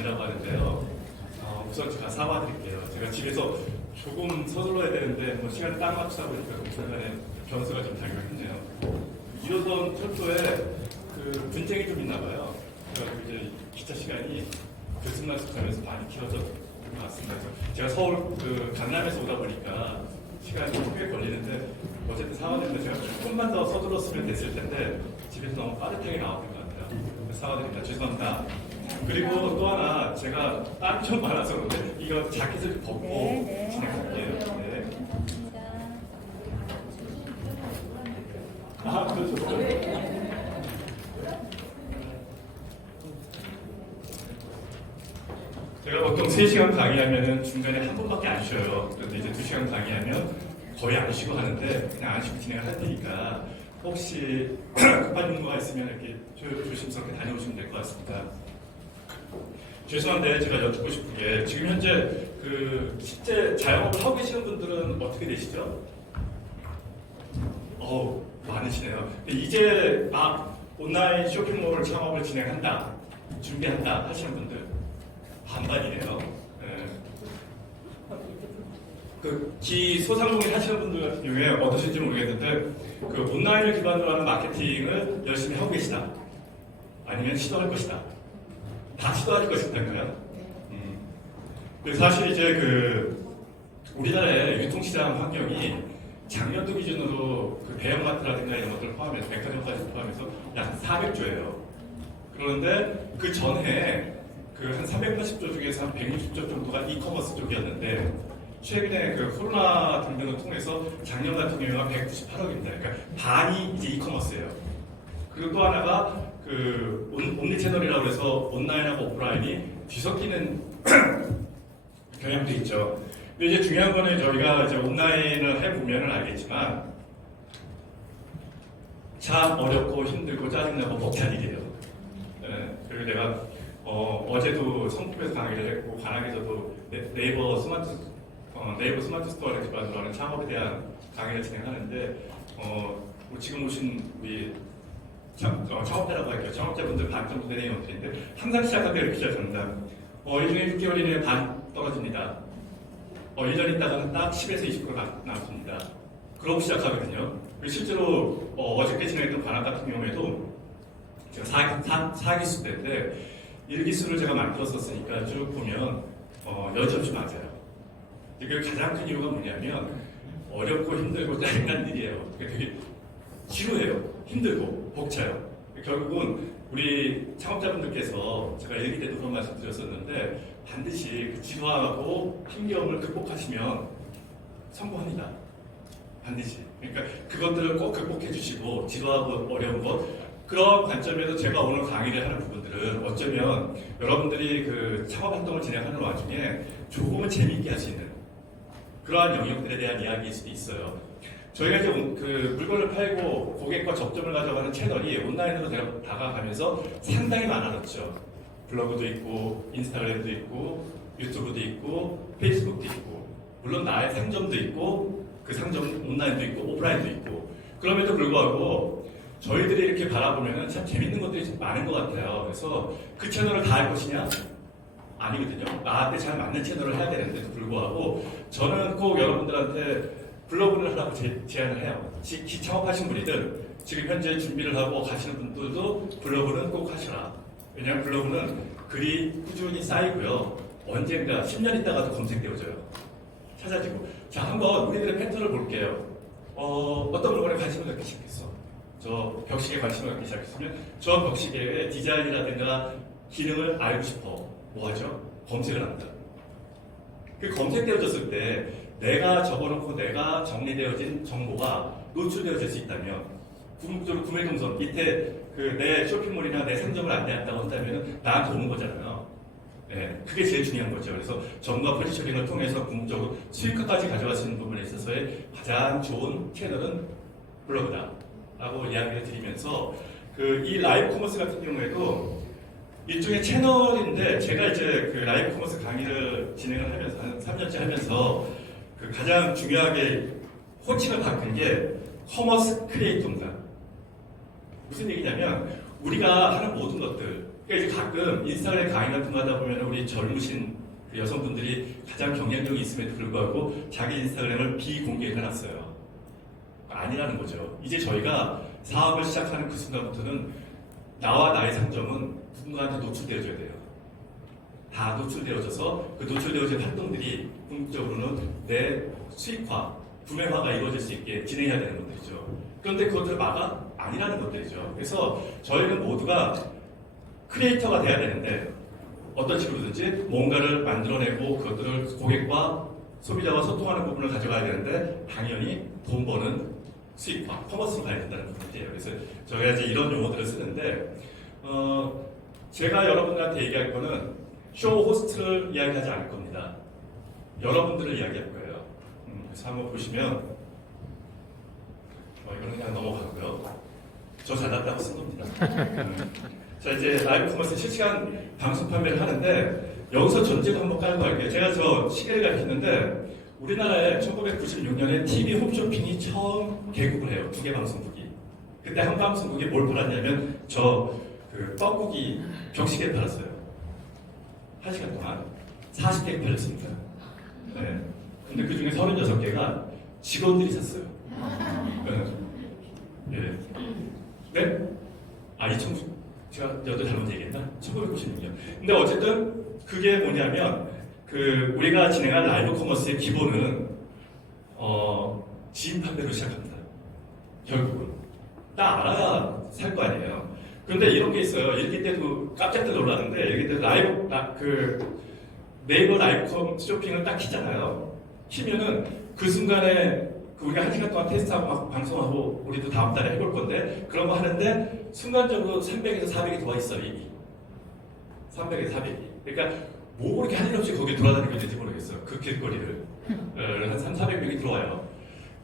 정이라고 하는데요. 우선 제가 사과드릴게요. 제가 집에서 조금 서둘러야 되는데 뭐 시간 딱 맞추다 보니까 중간에 변수가 좀 자기가 했네요. 1호선 철도에 그 분쟁이 좀 있나 봐요. 그래서 이제 기차 시간이 들쑥날쑥하면서 많이 길어졌던 것 같습니다. 그래서 제가 서울 그 강남에서 오다 보니까 시간이 꽤 걸리는데 어쨌든 사과드립니다. 제가 조금만 더 서둘렀으면 됐을 텐데 집에서 너무 빠듯하게 나왔던 것 같아요. 사과드립니다. 죄송합니다. 그리고 또 하나 제가 땀이 좀 많아서 그런데 이거 자켓을 벗고 진행할게요. 네. 그렇죠. 제가 보통 3시간 강의하면 중간에 한 번밖에 안 쉬어요. 그런데 이제 2시간 강의하면 거의 안 쉬고 하는데 그냥 안 쉬고 진행을 할 테니까 혹시 급한 용무가 있으면 이렇게 조심스럽게 다녀오시면 될 것 같습니다. 죄송한데 제가 여쭙고 싶은 게 지금 현재 그 실제 자영업을 하고 계시는 분들은 어떻게 되시죠? 많으시네요. 이제 막 온라인 쇼핑몰 창업을 진행한다, 준비한다 하시는 분들 반반이네요. 네. 그 기소상공인 하시는 분들 같은 경우에 어떠신지 모르겠는데 그 온라인을 기반으로 하는 마케팅을 열심히 하고 계시다, 아니면 시도할 것이다, 다 시도할 것인가요? 사실 이제 그 우리나라의 유통시장 환경이 작년도 기준으로 그 대형마트라든가 이런 것들을 포함해서 백화점까지 포함해서 약 400조예요. 그런데 그 전에 그 한 380조 중에서 한 160조 정도가 이커머스 쪽이었는데 최근에 그 코로나 등등을 통해서 작년 같은 경우가 198억입니다. 그러니까 반이 이제 이커머스예요. 그리고 또 하나가 그 옴니채널이라고 해서 온라인하고 오프라인이 뒤섞이는 경향도 있죠. 근데 이제 중요한 거는 저희가 이제 온라인을 해보면 알겠지만 참 어렵고 힘들고 짜증나고 벅찬 일이에요. 네, 그리고 내가 어제도 성북에서 강의를 했고 관악에서도 네이버 스마트 스토어를 기반으로 하는 창업에 대한 강의를 진행하는데 지금 오신 우리 창업자라고 할게요. 창업자분들 반 정도 되는 형태인데 항상 시작할 때 이렇게 시작합니다. 1년에 6개월 이내에 반 떨어집니다. 1년 있다가는 딱 10에서 20% 나왔습니다. 그러고 시작하거든요. 실제로 어저께 진행했던 관악 같은 경우에도 제가 4기수 때인데 1기수를 제가 만들었었으니까 쭉 보면 여지없이 맞아요. 그 가장 큰 이유가 뭐냐면 어렵고 힘들고 짜증난 일이에요. 되게 지루해요. 힘들고 벅차요. 결국은 우리 창업자분들께서 제가 일기 때도 그런 말씀 드렸었는데 반드시 그 지루하고 힘겨움을 극복하시면 성공합니다. 반드시. 그러니까 그것들을 꼭 극복해 주시고 지루하고 어려운 것 그런 관점에서 제가 오늘 강의를 하는 부분들은 어쩌면 여러분들이 그 창업 활동을 진행하는 와중에 조금은 재미있게 할 수 있는 그러한 영역들에 대한 이야기일 수도 있어요. 저희가 이제 그 물건을 팔고 고객과 접점을 가져가는 채널이 온라인으로 다가가면서 상당히 많아졌죠. 블로그도 있고, 인스타그램도 있고, 유튜브도 있고, 페이스북도 있고, 물론 나의 상점도 있고, 그 상점 온라인도 있고, 오프라인도 있고. 그럼에도 불구하고 저희들이 이렇게 바라보면 참 재밌는 것들이 많은 것 같아요. 그래서 그 채널을 다 할 것이냐? 아니거든요. 나한테 잘 맞는 채널을 해야 되는데도 불구하고 저는 꼭 여러분들한테 블로그를 하라고 제안을 해요. 창업하신 분이든 지금 현재 준비를 하고 가시는 분들도 블로그는 꼭 하셔라. 왜냐하면 블로그는 글이 꾸준히 쌓이고요. 언젠가 10년 있다가도 검색되어져요. 찾아지고. 자, 한번 우리들의 패턴을 볼게요. 어떤 물건에 관심을 갖기 시작했어. 저 벽시계에 관심을 갖기 시작했으면 저 벽시계의 디자인이라든가 기능을 알고 싶어. 뭐 하죠? 검색을 합니다. 그 검색되어졌을 때 내가 적어놓고 내가 정리되어진 정보가 노출되어질 수 있다면 궁극적으로 구매 동선 밑에 그 내 쇼핑몰이나 내 상점을 안내한다고 한다면 나한테 오는 거잖아요. 네, 그게 제일 중요한 거죠. 그래서 정보와 포지셔닝을 통해서 궁극적으로 수익화까지 가져갈 수 있는 부분에 있어서의 가장 좋은 채널은 블로그다 라고 이야기를 드리면서 이 라이브 커머스 같은 경우에도 일종의 채널인데 제가 이제 그 라이브 커머스 강의를 진행을 하면서 한 3년째 하면서 그 가장 중요하게 호칭을 바꾼 게 커머스 크리에이터입니다. 무슨 얘기냐면 우리가 하는 모든 것들 그러니까 이제 가끔 인스타그램 강의 같은 거 하다 보면 우리 젊으신 그 여성분들이 가장 경쟁력이 있음에도 불구하고 자기 인스타그램을 비공개해놨어요. 아니라는 거죠. 이제 저희가 사업을 시작하는 그 순간부터는 나와 나의 상점은 누군가한테 노출되어줘야 돼요. 다 노출되어져서 그 노출되어진 활동들이 궁극적으로는 내 수익화, 구매화가 이루어질 수 있게 진행해야 되는 것들이죠. 그런데 그것들 막아? 아니라는 것들이죠. 그래서 저희는 모두가 크리에이터가 돼야 되는데 어떤 식으로든지 뭔가를 만들어내고 그것들을 고객과 소비자와 소통하는 부분을 가져가야 되는데 당연히 돈 버는 수익화, 커머스로 가야 된다는 부분이에요. 그래서 저희가 이제 이런 용어들을 쓰는데 제가 여러분들한테 얘기할 거는 쇼 호스트를 이야기하지 않을 겁니다. 여러분들을 이야기할 거예요. 그래서 한번 보시면 이거는 그냥 넘어가고요. 저 잘났다고 쓴 겁니다. 자, 이제 라이브 커머스 실시간 방송 판매를 하는데 여기서 전제도 한번 깔고 갈게요. 제가 저 시계를 가르쳤는데 우리나라에 1996년에 TV 홈쇼핑이 처음 개국을 해요. 2개 방송국이. 그때 한 방송국이 뭘 팔았냐면 그 떡국이 벽시계를 팔았어요. 1시간 동안 40개 팔렸습니다. 네. 근데 그 중에 36개가 직원들이 샀어요. 네. 네? 제가 여도 잘못 얘기했나? 1996년. 근데 어쨌든 그게 뭐냐면 우리가 진행한 라이브 커머스의 기본은 지인 판매로 시작합니다. 결국은 딱 알아야 살 거 아니에요. 그런데 이런 게 있어요. 이렇게 때도 깜짝 놀랐는데 이렇게 때도 네이버 라이브 쇼핑을 딱 키잖아요. 키면은 그 순간에 우리가 1시간 동안 테스트하고 막 방송하고 우리도 다음 달에 해볼 건데 그런 거 하는데 순간적으로 300에서 400이 들어와 있어요. 이미 300에서 400이. 그러니까 뭐 그렇게 할 일 없이 거기에 돌아다니고 있는지 모르겠어요. 그 길거리를. 한 300~400명이 들어와요.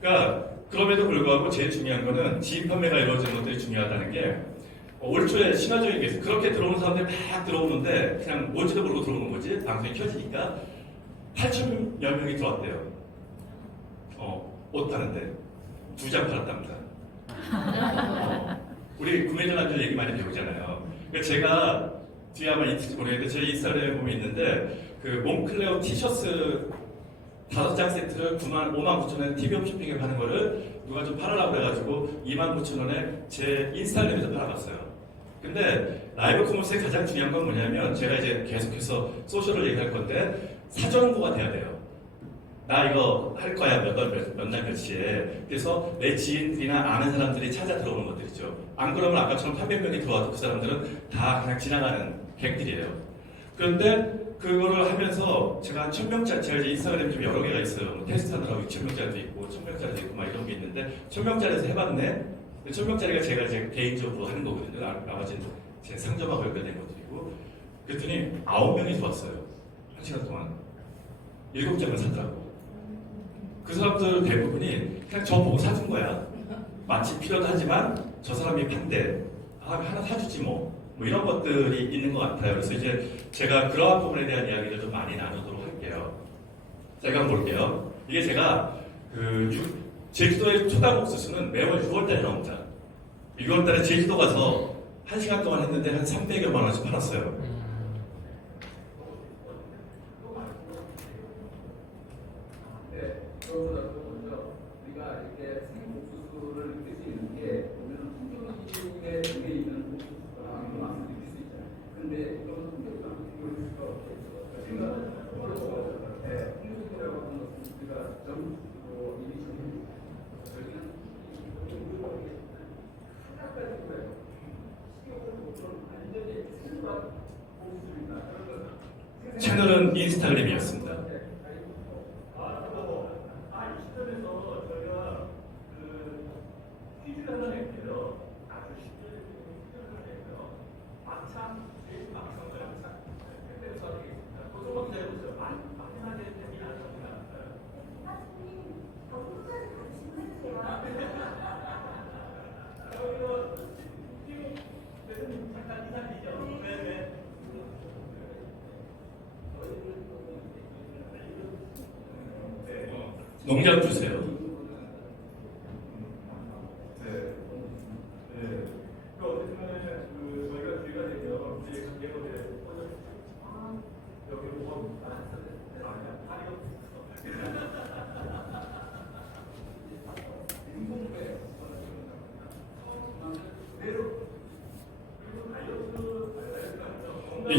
그러니까 그럼에도 불구하고 제일 중요한 거는 지인 판매가 이루어지는 것들이 중요하다는 게 올 초에 신화적인 게 있어요. 그렇게 들어오는 사람들이 막 들어오는데 그냥 뭔지도 모르고 들어오는 거지. 방송이 켜지니까 8,000여 명이 들어왔대요. 옷 파는데 2장 팔았답니다. 우리 구매 전환율 얘기 많이 배우잖아요. 그러니까 제가 뒤에 아마 인트지 모르겠는데 제 인스타그램에 보면 있는데 그 몽클레어 티셔츠 5장 세트를 59,000원에 TV 홈쇼핑에 파는 거를 누가 좀 팔으라고 그래가지고 29,000원에 제 인스타그램에서 팔아봤어요. 근데 라이브 커머스의 가장 중요한 건 뭐냐면 제가 이제 계속해서 소셜을 얘기할 건데 사전 홍보가 돼야 돼요. 나 이거 할 거야 몇 날 몇 시에. 그래서 내 지인들이나 아는 사람들이 찾아 들어오는 것들이죠. 안 그러면 아까처럼 800명이 들어와도 그 사람들은 다 그냥 지나가는 객들이에요. 그런데 그거를 하면서 제가 1,000명짜리, 제가 이제 인스타그램 좀 여러 개가 있어요. 뭐 테스트하느라고 2,000명짜리도 있고 1,000명짜리도 있고 막 이런 게 있는데 1,000명짜리에서 해봤네. 1,000명짜리가 제가 이제 개인적으로 하는 거거든요. 나머지는 제 상점하고 연결된 것들이고. 그랬더니 9명이 들어왔어요. 1시간 동안. 7장을 샀더라고. 그 사람들 대부분이 그냥 저 보고 사준 거야. 마치 필요도 하지만 저 사람이 판대. 하나 사주지 뭐. 이런 것들이 있는 것 같아요. 그래서 이제 제가 그러한 부분에 대한 이야기를 좀 많이 나누도록 할게요. 제가 한번 볼게요. 이게 제가 제주도의 초당 옥수수는 매월 6월달에 나옵니다. 6월달에 제주도 가서 1시간 동안 했는데 한 300여만 원씩 팔았어요. 네, 그거보다 먼저 우리가 이렇게 생옥수수를 느낄 수 있는 게 오늘은 풍경지에 등에 있는 옥수수랑 맛을 느낄 수 있잖아요. 그런데 이거는 풍경지랑 비교할 수가 없겠죠. 생각을 풍경지라고 하는 것은 우리가 전국으로 이미 정해집니다. 저희는 하나까지 그래요. 식욕을 보통 완전히 생각 옥수수입니다. 채널은 인스타그램이었습니다. 농장 주세요. 네. 네. 그 어쨌든 저희가 기회가 되면 이제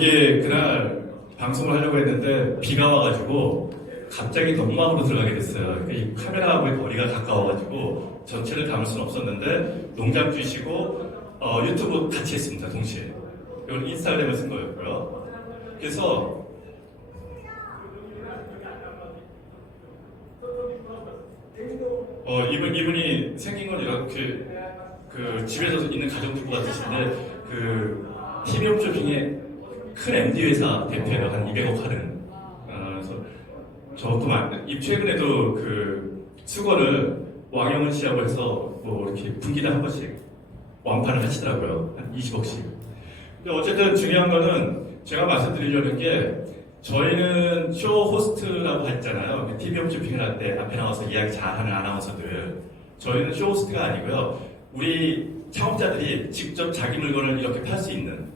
이게 그날 방송을 하려고 했는데 비가 와가지고 갑자기 농막으로 들어가게 됐어요. 그러니까 이 카메라하고의 거리가 가까워가지고 전체를 담을 수는 없었는데 농장 주시고 유튜브 같이 했습니다. 동시에. 이걸 인스타그램을 쓴 거였고요. 그래서 이분이 생긴 건 이렇게 그 집에서 있는 가정주부 같으신데 그 TV 홈쇼핑의 큰 MD 회사 대표예요. 한 200억 하는. 그래서 저것도 최근에도 그 수거를 왕영은 씨하고 해서 뭐 이렇게 분기당 한 번씩 완판을 하시더라고요. 한 20억씩. 근데 어쨌든 중요한 거는 제가 말씀드리려는 게 저희는 쇼 호스트라고 했잖아요. TV 홈쇼핑을 할 때 앞에 나와서 이야기 잘하는 아나운서들. 저희는 쇼 호스트가 아니고요. 우리 창업자들이 직접 자기 물건을 이렇게 팔 수 있는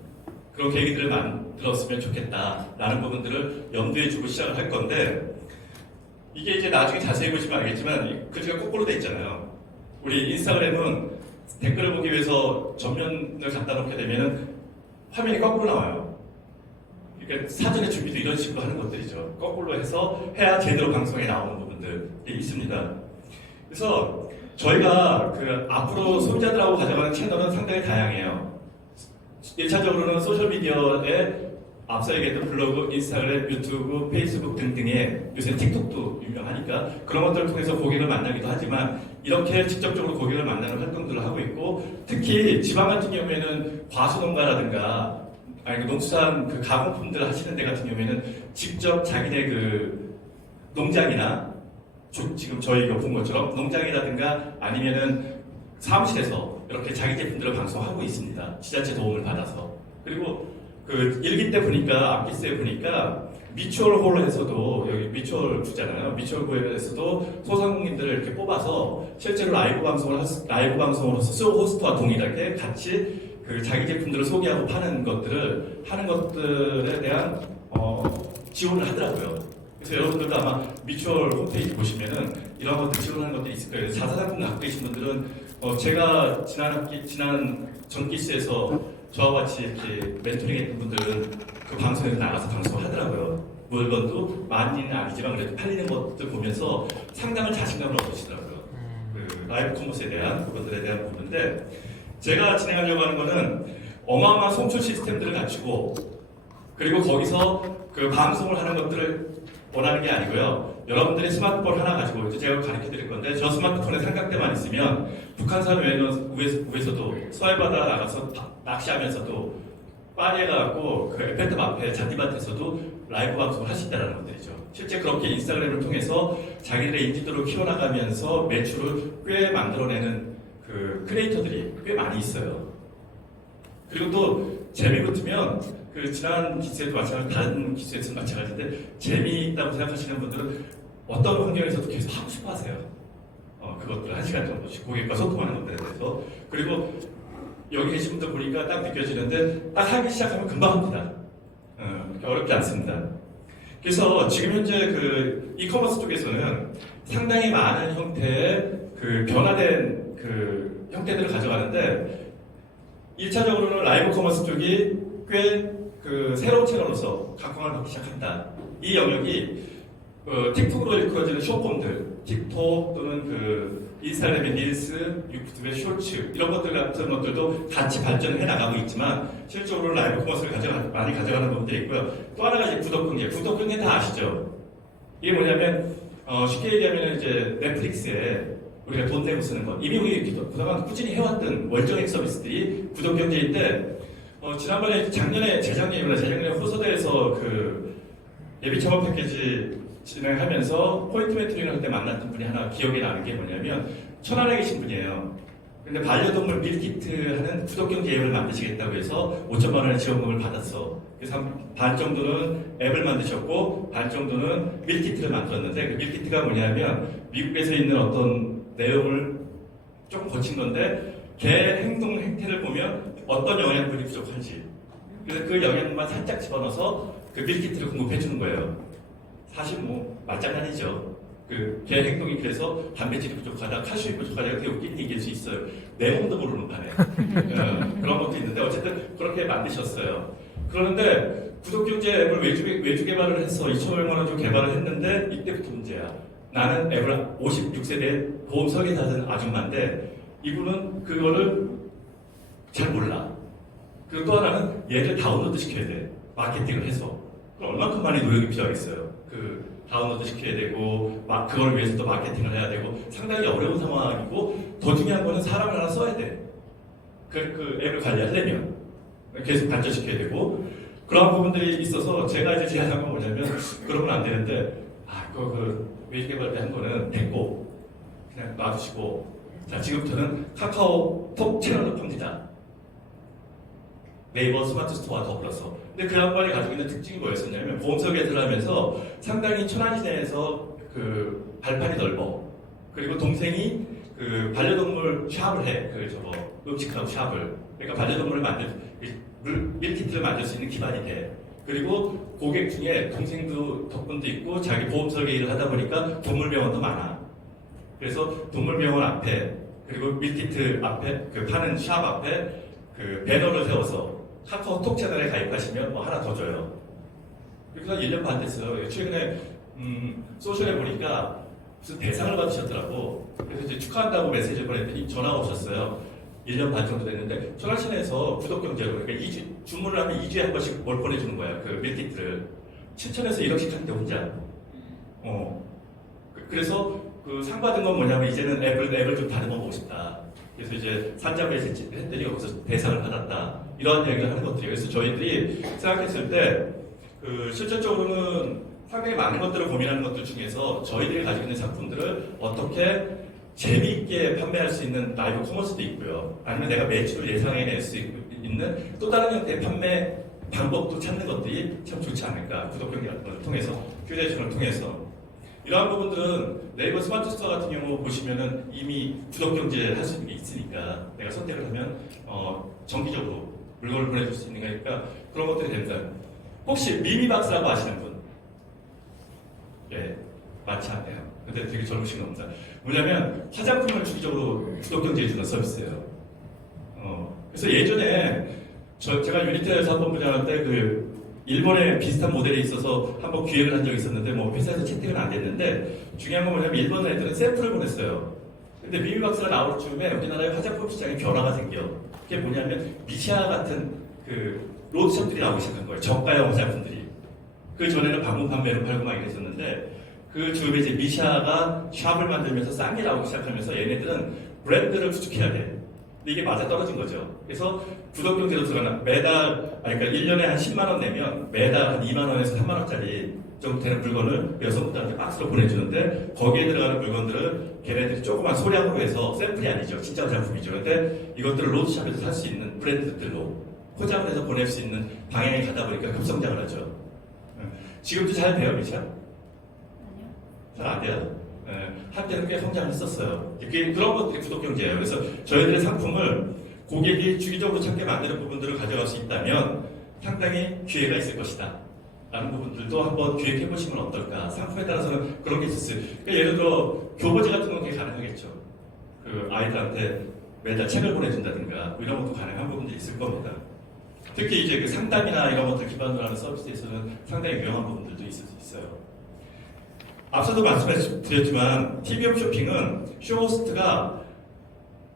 그런 계기들을 만들었으면 좋겠다라는 부분들을 염두에 두고 시작을 할 건데 이게 이제 나중에 자세히 보시면 알겠지만 글씨가 거꾸로 돼 있잖아요. 우리 인스타그램은 댓글을 보기 위해서 전면을 갖다 놓게 되면 화면이 거꾸로 나와요. 그러니까 사전의 준비도 이런 식으로 하는 것들이죠. 거꾸로 해서 해야 제대로 방송에 나오는 부분들이 있습니다. 그래서 저희가 그 앞으로 소비자들하고 가져가는 채널은 상당히 다양해요. 1차적으로는 소셜미디어에 앞서 얘기했던 블로그, 인스타그램, 유튜브, 페이스북 등등의 요새 틱톡도 유명하니까 그런 것들을 통해서 고객을 만나기도 하지만 이렇게 직접적으로 고객을 만나는 활동들을 하고 있고 특히 지방 같은 경우에는 과수농가라든가 아니 농수산 그 가공품들 하시는 데 같은 경우에는 직접 자기네 그 농장이나 지금 저희가 본 것처럼 농장이라든가 아니면은 사무실에서 이렇게 자기 제품들을 방송하고 있습니다. 지자체 도움을 받아서. 그리고 그 일기 때 보니까 앞기스에 보니까 미추홀 홀에서도 여기 미추홀 주잖아요. 미추홀 구에서도 소상공인들을 이렇게 뽑아서 실제로 라이브 방송으로서 쇼 호스트와 동일하게 같이 그 자기 제품들을 소개하고 파는 것들을 하는 것들에 대한 지원을 하더라고요. 그래서 여러분들도 아마 미추홀 홈페이지 보시면은 이런 것들 지원하는 것들이 있을 거예요. 자사상품 갖고 계신 분들은 제가 지난 전기스에서 저와 같이 이렇게 멘토링했던 분들은 그 방송에서 나가서 방송을 하더라고요. 물건도 많이는 아니지만 그래도 팔리는 것들 보면서 상당한 자신감을 얻으시더라고요. 그 라이브 커머스에 대한 그것들에 대한 부분인데 제가 진행하려고 하는 거는 어마어마한 송출 시스템들을 갖추고 그리고 거기서 그 방송을 하는 것들을 원하는 게 아니고요. 여러분들이 스마트폰 하나 가지고 이제 제가 가르쳐 드릴 건데 저 스마트폰에 삼각대만 있으면 북한산 우에서도 서해바다 나가서 낚시하면서도 파리에 가갖고 그 에펠탑 앞에 잔디밭에서도 라이브 방송을 할 수 있다는 것들이죠. 실제 그렇게 인스타그램을 통해서 자기들의 인지도를 키워나가면서 매출을 꽤 만들어내는 그 크리에이터들이 꽤 많이 있어요. 그리고 또 재미 붙으면 그 지난 기수에도 마찬가지, 다른 기수에서도 마찬가지인데 재미있다고 생각하시는 분들은 어떤 환경에서도 계속 하고 싶어 하세요. 그것들 1시간 정도씩 고객과 소통하는 것들에 대해서. 그리고 여기 계신 분들 보니까 딱 느껴지는데 딱 하기 시작하면 금방 합니다. 어렵지 않습니다. 그래서 지금 현재 그 이커머스 쪽에서는 상당히 많은 형태의 그 변화된 그 형태들을 가져가는데 1차적으로는 라이브 커머스 쪽이 꽤 그 새로운 채널로서 각광을 받기 시작한다. 이 영역이 틱톡으로 일컬어지는 숏폼들, 틱톡 또는 그 인스타그램의 릴스, 유튜브의 쇼츠 이런 것들 같은 것들도 같이 발전을 해나가고 있지만 실질적으로 라이브 커머스를 많이 가져가는 부분들이 있고요. 또 하나가 이제 구독경제. 구독경제 다 아시죠? 이게 뭐냐면 쉽게 얘기하면 이제 넷플릭스에 우리가 돈 내고 쓰는 것. 이미 우리 그동안 꾸준히 해왔던 월정액 서비스들이 구독경제인데 지난번에 재작년에 호서대에서 그 예비 창업 패키지 진행하면서 포인트 멘토링을 할 때 만났던 분이 하나 기억에 나는 게 뭐냐면 천안에 계신 분이에요. 근데 반려동물 밀키트 하는 구독경제 앱을 만드시겠다고 해서 5천만 원의 지원금을 받았어. 그래서 반 정도는 앱을 만드셨고 반 정도는 밀키트를 만들었는데 그 밀키트가 뭐냐면 미국에서 있는 어떤 내용을 조금 거친 건데 개 행동 행태를 보면 어떤 영양분이 부족한지 그래서 그 영양분만 살짝 집어넣어서 그 밀키트를 공급해 주는 거예요. 사실 뭐 말장난이죠. 걔 행동이 그래서 단백질이 부족하다, 칼슘이 부족하다 이렇게 웃긴 얘기일 수 있어요. 내 몸도 모르는 판에 그런 것도 있는데 어쨌든 그렇게 만드셨어요. 그러는데 구독경제 앱을 외주 개발을 해서 2,500만 원 좀 개발을 했는데 이때부터 문제야. 나는 앱을 56세대 보험 설계사 하는 아줌마인데 이분은 그거를 잘 몰라. 그리고 또 하나는 얘를 다운로드 시켜야 돼. 마케팅을 해서. 그럼 얼만큼 많이 노력이 필요하겠어요. 다운로드 시켜야 되고, 그걸 위해서 또 마케팅을 해야 되고, 상당히 어려운 상황이고, 더 중요한 거는 사람을 하나 써야 돼. 그 앱을 관리하려면. 계속 단절시켜야 되고, 그런 부분들이 있어서 제가 이제 제안한 건 뭐냐면, 그러면 안 되는데, 외주 개발 때 한 거는 됐고, 그냥 놔두시고, 자, 지금부터는 카카오톡 채널로 팝니다. 네이버 스마트 스토어와 더불어서. 근데 그 양반이 가지고 있는 특징이 뭐였었냐면 보험 설계를 하면서 상당히 천안시내에서 발판이 넓어. 그리고 동생이 반려동물 샵을 해. 음식하고 샵을. 그러니까 반려동물을 밀키트를 만들 수 있는 기반이 돼. 그리고 고객 중에 동생도 덕분도 있고 자기 보험 설계 일을 하다 보니까 동물병원도 많아. 그래서 동물병원 앞에 그리고 밀키트 앞에 파는 샵 앞에 배너를 세워서 카카오톡 채널에 가입하시면 뭐 하나 더 줘요. 그래서 1년 반 됐어요. 최근에 소셜에 보니까 무슨 대상을 받으셨더라고. 그래서 이제 축하한다고 메시지를 보냈더니 전화가 오셨어요. 1년 반 정도 됐는데 천안시내에서 구독경제로 그러니까 주문을 하면 2주에 한 번씩 뭘 보내주는 거야. 밀키트를 7천에서 1억씩 하는데 혼자. 그래서 상 받은 건 뭐냐면 이제는 앱을 좀 다듬어 보고 싶다. 그래서 이제 산자부에 했더니 여기서 대상을 받았다. 이런 얘기를 하는 것들이에요. 그래서 저희들이 생각했을 때 실질적으로는 상당히 많은 것들을 고민하는 것들 중에서 저희들이 가지고 있는 상품들을 어떻게 재미있게 판매할 수 있는 라이브 커머스도 있고요. 아니면 내가 매출을 예상해낼 수 있는 또 다른 형태의 판매 방법도 찾는 것들이 참 좋지 않을까. 구독경제 같은 걸 통해서, 큐레이션을 통해서. 이러한 부분들은 네이버 스마트 스토어 같은 경우 보시면은 이미 구독경제 할 수 있는 게 있으니까 내가 선택을 하면 정기적으로 물건을 보내줄 수 있는 거니까 그런 것들이 됩니다. 혹시 미미박스라고 아시는 분? 예, 많지 않네요. 근데 되게 젊으신 겁니다. 뭐냐면 화장품을 주기적으로 구독경제해 주는 서비스예요. 그래서 예전에 제가 유니텔에서 한번 분양할 때 일본에 비슷한 모델이 있어서 한번 기획을 한 적이 있었는데 뭐 회사에서 채택은 안 됐는데 중요한 건 뭐냐면 일본 애들은 샘플을 보냈어요. 근데 미미박스가 나올 즈음에 우리나라의 화장품 시장에 변화가 생겨. 그게 뭐냐면 미샤 같은 로드샵들이 나오기 시작한 거예요. 저가형 화장품들이. 그 전에는 방문 판매로 팔고 막 이랬었는데 그 즈음에 이제 미샤가 샵을 만들면서 싼 게 나오기 시작하면서 얘네들은 브랜드를 구축해야 돼. 근데 이게 맞아 떨어진 거죠. 그래서 구독경제로 들어가는 그러니까 1년에 한 10만 원 내면 매달 한 2만 원에서 3만 원짜리 정도 되는 물건을 여성분들한테 박스로 보내주는데 거기에 들어가는 물건들을 걔네들이 조그만 소량으로 해서 샘플이 아니죠. 진짜 화장품이죠. 근데 이것들을 로드샵에서 살 수 있는 브랜드들로 포장을 해서 보낼 수 있는 방향에 가다 보니까 급성장을 하죠. 지금도 잘 돼요, 미샤? 아니요. 잘 안 돼요. 한때는 꽤 성장했었어요. 그런 것들이 구독경제예요. 그래서 저희들의 상품을 고객이 주기적으로 찾게 만드는 부분들을 가져갈 수 있다면 상당히 기회가 있을 것이다. 라는 부분들도 한번 기획해 보시면 어떨까. 상품에 따라서는 그런 게 있었어요. 그러니까 예를 들어 교보제 같은 건 가능하겠죠. 아이들한테 매달 책을 보내준다든가 이런 것도 가능한 부분들이 있을 겁니다. 특히 이제 상담이나 이런 것들 기반으로 하는 서비스에서는 상당히 유용한 부분들도 있을 수 있어요. 앞서도 말씀드렸지만 TV 홈쇼핑은 쇼호스트가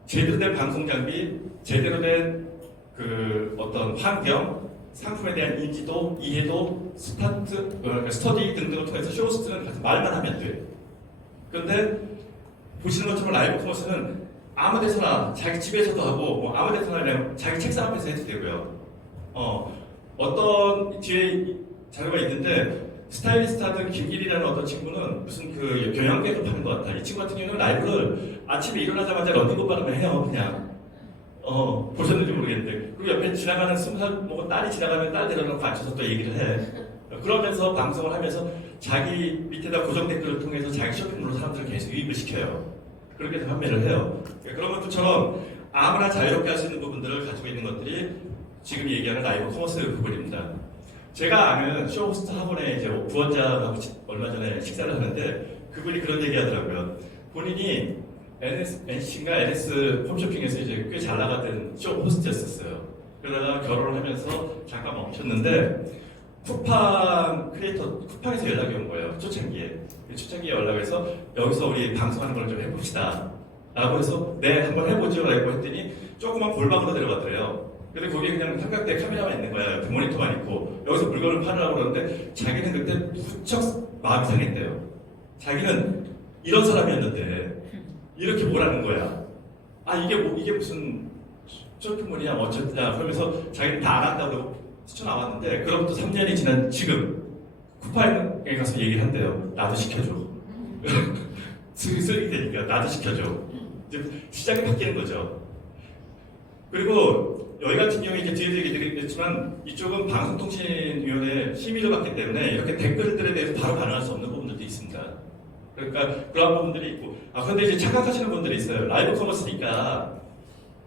제대로 된 방송 장비, 제대로 된 어떤 환경, 상품에 대한 인지도, 이해도, 스터디 등등을 통해서 쇼호스트는 가서 말만 하면 돼. 그런데 보시는 것처럼 라이브 커머스는 아무 데서나 자기 집에서도 하고 뭐 아무 데서나 그냥 자기 책상 앞에서 해도 되고요. 어떤 뒤에 자료가 있는데 스타일리스트 하던 김길이라는 어떤 친구는 무슨 경영계를 파는 것 같아. 이 친구 같은 경우는 라이브를 아침에 일어나자마자 런닝복 바르면 해요, 그냥. 보셨는지 모르겠는데. 그리고 옆에 지나가는 20살 먹은 딸이 지나가면 딸 데려놓고 앉혀서 또 얘기를 해. 그러면서 방송을 하면서 자기 밑에다 고정 댓글을 통해서 자기 쇼핑몰로 사람들을 계속 유입을 시켜요. 그렇게 해서 판매를 해요. 그런 것들처럼 아무나 자유롭게 할 수 있는 부분들을 가지고 있는 것들이 지금 얘기하는 라이브 커머스 부분입니다. 제가 아는 쇼호스트 학원에 이제 부원장하고 얼마 전에 식사를 하는데 그분이 그런 얘기 하더라고요. 본인이 NC인가 NS 홈쇼핑에서 이제 꽤 잘 나가던 쇼 호스트였었어요. 그러다가 결혼을 하면서 잠깐 멈췄는데 쿠팡에서 연락이 온 거예요. 초창기에 연락해서 여기서 우리 방송하는 걸 좀 해봅시다 라고 해서 네 한번 해보죠 라고 했더니 조그만 골방으로 데려갔더래요. 근데 거기에 그냥 삼각대 카메라만 있는 거야. 옆에 모니터만 있고 여기서 물건을 팔으라고 그러는데 자기는 그때 무척 마음이 상했대요. 자기는 이런 사람이었는데 이렇게 뭐라는 거야. 아 이게 무슨 쇼핑몰이냐 어쩌냐 그러면서 자기는 다 안 한다고 뛰쳐나왔는데 그로부터 3년이 지난 지금 쿠팡에 가서 얘기를 한대요. 나도 시켜줘. 쓰레기 되니까 나도 시켜줘. 이제 시장이 바뀌는 거죠. 그리고 여기 같은 경우에 이제 뒤에도 얘기 드리겠지만 이쪽은 방송통신위원회 심의를 받기 때문에 이렇게 댓글들에 대해서 바로 반응할 수 없는 부분들도 있습니다. 그러니까 그런 부분들이 있고 그런데 이제 착각하시는 분들이 있어요. 라이브 커머스니까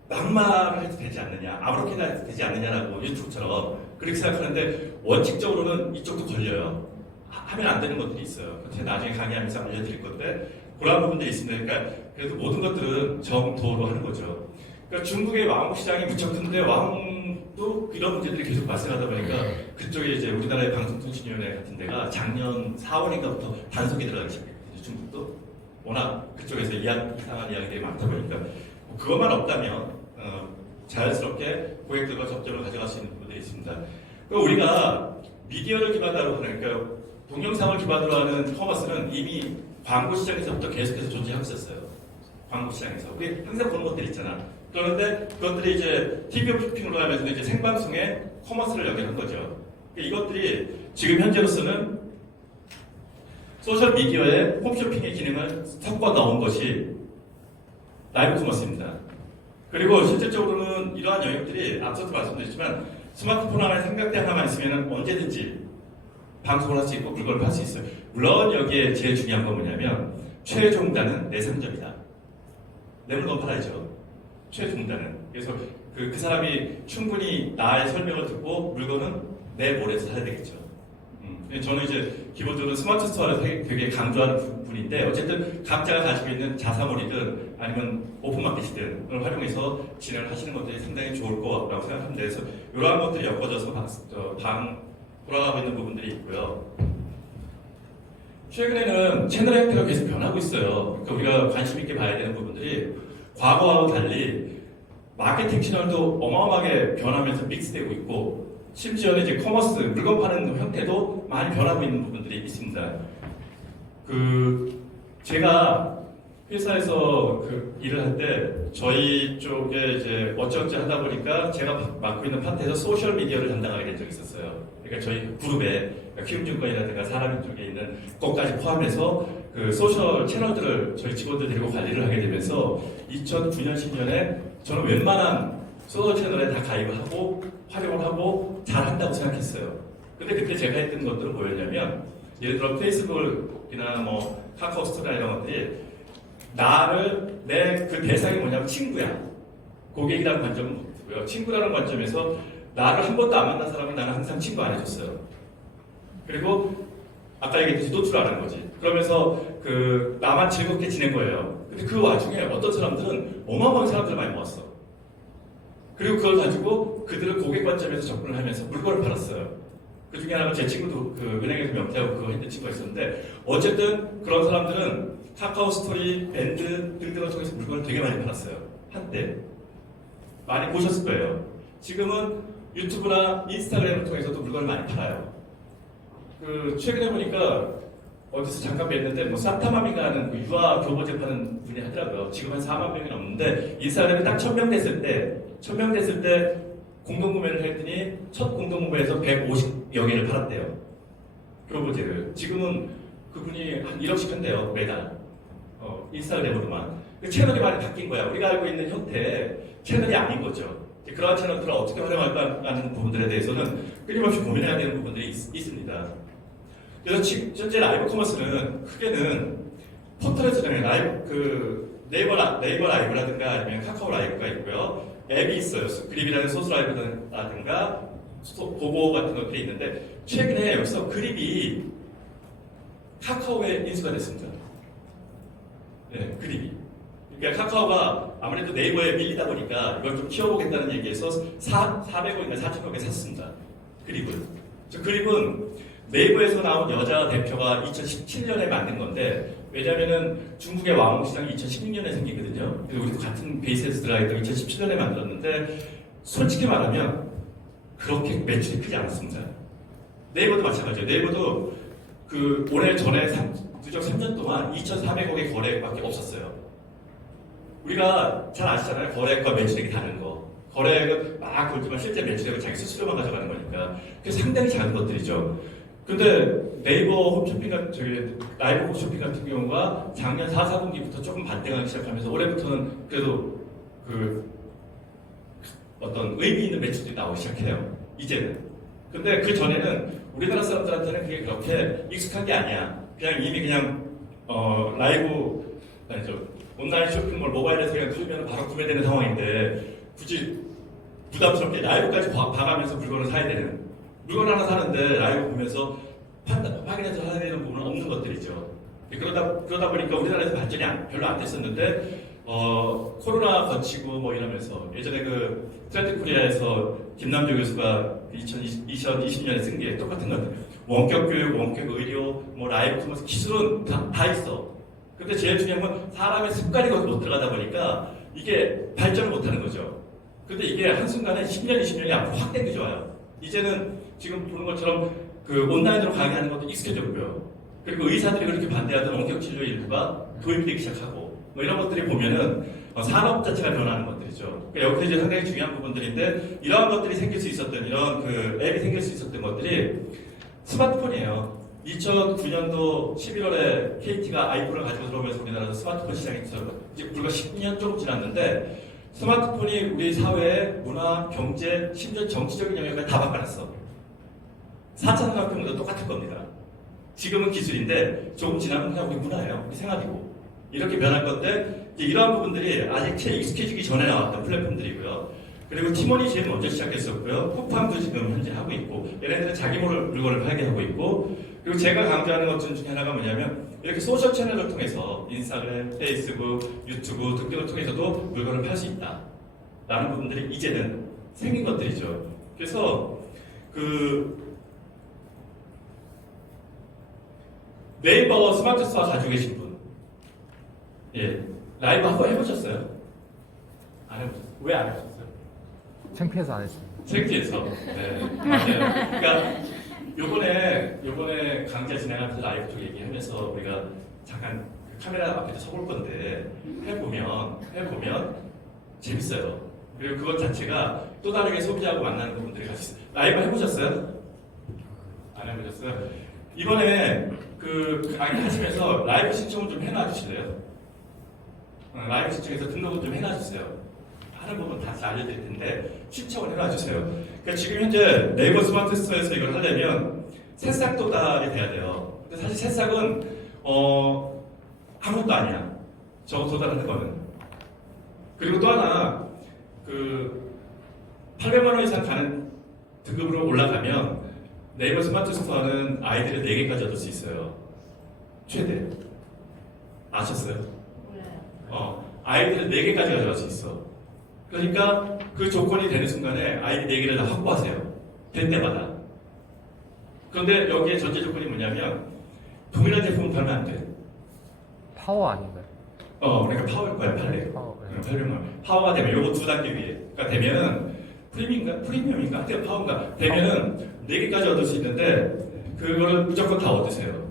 막말을 해도 되지 않느냐 아무렇게나 해도 되지 않느냐라고 유튜브처럼 그렇게 생각하는데 원칙적으로는 이쪽도 걸려요. 하면 안 되는 것들이 있어요. 제가 나중에 강의하면서 알려드릴 건데 그런 부분들이 있습니다. 그러니까 그래도 모든 것들은 정도로 하는 거죠. 그러니까 중국의 왕 시장이 무척 큰데 왕도 이런 문제들이 계속 발생하다 보니까 그쪽에 이제 우리나라의 방송통신위원회 같은 데가 작년 4월인가부터 단속이 들어가기 시작했거든요. 중국도 워낙 그쪽에서 이상한 이야기들이 많다 보니까 뭐 그것만 없다면 자연스럽게 고객들과 접점을 가져갈 수 있는 부분들이 있습니다. 그러니까 우리가 미디어를 기반으로 하는 그러니까 동영상을 기반으로 하는 커머스는 이미 광고 시장에서부터 계속해서 존재하고 있었어요. 광고 시장에서 우리 항상 보는 것들 있잖아. 그런데 그것들이 이제 TV 쇼핑으로 하면서 이제 생방송에 커머스를 연결한 거죠. 이것들이 지금 현재로서는 소셜 미디어에 홈쇼핑의 기능을 섞어 넣은 것이 라이브 커머스입니다. 그리고 실질적으로는 이러한 영역들이 앞서도 말씀드렸지만 스마트폰 하나에 삼각대 하나만 있으면 언제든지 방송을 할 수 있고 물건을 팔 수 있어요. 물론 여기에 제일 중요한 건 뭐냐면 최종단은 내 상점이다. 내 물건 팔아야죠. 최종단은. 그래서 그 사람이 충분히 나의 설명을 듣고 물건은 내 몰에서 사야 되겠죠. 저는 이제 기본적으로 스마트 스토어를 되게 강조하는 부분인데 어쨌든 각자가 가지고 있는 자사몰이든 아니면 오픈마켓이든 그걸 활용해서 진행을 하시는 것들이 상당히 좋을 거라고 생각합니다. 그래서 이러한 것들이 엮어져서 돌아가고 있는 부분들이 있고요. 최근에는 채널 형태가 계속 변하고 있어요. 그러니까 우리가 관심 있게 봐야 되는 부분들이 과거와 달리 마케팅 채널도 어마어마하게 변하면서 믹스되고 있고 심지어는 이제 커머스, 물건 파는 형태도 많이 변하고 있는 부분들이 있습니다. 제가 회사에서 일을 할 때 저희 쪽에 이제 어쩌어쩌 하다 보니까 제가 맡고 있는 파트에서 소셜 미디어를 담당하게 된 적이 있었어요. 그러니까 저희 그룹에 키움증권이라든가 사람 쪽에 있는 것까지 포함해서 그 소셜 채널들을 저희 직원들 데리고 관리를 하게 되면서 2009년, 10년에 저는 웬만한 소셜 채널에 다 가입을 하고 활용을 하고 잘한다고 생각했어요. 근데 그때 제가 했던 것들은 뭐였냐면 예를 들어 페이스북이나 뭐 카카오 스토리나 이런 것들이 내 그 대상이 뭐냐면 친구야. 고객이라는 관점은 못고요. 친구라는 관점에서 나를 한 번도 안 만난 사람은 나는 항상 친구 안 해줬어요. 그리고 아까 얘기했듯이 노출하는 거지. 그러면서 나만 즐겁게 지낸 거예요. 근데 그 와중에 어떤 사람들은 어마어마한 사람들을 많이 모았어. 그리고 그걸 가지고 그들을 고객 관점에서 접근을 하면서 물건을 팔았어요. 그 중에 하나가 제 친구도 은행에서 명태하고 그거 했던 친구가 있었는데 어쨌든 그런 사람들은 카카오 스토리, 밴드 등등을 통해서 물건을 되게 많이 팔았어요. 한때. 많이 보셨을 거예요. 지금은 유튜브나 인스타그램을 통해서도 물건을 많이 팔아요. 최근에 보니까 어디서 잠깐 뵀는데 뭐 산타마미가 하는 유아 교보제 파는 분이 하더라고요. 지금 한 4만 명이 넘는데 인스타그램에 딱 1000명 됐을 때 공동구매를 했더니 첫 공동구매에서 150여 개를 팔았대요. 교보제를. 지금은 그분이 한 1억씩 한대요. 매달. 인스타그램으로만. 채널이 많이 바뀐 거야. 우리가 알고 있는 형태 채널이 아닌 거죠. 그러한 채널들을 어떻게 활용할까 하는 부분들에 대해서는 끊임없이 고민해야 되는 부분들이 있습니다. 그래서 현재 라이브 커머스는 크게는 포털에서 네이버 라이브라든가 아니면 카카오 라이브가 있고요. 앱이 있어요. 그립이라는 소스 라이브라든가 보고 같은 것들이 있는데 최근에 여기서 그립이 카카오에 인수가 됐습니다. 네, 그림이. 그러니까 카카오가 아무래도 네이버에 밀리다 보니까 이걸 좀 키워보겠다는 얘기에서 400억이나 4천억에 샀습니다. 그립을. 저 그립은 네이버에서 나온 여자 대표가 2017년에 만든 건데, 왜냐면은 중국의 왕호 시장이 2016년에 생기거든요. 그리고 우리도 같은 베이스에서 들어가도 2017년에 만들었는데, 솔직히 말하면 그렇게 매출이 크지 않았습니다. 네이버도 마찬가지예요. 네이버도 그 올해 전에 누적 3년 동안 2,400억의 거래밖에 없었어요. 우리가 잘 아시잖아요. 거래액과 매출액이 다른 거. 거래액은 막 그렇지만 실제 매출액은 자기 수수료만 가져가는 거니까. 그게 상당히 작은 것들이죠. 근데 네이버 홈쇼핑 같은, 라이브 홈쇼핑 같은 경우가 작년 4, 4분기부터 조금 반등하기 시작하면서 올해부터는 그래도 그 어떤 의미 있는 매출들이 나오기 시작해요. 이제는. 근데 그 전에는 우리나라 사람들한테는 그게 그렇게 익숙한 게 아니야. 그냥 이미 그냥 라이브 아니죠. 온라인 쇼핑몰 모바일에서 그냥 누르면 바로 구매되는 상황인데 굳이 부담스럽게 라이브까지 봐가면서 물건을 사야 되는, 물건 하나 사는데 라이브 보면서 확인해서 사야 되는 부분은 없는 것들이죠. 그러다 보니까 우리나라에서 발전이 별로 안 됐었는데 코로나 거치고 뭐 이러면서 예전에 그 트렌드 코리아에서 김남조 교수가 2020년에 쓴 게 똑같은 것 같아요. 원격 교육, 원격 의료, 뭐 라이브 커머스 기술은 다 있어. 근데 제일 중요한 건 사람의 습관이 거기 못 들어가다 보니까 이게 발전을 못 하는 거죠. 근데 이게 한순간에 10년, 20년이 앞으로 확 당겨져와요. 이제는 지금 보는 것처럼 그 온라인으로 강의하는 것도 익숙해졌고요. 그리고 의사들이 그렇게 반대하던 원격 치료 일부가 도입되기 시작하고 뭐 이런 것들이 보면은 산업 자체가 변하는 것들이죠. 그러니까 여기서 이제 상당히 중요한 부분들인데 이러한 것들이 생길 수 있었던 이런 그 앱이 생길 수 있었던 것들이 스마트폰이에요. 2009년도 11월에 KT가 아이폰을 가지고 들어오면서 우리나라에서 스마트폰 시장이 이제 불과 10년 조금 지났는데 스마트폰이 우리 사회의 문화, 경제, 심지어 정치적인 영역을 다 바꿔놨어. 4차 산업혁명도 똑같을 겁니다. 지금은 기술인데 조금 지나면 그냥 우리 문화예요. 우리 생활이고. 이렇게 변할 건데 이러한 부분들이 아직 채 익숙해지기 전에 나왔던 플랫폼들이고요. 그리고 티몬이 제일 먼저 시작했었고요. 쿠팡도 지금 현재 하고 있고 얘네들은 자기 물건을 팔게 하고 있고 그리고 제가 강조하는 것 중에 하나가 뭐냐면 이렇게 소셜 채널을 통해서 인스타그램, 페이스북, 유튜브 등등을 통해서도 물건을 팔 수 있다 라는 부분들이 이제는 생긴 것들이죠. 그래서 그 네이버 스마트 스토어 가지고 계신 분 예, 라이브 한번 해보셨어요? 안 해보셨어요? 왜 안 해보셨어요? 창피해서 안 했어요. 창피해서. 네, 맞아요. 그러니까 요번에 강좌 진행하면서 라이브 쪽 얘기하면서 우리가 잠깐 카메라 앞에서 서볼 건데 해보면 재밌어요. 그리고 그것 자체가 또 다르게 소비자하고 만나는 부분들이 같이 있어요. 라이브 해보셨어요? 안 해보셨어요? 이번에 그 강의 하시면서 라이브 신청을 좀 해놔 주실래요? 라이브 신청해서 등록을 좀 해놔 주세요. 하는 부분 다시 알려드릴 텐데 신청을 해놔 주세요. 그러니까 지금 현재 네이버 스마트 스토어에서 이걸 하려면 새싹 도달이 돼야 돼요. 근데 사실 새싹은 아무것도 아니야. 저거 도달하는 거는. 그리고 또 하나 그 800만 원 이상 가는 등급으로 올라가면 네이버 스마트 스토어는 아이들을 4개까지 얻을 수 있어요. 최대. 아셨어요? 아이들을 4개까지 가져갈 수 있어. 그러니까 그 조건이 되는 순간에 아이디 4개를 다 확보하세요. 될 때마다. 그런데 여기에 전제 조건이 뭐냐면 동일한 제품을 팔면 안 돼. 파워 아닌가요? 그러니까 파워일 거야, 팔레. 파워. 네. 800만. 파워가 되면 요거 2단계 위에. 그러니까 되면은 프리미엄인가? 하여튼 파워인가? 되면은 4개까지 얻을 수 있는데 그거를 무조건 다 얻으세요.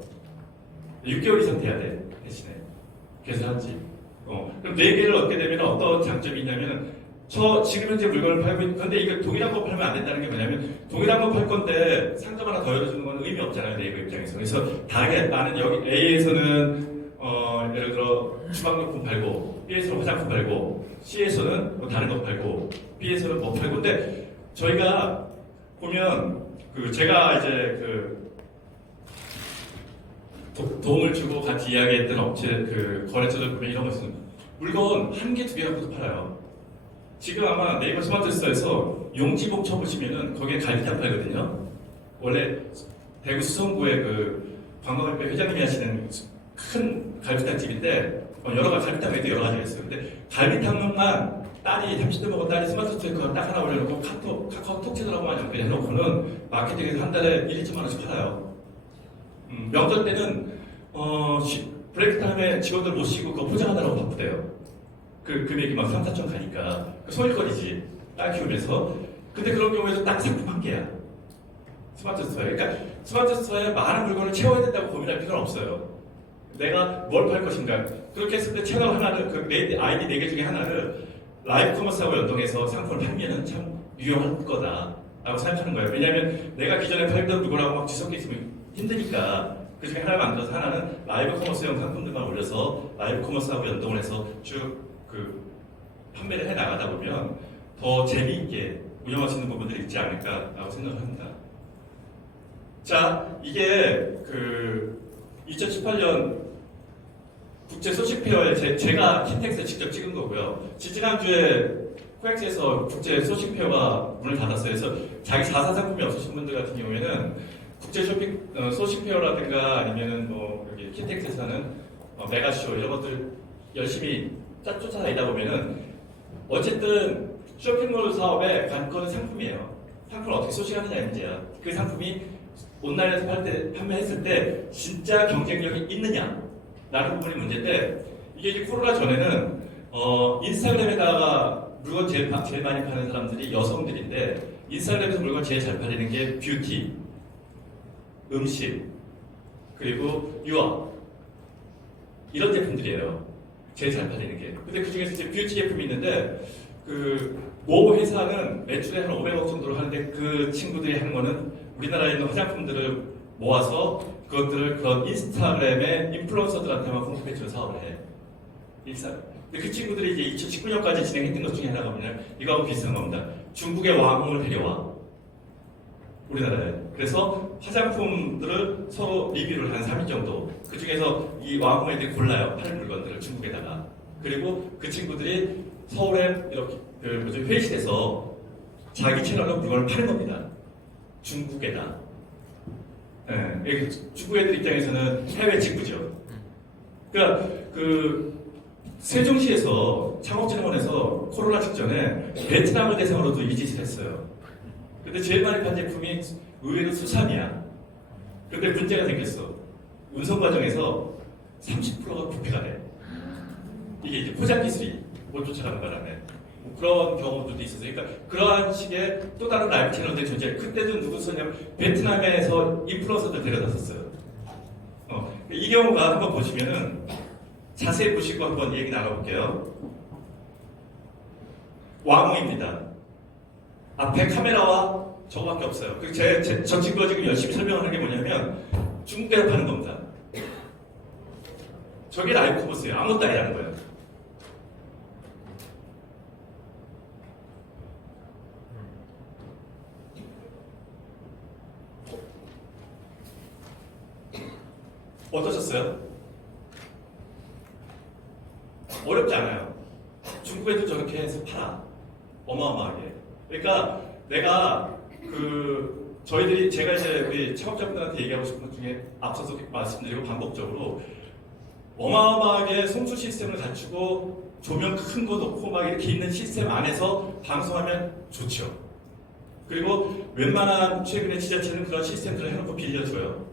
6개월 이상 돼야 돼, 대신에. 계산한지. 그럼 4개를 얻게 되면 어떤 장점이 있냐면 지금 현재 물건을 팔고 있는 건데 이게 동일한 거 팔면 안 된다는 게 뭐냐면 동일한 거 팔 건데 상점 하나 더 열어주는 건 의미 없잖아요, 네이버 입장에서. 그래서 다르게 나는 여기 A에서는 예를 들어 주방용품 팔고 B에서는 화장품 팔고 C에서는 뭐 다른 거 팔고 B에서는 뭐 팔고 근데 저희가 보면 그 제가 이제 그 도움을 주고 같이 이야기했던 업체 그 거래처들 보면 이런 거 있어요. 물건 1개, 2개 갖고도 팔아요. 지금 아마 네이버 스마트 스토어에서 용지복 쳐보시면은 거기에 갈비탕 팔거든요. 원래 대구 수성구의 그 관광협회 회장님이 하시는 큰 갈비탕 집인데 여러 가지 갈비탕 메뉴도 여러 가지가 있어요. 근데 갈비탕만 딸이 30대 먹은 딸이 스마트 스토어에 딱 하나 올려놓고 카카오톡 채널하고만 연결해놓고는 마케팅에서 한 달에 1, 2천만 원씩 팔아요. 명절 때는 브레이크 타임에 직원들 모시고 그거 포장하느라고 바쁘대요. 그 금액이 막 3, 4천 가니까 소일거리지 딸 키우면서. 근데 그런 경우에도 딱 상품 한 개야. 스마트 스토어에. 그러니까 스마트 스토어에 많은 물건을 채워야 된다고 고민할 필요는 없어요. 내가 뭘 팔 것인가. 그렇게 했을 때 채널 하나를 그 아이디 4개 중에 하나를 라이브 커머스하고 연동해서 상품을 팔면은 참 유용할 거다라고 생각하는 거예요. 왜냐하면 내가 기존에 팔던 물건하고 막 뒤섞여 있으면 힘드니까 그 중에 하나를 만들어서 하나는 라이브 커머스용 상품들만 올려서 라이브 커머스하고 연동을 해서 쭉 그 판매를 해 나가다 보면 더 재미있게 운영할 수 있는 부분들이 있지 않을까라고 생각을 합니다. 자, 이게 그 2018년 국제 소식페어에 제가 킨텍스에 직접 찍은 거고요. 지난주에 코엑스에서 국제 소식페어가 문을 닫았어요. 그래서 자기 자사 상품이 없으신 분들 같은 경우에는 국제 소식페어라든가 아니면은 뭐 여기 킨텍스에서 하는 메가쇼 이런 것들 열심히 쫓아다니다 보면은 어쨌든 쇼핑몰 사업의 관건은 상품이에요. 상품을 어떻게 소식하느냐의 문제야. 그 상품이 온라인에서 판매했을 때 진짜 경쟁력이 있느냐 라는 부분이 문제인데, 이게 이제 코로나 전에는 인스타그램에다가 물건 제일 많이 파는 사람들이 여성들인데, 인스타그램에서 물건 제일 잘 팔리는 게 뷰티, 음식, 그리고 유아 이런 제품들이에요. 제일 잘 팔리는 게. 근데 그 중에서 이제 뷰티 제품이 있는데, 모 회사는 매출에 한 500억 정도로 하는데, 그 친구들이 하는 거는 우리나라에 있는 화장품들을 모아서 그것들을 그런 인스타그램의 인플루언서들한테만 공급해주는 사업을 해. 근데 그 친구들이 이제 2019년까지 진행했던 것 중에 하나가 뭐냐면 이거하고 비슷한 겁니다. 중국의 왕홍을 데려와. 우리나라에. 그래서 화장품들을 서로 리뷰를 한 3일 정도. 그 중에서 이 왕홍 애들이 골라요. 팔 물건들을 중국에다가. 그리고 그 친구들이 서울에 이렇게 회의실에서 자기 채널로 물건을 파는 겁니다. 중국에다. 네, 중국 애들 입장에서는 해외 직구죠. 그러니까 세종시에서 창업진흥원에서 코로나 직전에 베트남을 대상으로도 이 짓을 했어요. 근데 제일 많이 판 제품이 의외로 수산이야. 근데 문제가 생겼어. 운송 과정에서 30%가 부패가 돼. 이게 이제 포장 기술이 못 쫓아가는 바람에. 그런 경우도 있어서, 그러니까 그러한 식의 또 다른 라이브 채널들이 존재해. 그때도 누구 썼냐면 베트남에서 인플루언서들 데려다 썼어요. 이 경우가 한번 보시면은 자세히 보시고 한번 얘기 나눠볼게요. 왕홍입니다. 앞에 카메라와 저거밖에 없어요. 저 친구가 지금 열심히 설명하는 게 뭐냐면 중국에서 파는 겁니다. 저게 라이브 커머스예요. 아무것도 아니라는 거예요. 어떠셨어요? 어렵지 않아요. 중국에도 저렇게 해서 팔아. 어마어마하게. 그러니까 내가 제가 이제 우리 창업자분들한테 얘기하고 싶은 것 중에 앞서서 말씀드리고 반복적으로 어마어마하게 송수 시스템을 갖추고 조명 큰 거 놓고 막 이렇게 있는 시스템 안에서 방송하면 좋죠. 그리고 웬만한 최근에 지자체는 그런 시스템들을 해놓고 빌려줘요.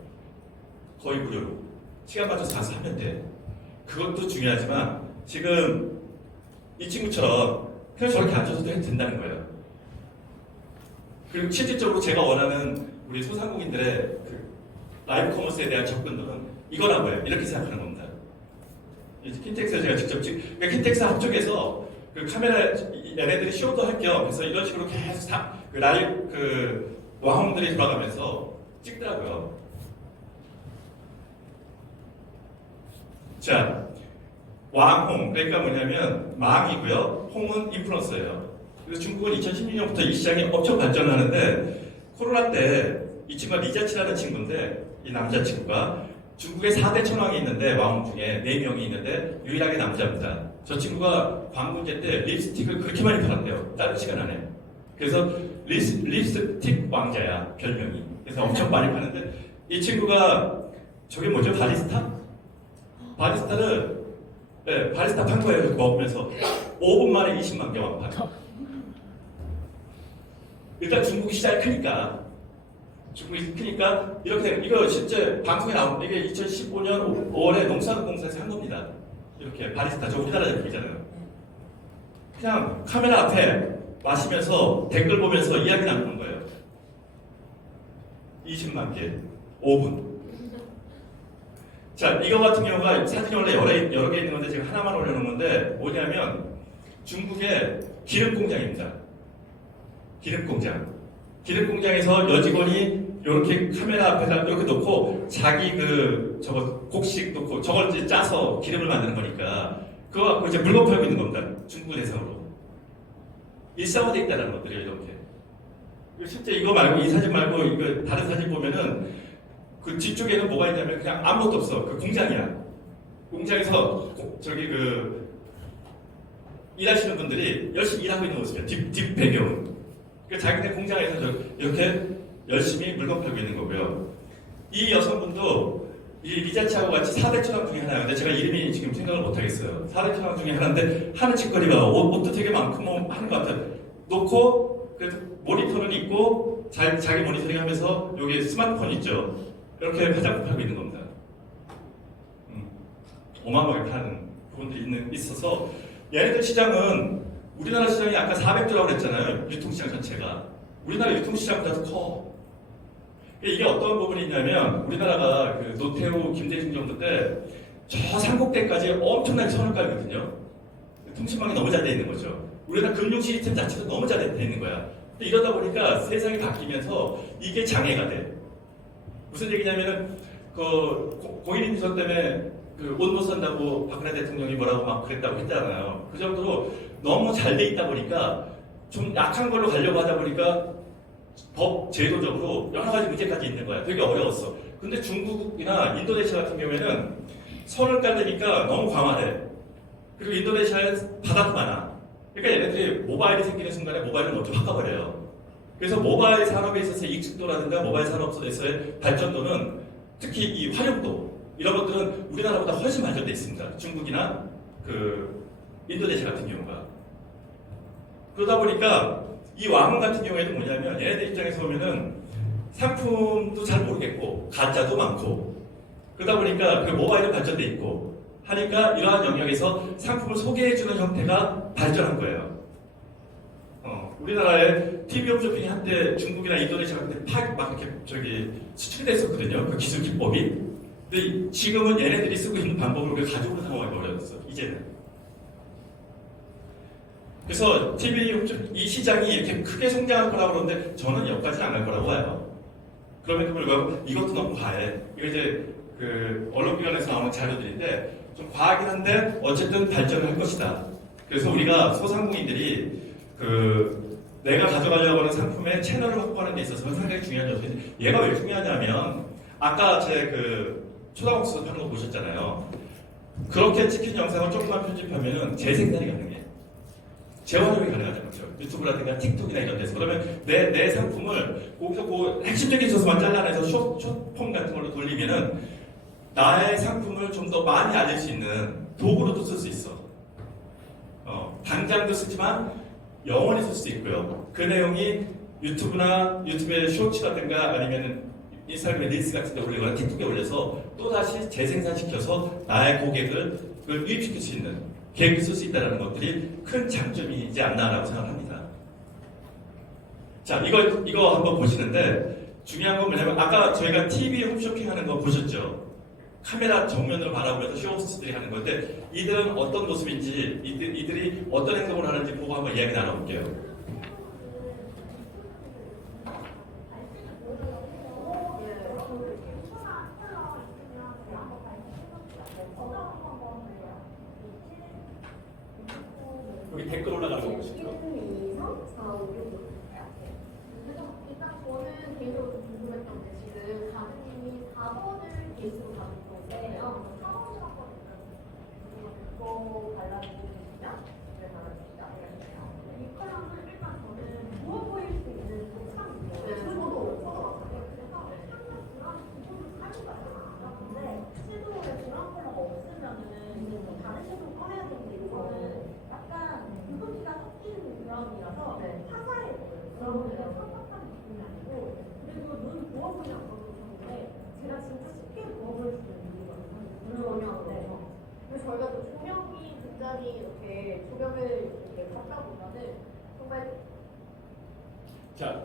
거의 무료로. 시간 맞춰서 가서 하면 돼. 그것도 중요하지만 지금 이 친구처럼 그냥 저렇게 앉아서도 해도 된다는 거예요. 그리고 실질적으로 제가 원하는 우리 소상공인들의 라이브 커머스에 대한 접근도는 이거라고요. 이렇게 생각하는 겁니다. 킨텍스를 제가 직접 그러니까 킨텍스 한쪽에서 카메라 얘네들이 쇼도 할 겸 그래서 이런 식으로 계속 라이브 왕홍들이 돌아가면서 찍더라고요. 자, 왕홍 그러니까 뭐냐면 망이고요. 홍은 인플루언서예요. 그래서 중국은 2016년부터 이 시장이 엄청 발전하는데 코로나 때 이 친구가 리자치라는 친구인데 이 남자친구가 중국에 4대 천왕이 있는데 왕홍 중에 4명이 있는데 유일하게 남자입니다. 저 친구가 광고제 때 립스틱을 그렇게 많이 팔았대요. 짧은 시간 안에. 그래서 립스틱 왕자야 별명이. 그래서 엄청 많이 파는데 이 친구가 저게 뭐죠? 바리스타? 바리스타를 네, 바리스타 판 거예요. 이렇게 먹으면서 5분 만에 20만 개 완판. 일단 중국이 시장이 크니까 이렇게 되는 이거 실제 방송에 나온 이게 2015년 5월에 농산공사에서 한 겁니다. 이렇게 바리스타 저 우리나라 제품이잖아요. 그냥 카메라 앞에 마시면서 댓글 보면서 이야기 나누는 거예요. 20만 개 5분. 자, 이거 같은 경우가 사진이 원래 여러 개 있는 건데 제가 하나만 올려놓은 건데 뭐냐면 중국의 기름 공장입니다. 기름 공장에서 여직원이 이렇게 카메라 앞에다 이렇게 놓고 자기 곡식 놓고 저걸 이제 짜서 기름을 만드는 거니까 그거 갖고 이제 물건 팔고 있는 겁니다. 중국을 대상으로. 일상화되어 있다는 것들이에요, 이렇게. 실제 이거 말고 이 사진 말고 이거 다른 사진 보면은 그 뒤쪽에는 뭐가 있냐면 그냥 아무것도 없어. 그 공장이야. 공장에서 일하시는 분들이 열심히 일하고 있는 모습이야. 뒷 배경은. 그 자기네 공장에서 이렇게 열심히 물건 팔고 있는 거고요. 이 여성분도 이 리자치하고 같이 4대 천왕 중에 하나인데 제가 이름이 지금 생각을 못 하겠어요. 4대 천왕 중에 하나인데 하는 짓거리가 옷도 되게 많고 뭐 하는 것 같아요. 놓고 그래도 모니터는 있고 자기 모니터링 하면서 여기 스마트폰 있죠. 이렇게 화장품 팔고 있는 겁니다. 어마어마하게 파는 부분들이 있어서 얘네들 시장은 우리나라 시장이 아까 400조라고 그랬잖아요. 유통시장 전체가. 우리나라 유통시장보다 더 커. 이게 어떤 부분이 있냐면 우리나라가 그 노태우, 김대중 정부 때 저 삼국대까지 엄청나게 선을 깔거든요. 통신망이 너무 잘 돼 있는 거죠. 우리나라 금융 시스템 자체도 너무 잘 돼 있는 거야. 근데 이러다 보니까 세상이 바뀌면서 이게 장애가 돼. 무슨 얘기냐면은 그 고인 인선 때문에 그 옷 못 산다고 박근혜 대통령이 뭐라고 막 그랬다고 했잖아요. 그 정도로 너무 잘 돼 있다 보니까 좀 약한 걸로 가려고 하다 보니까 법 제도적으로 여러 가지 문제까지 있는 거야. 되게 어려웠어. 근데 중국이나 인도네시아 같은 경우에는 선을 깔으니까 너무 광활해. 그리고 인도네시아에 바다도 많아. 그러니까 얘네들이 모바일이 생기는 순간에 모바일을 먼저 바꿔버려요. 그래서 모바일 산업에 있어서의 익숙도라든가 모바일 산업에서의 발전도는 특히 이 활용도 이런 것들은 우리나라보다 훨씬 발전돼 있습니다. 중국이나 그 인도네시아 같은 경우가. 그러다 보니까 이 왕 같은 경우에는 뭐냐면 얘네들 입장에서 보면은 상품도 잘 모르겠고 가짜도 많고 그러다 보니까 그 모바일은 발전돼 있고 하니까 이러한 영역에서 상품을 소개해주는 형태가 발전한 거예요. 우리나라의 TV 홈쇼핑이 한때 중국이나 인도네시아 같은 데 막 이렇게 수출이 됐었거든요. 그 기술 기법이. 근데 지금은 얘네들이 쓰고 있는 방법을 가져오는 상황이 어려웠어. 이제는. 그래서 TV 홈쇼핑 이 시장이 이렇게 크게 성장할 거라고 그러는데 저는 여기까지는 안 갈 거라고 봐요. 그럼에도 불구하고 이것도 너무 과해. 이거 이제 그 언론기관에서 나오는 자료들인데 좀 과하긴 한데 어쨌든 발전을 할 것이다. 그래서 우리가 소상공인들이 내가 가져가려고 하는 상품의 채널을 확보하는 데 있어서 상당히 중요한 점인데 얘가 왜 중요하냐면 아까 제 초당국수 하는 거 보셨잖아요. 그렇게 찍힌 영상을 조금만 편집하면은 재생산이 가능해. 재활용이 가능하다는 거죠. 유튜브라든가 틱톡이나 이런 데서. 그러면 내 상품을 거기서 그 핵심적인 소스만 잘라내서 숏폼 같은 걸로 돌리면은 나의 상품을 좀 더 많이 알릴 수 있는 도구로도 쓸 수 있어. 당장도 쓰지만 영원히 쓸 수 있고요. 그 내용이 유튜브의 쇼츠라든가 아니면은 인스타그램 릴스 같은 데 올리거나 틱톡에 올려서 또다시 재생산시켜서 나의 고객을 유입시킬 수 있는 계획을 쓸 수 있다는 것들이 큰 장점이지 않나라고 생각합니다. 자, 이거 한번 보시는데 중요한 건 뭐냐면 아까 저희가 TV 홈쇼핑 하는 거 보셨죠? 카메라 정면으로 바라보면서 쇼호스트들이 하는 건데 이들은 어떤 모습인지 이들이 어떤 행동을 하는지 보고 한번 이야기 나눠볼게요. 여기 댓글 올라가는 거 보시죠. 일단 저는 개인적으로 좀 궁금했던 게 지금 가드님이 4번을 베이스로 가지고 있는데요. 4번 사건은 그거 발라주고 계시면 왜 발라주시죠? 이 컬러는 일단 저는 부어 보일 수 있는 독창이에요. 저도 써봤어요. 그래서 약간 불안 부분을 살고 가지 않았는데 시도에 불안 컬러가 없으면 있어서 화사해요. 그러면 내가 섭섭한 느낌이 아니고 그리고 눈 부어보지 않아도 좋은데 제가 진짜 쉽게 부어볼 수 있는 눈이거든요. 조명. 네. 그래서 저희가 또 조명이 굉장히 이렇게 조명을 이렇게 갖다 보면은 정말 자,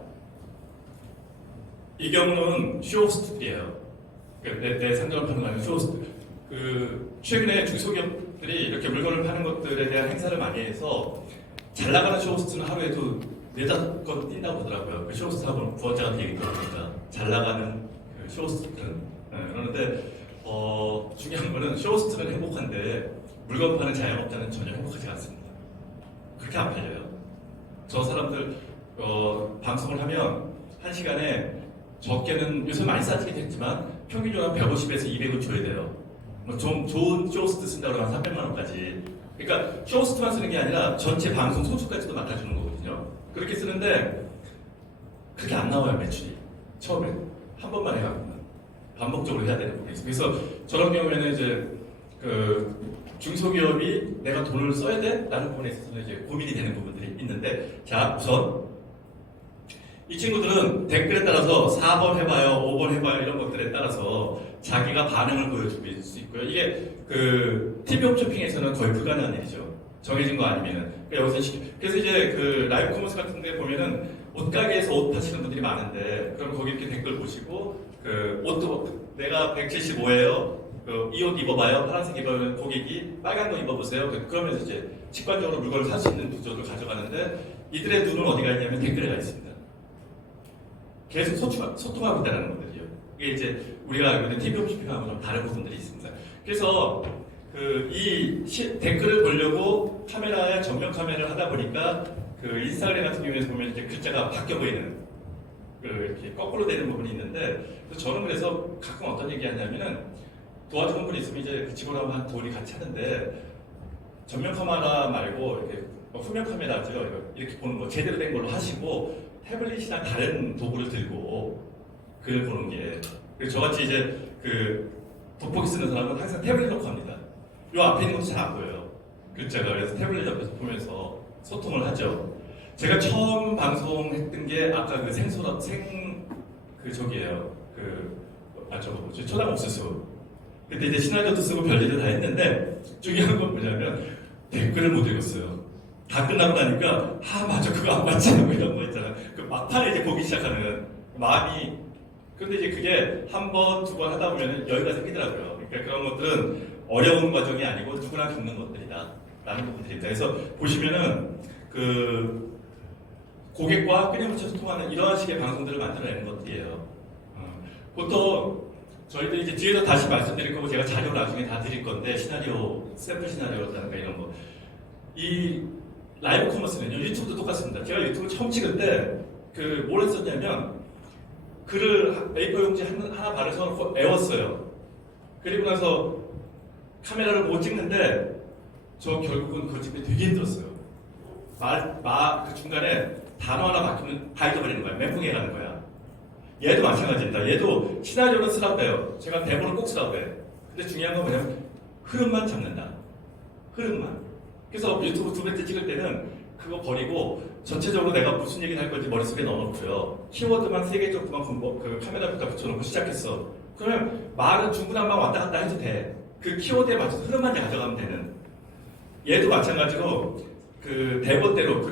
이 경우는 쇼호스트들이에요. 내 상점을 파는 거 아니고 쇼호스트. 최근에 중소기업들이 이렇게 물건을 파는 것들에 대한 행사를 많이 해서 잘 나가는 쇼호스트는 하루에도 4-5건 뛴다고 하더라고요. 그 쇼호스트하고는 부원장한테 얘기 들어보니까 잘 나가는 그 쇼호스트들은. 그런데 중요한 거는 쇼호스트는 행복한데 물건 파는 자영업자는 전혀 행복하지 않습니다. 그렇게 안 팔려요. 저 사람들 방송을 하면 1시간에 적게는 요새 많이 싸지긴 했지만 평균적으로 150에서 200은 줘야 돼요. 좀 좋은 쇼호스트 쓴다고 하면 300만 원까지. 그러니까 쇼호스트만 쓰는 게 아니라 전체 방송 소주까지도 맡아주는 거거든요. 그렇게 쓰는데 그렇게 안 나와요, 매출이. 처음에 한 번만 해갖고는 반복적으로 해야 되는 부분이 있어요. 그래서 저런 경우에는 이제 중소기업이 내가 돈을 써야 돼? 라는 부분에 있어서는 이제 고민이 되는 부분들이 있는데, 자, 우선 이 친구들은 댓글에 따라서 4번 해봐요, 5번 해봐요 이런 것들에 따라서 자기가 반응을 보여줄 수 있고요. 이게 TV 홈쇼핑에서는 거의 불가능한 일이죠. 정해진 거 아니면은. 그래서 이제 라이브 커머스 같은 데 보면은 옷가게에서 옷 파시는 분들이 많은데, 그럼 거기 이렇게 댓글 보시고 옷도 내가 175예요. 이 옷 입어봐요. 파란색 입으면 고객이 빨간 거 입어보세요. 그러면서 이제 직관적으로 물건을 살 수 있는 구조를 가져가는데, 이들의 눈은 어디가 있냐면 댓글에 가 있습니다. 계속 소통하고 있다는 것들이요. 이게 이제 우리가 알고 있는 TV 홈쇼핑하고 좀 다른 부분들이 있습니다. 그래서 댓글을 보려고 카메라에 전면 카메라를 하다 보니까 인스타그램 같은 경우에 보면 이렇게 글자가 바뀌어 보이는 이렇게 거꾸로 되는 부분이 있는데, 저는 그래서 가끔 어떤 얘기 하냐면은 도와주는 분이 있으면 이제 그 직원하고 한 둘이 같이 하는데, 전면 카메라 말고 이렇게 후면 카메라죠. 이렇게 보는 거 제대로 된 걸로 하시고 태블릿이나 다른 도구를 들고 글을 보는 게. 그리고 저같이 이제 돋보기 쓰는 사람은 항상 태블릿 놓고 합니다. 요 앞에 있는 것도 잘 안 보여요. 글자가. 그래서 태블릿 옆에서 보면서 소통을 하죠. 제가 처음 방송했던 게 아까 초당 옥수수. 그때 이제 시나리오도 쓰고 별일을 다 했는데, 중요한 건 뭐냐면 댓글을 못 읽었어요. 다 끝나고 나니까 맞아 그거 안 맞지 뭐 이런 거 있잖아. 막판에 이제 보기 시작하는 마음이. 근데 이제 그게 한 번, 두 번 하다 보면 여유가 생기더라고요. 그러니까 그런 것들은 어려운 과정이 아니고 누구나 겪는 것들이다 라는 부분들입니다. 그래서 보시면은 고객과 끊임없이 소통하는 이러한 식의 방송들을 만들어내는 것들이에요. 보통 저희들이 이제 뒤에서 다시 말씀드릴 거고, 제가 자료 나중에 다 드릴 건데, 샘플 시나리오라든가 이런 거. 이 라이브 커머스는요, 유튜브도 똑같습니다. 제가 유튜브 처음 찍을 때, 뭘 했었냐면, 글을 A4 용지 하나 바르서 외웠어요. 그리고 나서 카메라를 못 찍는데, 저 결국은 그거 찍기 되게 힘들었어요. 그 중간에 단어 하나 바뀌면 다 잊어버리는 거야. 멘붕해 가는 거야. 얘도 마찬가지입니다. 얘도 시나리오를 쓰라고 해요. 제가 대본을 꼭 쓰라고 해요. 근데 중요한 건 뭐냐면 흐름만 잡는다. 흐름만. 그래서 유튜브 2배째 찍을 때는 그거 버리고 전체적으로 내가 무슨 얘기를 할 건지 머릿속에 넣어놓고요. 키워드만 3개 정도만 카메라부터 붙여놓고 시작했어. 그러면 말은 중구난방 왔다 갔다 해도 돼. 그 키워드에 맞춰서 흐름만 가져가면 되는. 얘도 마찬가지로 대본대로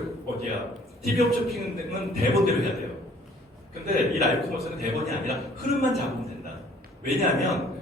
TV 홈쇼핑은 대본대로 해야 돼요. 근데 이 라이브 커머스는 대본이 아니라 흐름만 잡으면 된다. 왜냐하면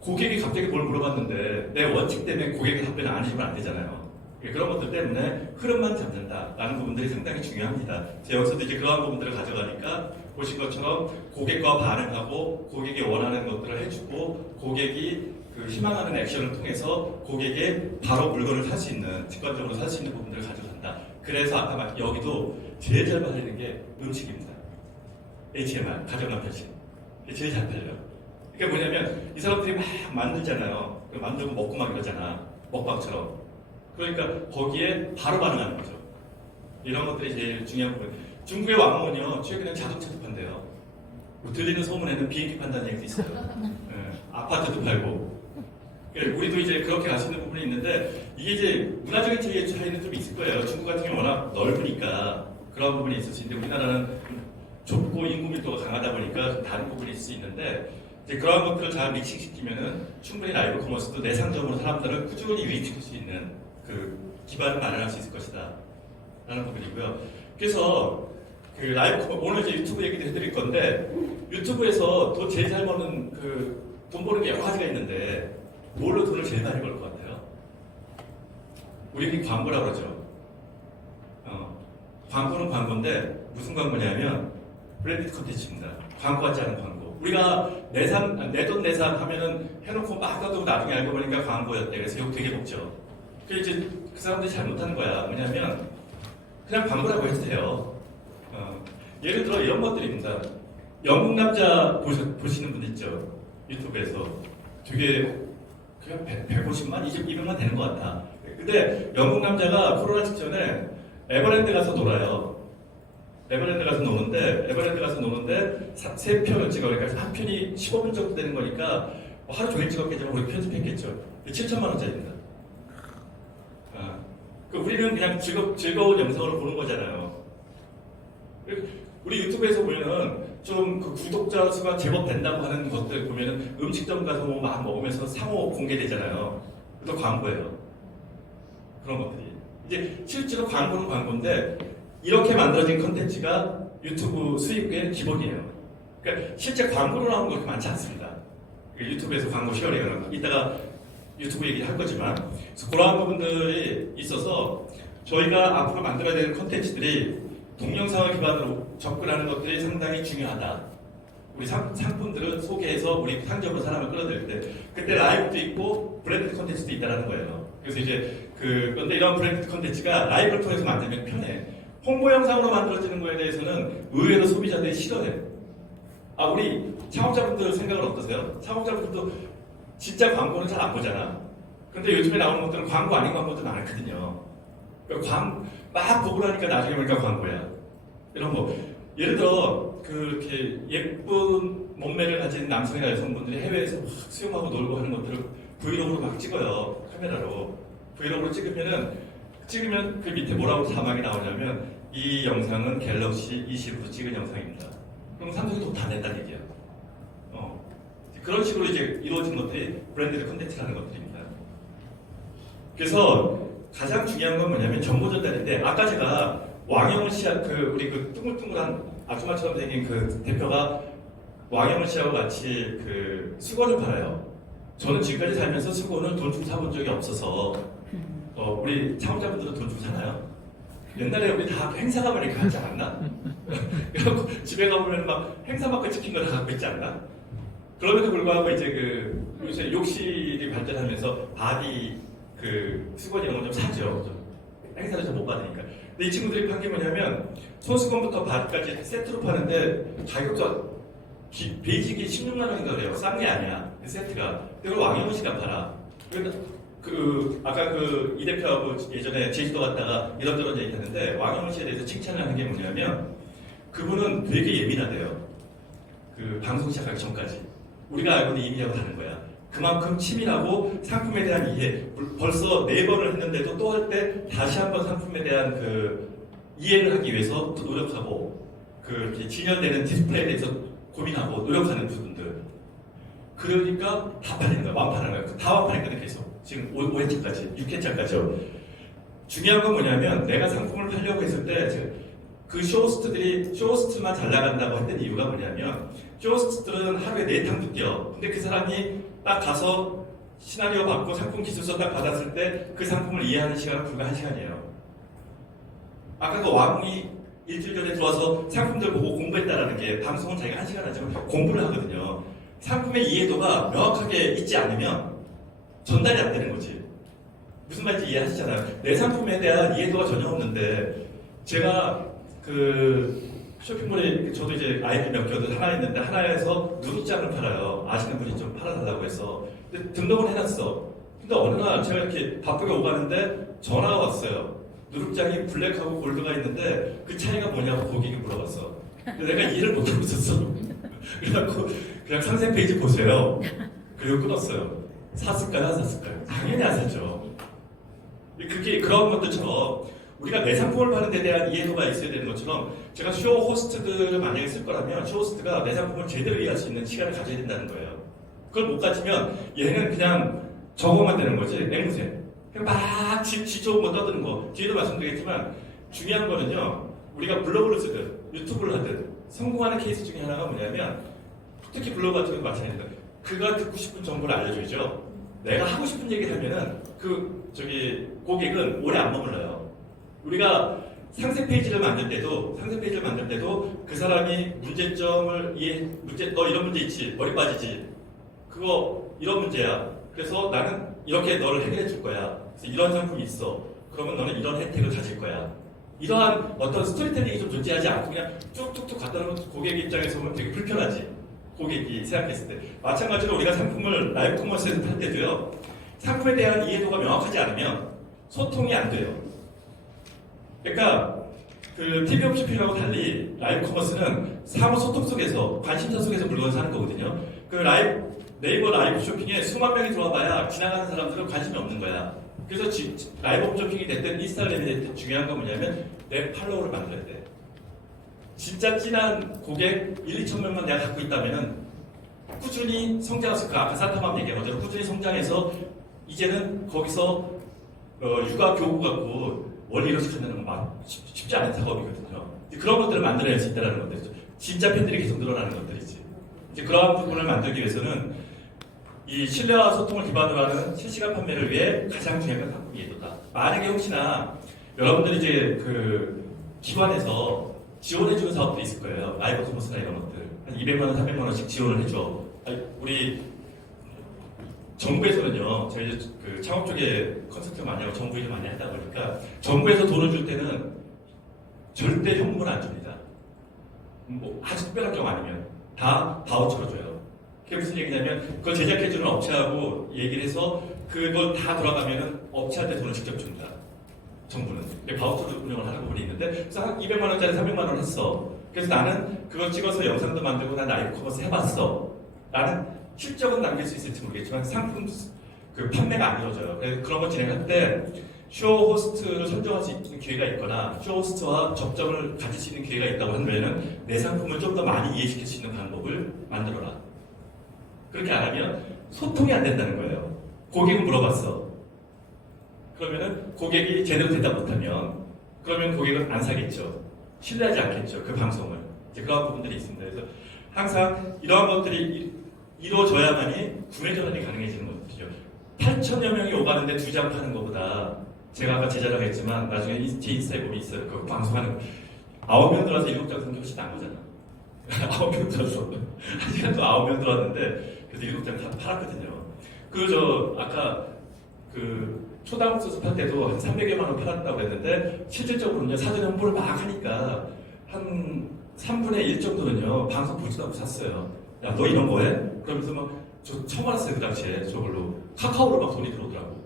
고객이 갑자기 뭘 물어봤는데 내 원칙 때문에 고객의 답변을 안 해주면 안 되잖아요. 그런 것들 때문에 흐름만 잡는다라는 부분들이 상당히 중요합니다. 제가 여기서도 이제 그러한 부분들을 가져가니까 보신 것처럼 고객과 반응하고 고객이 원하는 것들을 해주고 고객이 희망하는 액션을 통해서 고객의 바로 물건을 살 수 있는, 직관적으로 살 수 있는 부분들을 가져간다. 그래서 아까 여기도 제일 잘 팔리는 게 음식입니다. HMR, 가정한 편식. 이게 제일 잘 팔려요. 그게 뭐냐면 이 사람들이 막 만들잖아요. 만들고 먹고 막 이러잖아. 먹방처럼. 그러니까 거기에 바로 반응하는 거죠. 이런 것들이 제일 중요한 부분. 중국의 왕원이요, 최근에 자동차도 판대요. 들리는 소문에는 비행기 판다는 얘기도 있어요. 아파트도 팔고. 우리도 이제 그렇게 갈 수 있는 부분이 있는데, 이게 이제 문화적인 차이는 좀 있을 거예요. 중국 같은 경우는 워낙 넓으니까 그런 부분이 있을 수 있는데 우리나라는 좁고 인구 밀도가 강하다 보니까 좀 다른 부분이 있을 수 있는데 이제 그러한 것들을 잘 믹싱시키면은 충분히 라이브 커머스도 내상적으로 사람들을 꾸준히 유입시킬 수 있는 그 기반을 마련할 수 있을 것이다 라는 부분이고요. 그래서 그 라이브 오늘 이제 유튜브 얘기도 해드릴 건데 유튜브에서 돈 제일 잘 버는 그 돈 버는 게 여러 가지가 있는데 뭘로 돈을 제일 많이 벌 것 같아요? 우리는 광고라고 그러죠. 광고는 광고인데 무슨 광고냐면 브랜디드 컨텐츠입니다. 광고 같지 않은 광고. 우리가 내돈 내산 하면은 해놓고 막 떠도 나중에 알고 보니까 광고였대. 그래서 욕 되게 먹죠. 그 이제 그 사람들이 잘못하는 거야. 뭐냐면 그냥 광고라고 해도 돼요. 예를 들어 이런 것들입니다. 영국 남자 보시는 분 있죠? 유튜브에서 되게 그냥 150만, 200만 되는 것 같아. 근데 영국 남자가 코로나 직전에 에버랜드 가서 놀아요. 에버랜드 가서 노는데 3편을 찍어. 그러니까 한 편이 15분 정도 되는 거니까 하루 종일 찍었겠지만 우리 편집했겠죠. 7천만 원짜리입니다. 우리는 그냥 즐거운 영상으로 보는 거잖아요. 우리 유튜브에서 보면은 좀 그 구독자 수가 제법 된다고 하는 것들 보면은 음식점 가서 뭐 막 먹으면서 상호 공개되잖아요. 또 광고예요. 그런 것들이. 이제 실제로 광고는 광고인데 이렇게 만들어진 컨텐츠가 유튜브 수익의 기본이에요. 그러니까 실제 광고로 나오는 거 그렇게 많지 않습니다. 유튜브에서 광고 쉐어링을 이따가 유튜브 얘기할 거지만 그러한 부분들이 있어서 저희가 앞으로 만들어야 되는 컨텐츠들이 동영상을 기반으로 접근하는 것들이 상당히 중요하다. 우리 상품들을 소개해서 우리 상점으로 사람을 끌어들일 때 그때 라이브도 있고 브랜드 컨텐츠도 있다는 거예요. 그래서 이제 그런데 이런 브랜드 컨텐츠가 라이브를 통해서 만들면 편해. 홍보 영상으로 만들어지는 거에 대해서는 의외로 소비자들이 싫어해. 우리 창업자분들 생각은 어떠세요? 창업자분들도 진짜 광고는 잘 안 보잖아. 근데 요즘에 나오는 것들은 광고 아닌 광고도 많거든요. 그러니까 막 보고 나니까 나중에 보니까 광고야. 이런 거. 예를 들어, 그렇게 예쁜 몸매를 가진 남성이나 여성분들이 해외에서 막 수영하고 놀고 하는 것들을 브이로그로 막 찍어요. 카메라로. 브이로그로 찍으면 그 밑에 뭐라고 자막이 나오냐면 이 영상은 갤럭시 20으로 찍은 영상입니다. 그럼 삼성이 돈 다 낸다는 얘기야. 그런 식으로 이제 이루어진 것들이 브랜드 컨텐츠라는 것들입니다. 그래서 가장 중요한 건 뭐냐면 정보 전달인데 아까 제가 왕영을 씨하고 우리 그 둥글둥글한 아줌마처럼 생긴 그 대표가 왕영을 씨하고 같이 그 수건을 팔아요. 저는 지금까지 살면서 수건을 돈 주고 사본 적이 없어서 우리 창업자분들은 돈 주고 사나요? 옛날에 우리 다 행사 가면 이렇게 하지 않았나? 그래갖고 집에 가보면 막 행사 마크 찍힌 거 다 갖고 있지 않나? 그럼에도 불구하고 이제 요새 욕실이 발전하면서 바디 수건 이런 건 좀 사죠. 행사를 좀 못 받으니까. 근데 이 친구들이 판 게 뭐냐면 손수건부터 바디까지 세트로 파는데 가격도 베이직이 16만 원인가 그래요. 싼 게 아니야. 세트가. 근데 그걸 왕영은 씨가 팔아. 그러니까 아까 이 대표하고 예전에 제주도 갔다가 이런저런 얘기하는데 왕영은 씨에 대해서 칭찬을 하는 게 뭐냐면 그분은 되게 예민하대요. 방송 시작하기 전까지. 우리가 알고 있는 이미하고 다른 거야. 그만큼 치밀하고 상품에 대한 이해. 벌써 4번을 했는데도 또 할 때 다시 한번 상품에 대한 이해를 하기 위해서 또 노력하고 이렇게 진열되는 디스플레이에 대해서 고민하고 노력하는 부분들. 그러니까 다 팔리는 거야. 완판하는 거야. 다 완판했거든 계속. 지금 5회차까지, 6회차까지요. 중요한 건 뭐냐면 내가 상품을 팔려고 했을 때 쇼호스트만 잘 나간다고 했던 이유가 뭐냐면 쇼호스트들은 하루에 4탕도 뛰어. 근데 그 사람이 딱 가서 시나리오 받고 상품 기술서 딱 받았을 때 그 상품을 이해하는 시간은 불과 1시간이에요. 아까 왕이 일주일 전에 들어와서 상품들 보고 공부했다라는 게 방송은 자기가 1시간 하지만 공부를 하거든요. 상품의 이해도가 명확하게 있지 않으면 전달이 안 되는 거지. 무슨 말인지 이해하시잖아요. 내 상품에 대한 이해도가 전혀 없는데 제가 쇼핑몰에 저도 이제 아이들 몇 개도 하나 있는데 하나에서 누룩장을 팔아요. 아시는 분이 좀 팔아달라고 해서. 근데 등록을 해놨어. 근데 어느 날 제가 이렇게 바쁘게 오가는데 전화가 왔어요. 누룩장이 블랙하고 골드가 있는데 그 차이가 뭐냐고 고객이 물어봤어. 근데 내가 이해를 못하고 있었어. 그래갖고 그냥 상세 페이지 보세요. 그리고 끊었어요. 샀을까요? 안 샀을까요? 당연히 안 샀죠. 그런 것들처럼 우리가 내 상품을 파는 데 대한 이해도가 있어야 되는 것처럼 제가 쇼 호스트들을 만약에 쓸 거라면 쇼 호스트가 내 상품을 제대로 이해할 수 있는 시간을 가져야 된다는 거예요. 그걸 못 가지면 얘는 그냥 적응만 되는 거지, 앵무새. 그냥 막 지 좋은 거 떠드는 거. 뒤에도 말씀드리겠지만 중요한 거는요, 우리가 블로그를 쓰든 유튜브를 하든 성공하는 케이스 중에 하나가 뭐냐면 특히 블로그 같은 경우 마찬가지입니다. 그가 듣고 싶은 정보를 알려줘야죠. 내가 하고 싶은 얘기를 하면은 고객은 오래 안 머물러요. 우리가 상세 페이지를 만들 때도 그 사람이 문제점을 너 이런 문제 있지, 머리 빠지지, 그거 이런 문제야. 그래서 나는 이렇게 너를 해결해 줄 거야. 그래서 이런 상품이 있어. 그러면 너는 이런 혜택을 가질 거야. 이러한 어떤 스토리텔링이 좀 존재하지 않고 그냥 쭉쭉쭉 갖다 놓으면 고객 입장에서 보면 되게 불편하지. 고객이 생각했을 때. 마찬가지로 우리가 상품을 라이브 커머스에서 팔 때도요, 상품에 대한 이해도가 명확하지 않으면 소통이 안 돼요. 그러니까 그 TV 홈쇼핑하고 달리 라이브 커머스는 상호 소통 속에서, 관심사 속에서 물건을 사는 거거든요. 그 네이버 라이브 쇼핑에 수만 명이 들어와봐야 지나가는 사람들은 관심이 없는 거야. 그래서 라이브 홈쇼핑이 됐든 인스타그램이 됐든 중요한 건 뭐냐면 내 팔로워를 만들어야 돼. 진짜 진한 고객 1, 2천 명만 내가 갖고 있다면은 꾸준히 성장해서, 그 아까 사타맘 얘기한 것처럼 꾸준히 성장해서 이제는 거기서 육아 교구 갖고 원리 이루어지는 건 막 쉽지 않은 작업이거든요. 그런 것들을 만들어낼 수 있다는 것들이죠. 진짜 팬들이 계속 늘어나는 것들이지. 이제 그러한 부분을 만들기 위해서는 이 신뢰와 소통을 기반으로 하는 실시간 판매를 위해 가장 중요한 건 상품 이해도다. 만약에 혹시나 여러분들이 이제 그 기관에서 지원해주는 사업도 있을 거예요. 라이브 커머스나 이런 것들. 한 200만 원, 300만 원씩 지원을 해줘. 우리 정부에서는요, 저희 그 창업 쪽에 컨설팅 많이 하고 정부 일을 많이 하다 보니까 정부에서 돈을 줄 때는 절대 현금을 안 줍니다. 뭐 아주 특별한 경우 아니면 다 바우처로 줘요. 그게 무슨 얘기냐면 그걸 제작해주는 업체하고 얘기를 해서 그걸 다 돌아가면은 업체한테 돈을 직접 준다. 정부는. 바우처로 운영을 하는 부분이 있는데 그래서 한 200만 원짜리 300만 원 했어. 그래서 나는 그걸 찍어서 영상도 만들고 난 라이브 커머스 해봤어. 나는 실적은 남길 수 있을지 모르겠지만 상품 그 판매가 안 이루어져요. 그래서 그런 거 진행할 때 쇼 호스트를 선정할 수 있는 기회가 있거나 쇼 호스트와 접점을 가질 수 있는 기회가 있다고 한다면 내 상품을 좀 더 많이 이해시킬 수 있는 방법을 만들어라. 그렇게 안 하면 소통이 안 된다는 거예요. 고객은 물어봤어. 그러면은 고객이 제대로 대답 못하면 그러면 고객은 안 사겠죠. 신뢰하지 않겠죠. 그 방송을. 이제 그런 부분들이 있습니다. 그래서 항상 이러한 것들이 이루어져야만이 구매 전환이 가능해지는 것이죠. 8천여 명이 오가는데 2장 파는 것보다 제가 아까 제자라고 했지만 나중에 제 인스타에 보면 있어요. 그 방송하는 9명 들어와서 7장 사는 게 훨씬 나은 거잖아. 9명 들어서 1시간 동안 9명 들어왔는데 그래도 7장 팔았거든요. 아까 초당국수 팔 때도 한 300여만 원 팔았다고 했는데 실질적으로는요, 사전 홍보를 막 하니까 한 3분의 1 정도는요, 방송 보지도 않고 샀어요. 야, 너 이런 거 해? 그러면서 저 처음 알았어요, 그 당시에. 저걸로. 카카오로 막 돈이 들어오더라고.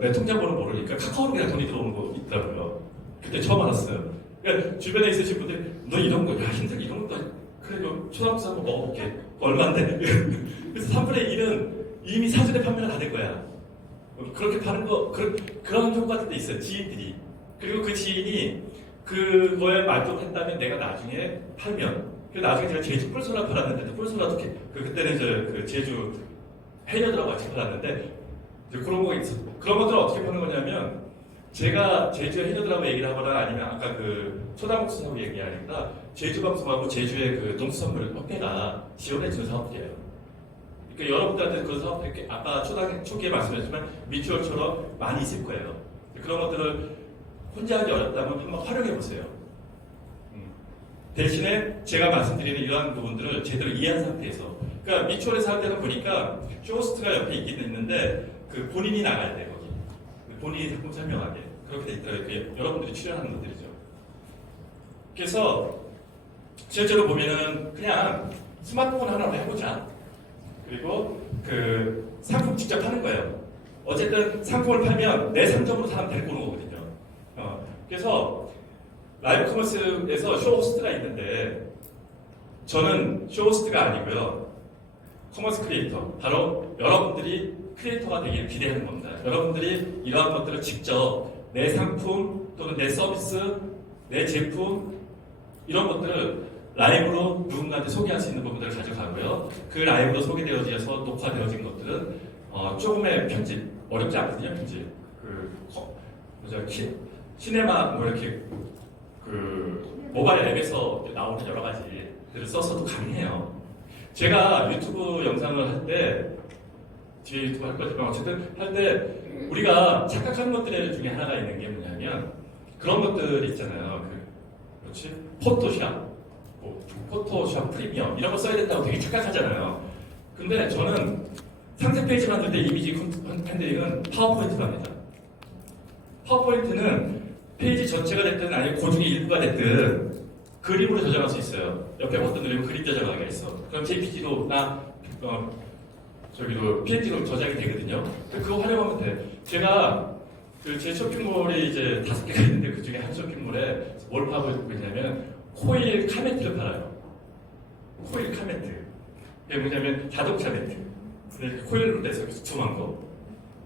내 통장번호 모르니까 카카오로 그냥 돈이 들어오는 거 있더라고요. 그때 처음 알았어요. 그러니까 주변에 있으신 분들이, 너 이런 거, 야, 힘들게 이런 것도, 그래, 초당국수 한번 먹어볼게. 얼마인데? 그래서 3분의 1은 이미 사전에 판매가 다 된 거야. 그렇게 파는 거, 그런 효과들도 있어요, 지인들이. 그리고 그 지인이 그거에 만족했다면 내가 나중에 팔면, 나중에 제가 제주 뿔소라 팔았는데, 뿔소라도 그때는 제주 해녀들하고 같이 팔았는데, 그런 거 있어. 그런 것들을 어떻게 파는 거냐면, 제가 제주 해녀들하고 얘기를 하거나 아니면 아까 초당국수하고 얘기하니까, 제주 방송하고 제주의 농수산물 협회가 지원해주는 사업들이에요. 그러니까 여러분들한테 그런 사업들이 아까 초기에 말씀하셨지만 미추얼처럼 많이 있을 거예요. 그런 것들을 혼자 하기 어렵다면 한번 활용해 보세요. 대신에 제가 말씀드리는 이러한 부분들을 제대로 이해한 상태에서, 그러니까 미추얼에서 할 때는 보니까 쇼호스트가 옆에 있긴 있는데 본인이 나가야 돼, 거기. 본인이 상품 설명하게. 그렇게 돼 있더라고요. 여러분들이 출연하는 것들이죠. 그래서 실제로 보면은 그냥 스마트폰 하나로 해보자. 그리고 상품 직접 하는 거예요. 어쨌든 상품을 팔면 내 상점으로 사람 데리고 오는 거거든요. 그래서 라이브 커머스에서 쇼호스트가 있는데 저는 쇼호스트가 아니고요. 커머스 크리에이터. 바로 여러분들이 크리에이터가 되기를 기대하는 겁니다. 여러분들이 이러한 것들을 직접 내 상품 또는 내 서비스, 내 제품 이런 것들을 라이브로 누군가한테 소개할 수 있는 부분들을 가져가고요. 그 라이브로 소개되어져서 녹화되어진 것들은 조금의 편집, 어렵지 않거든요, 편집. 시네마 뭐 이렇게 모바일 앱에서 나오는 여러 가지들을 써서도 가능해요. 제가 유튜브 영상을 할 때, 뒤에 유튜브 할 거지만 어쨌든 할 때 우리가 착각하는 것들 중에 하나가 있는 게 뭐냐면 그런 것들 있잖아요. 그렇지? 포토샵, 포토샵 프리미엄 이런 거 써야 된다고 되게 착각하잖아요. 근데 저는 상세 페이지 만들 때 이미지 핸들링은 파워포인트로 합니다. 파워포인트는 페이지 전체가 됐든 아니면 그 중에 일부가 됐든 그림으로 저장할 수 있어요. 옆에 버튼 누르면 그림 저장하기가 있어. 그럼 JPG로나 PNG로 저장이 되거든요. 그거 활용하면 돼. 제가 제 쇼핑몰이 이제 5개가 있는데 그 중에 한 쇼핑몰에 뭘 파고 있냐면 코일 카매트를 팔아요. 코일 카매트. 그게 뭐냐면 자동차 매트. 코일로 돼서 두툼한 거.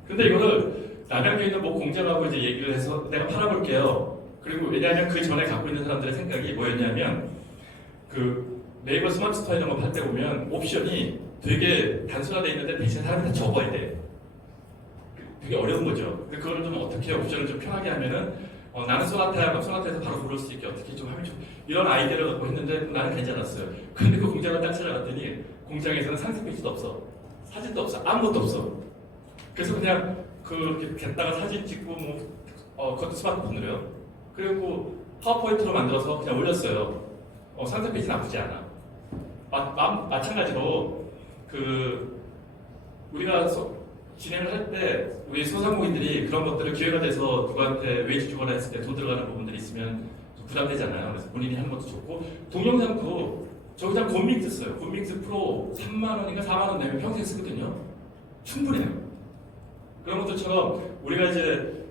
근데 이거를 남양주에 있는 뭐 공장하고 이제 얘기를 해서 내가 팔아볼게요. 그리고 왜냐하면 그 전에 갖고 있는 사람들의 생각이 뭐였냐면 그 네이버 스마트 스토어 이런 거 팔 때 보면 옵션이 되게 단순화되어 있는데 대신 사람이 다 적어야 돼. 되게 어려운 거죠. 근데 그거를 좀 어떻게 옵션을 좀 편하게 하면은 나는 소나타야, 그럼 소나타에서 바로 부를 수 있게 어떻게 좀 하면 좀 이런 아이디어를 갖고 했는데 나는 괜찮았어요. 근데 그 공장을 딱 찾아갔더니 공장에서는 상세 페이지도 없어, 사진도 없어, 아무것도 없어. 그래서 그냥 그렇게 겠다가 사진 찍고 그것도 스마트폰으로요. 그리고 파워포인트로 만들어서 그냥 올렸어요. 상세 페이지 나쁘지 않아. 마찬가지로 우리가 진행을 할 때 우리 소상공인들이 그런 것들을 기회가 돼서 누구한테 웨이지 주거나 했을 때 돈 들어가는 부분들이 있으면 좀 부담되잖아요. 그래서 본인이 하는 것도 좋고 동영상도 저 그냥 곤믹스 써요. 곤믹스 프로 3만 원인가 4만 원 내면 평생 쓰거든요. 충분해요. 그런 것들처럼 우리가 이제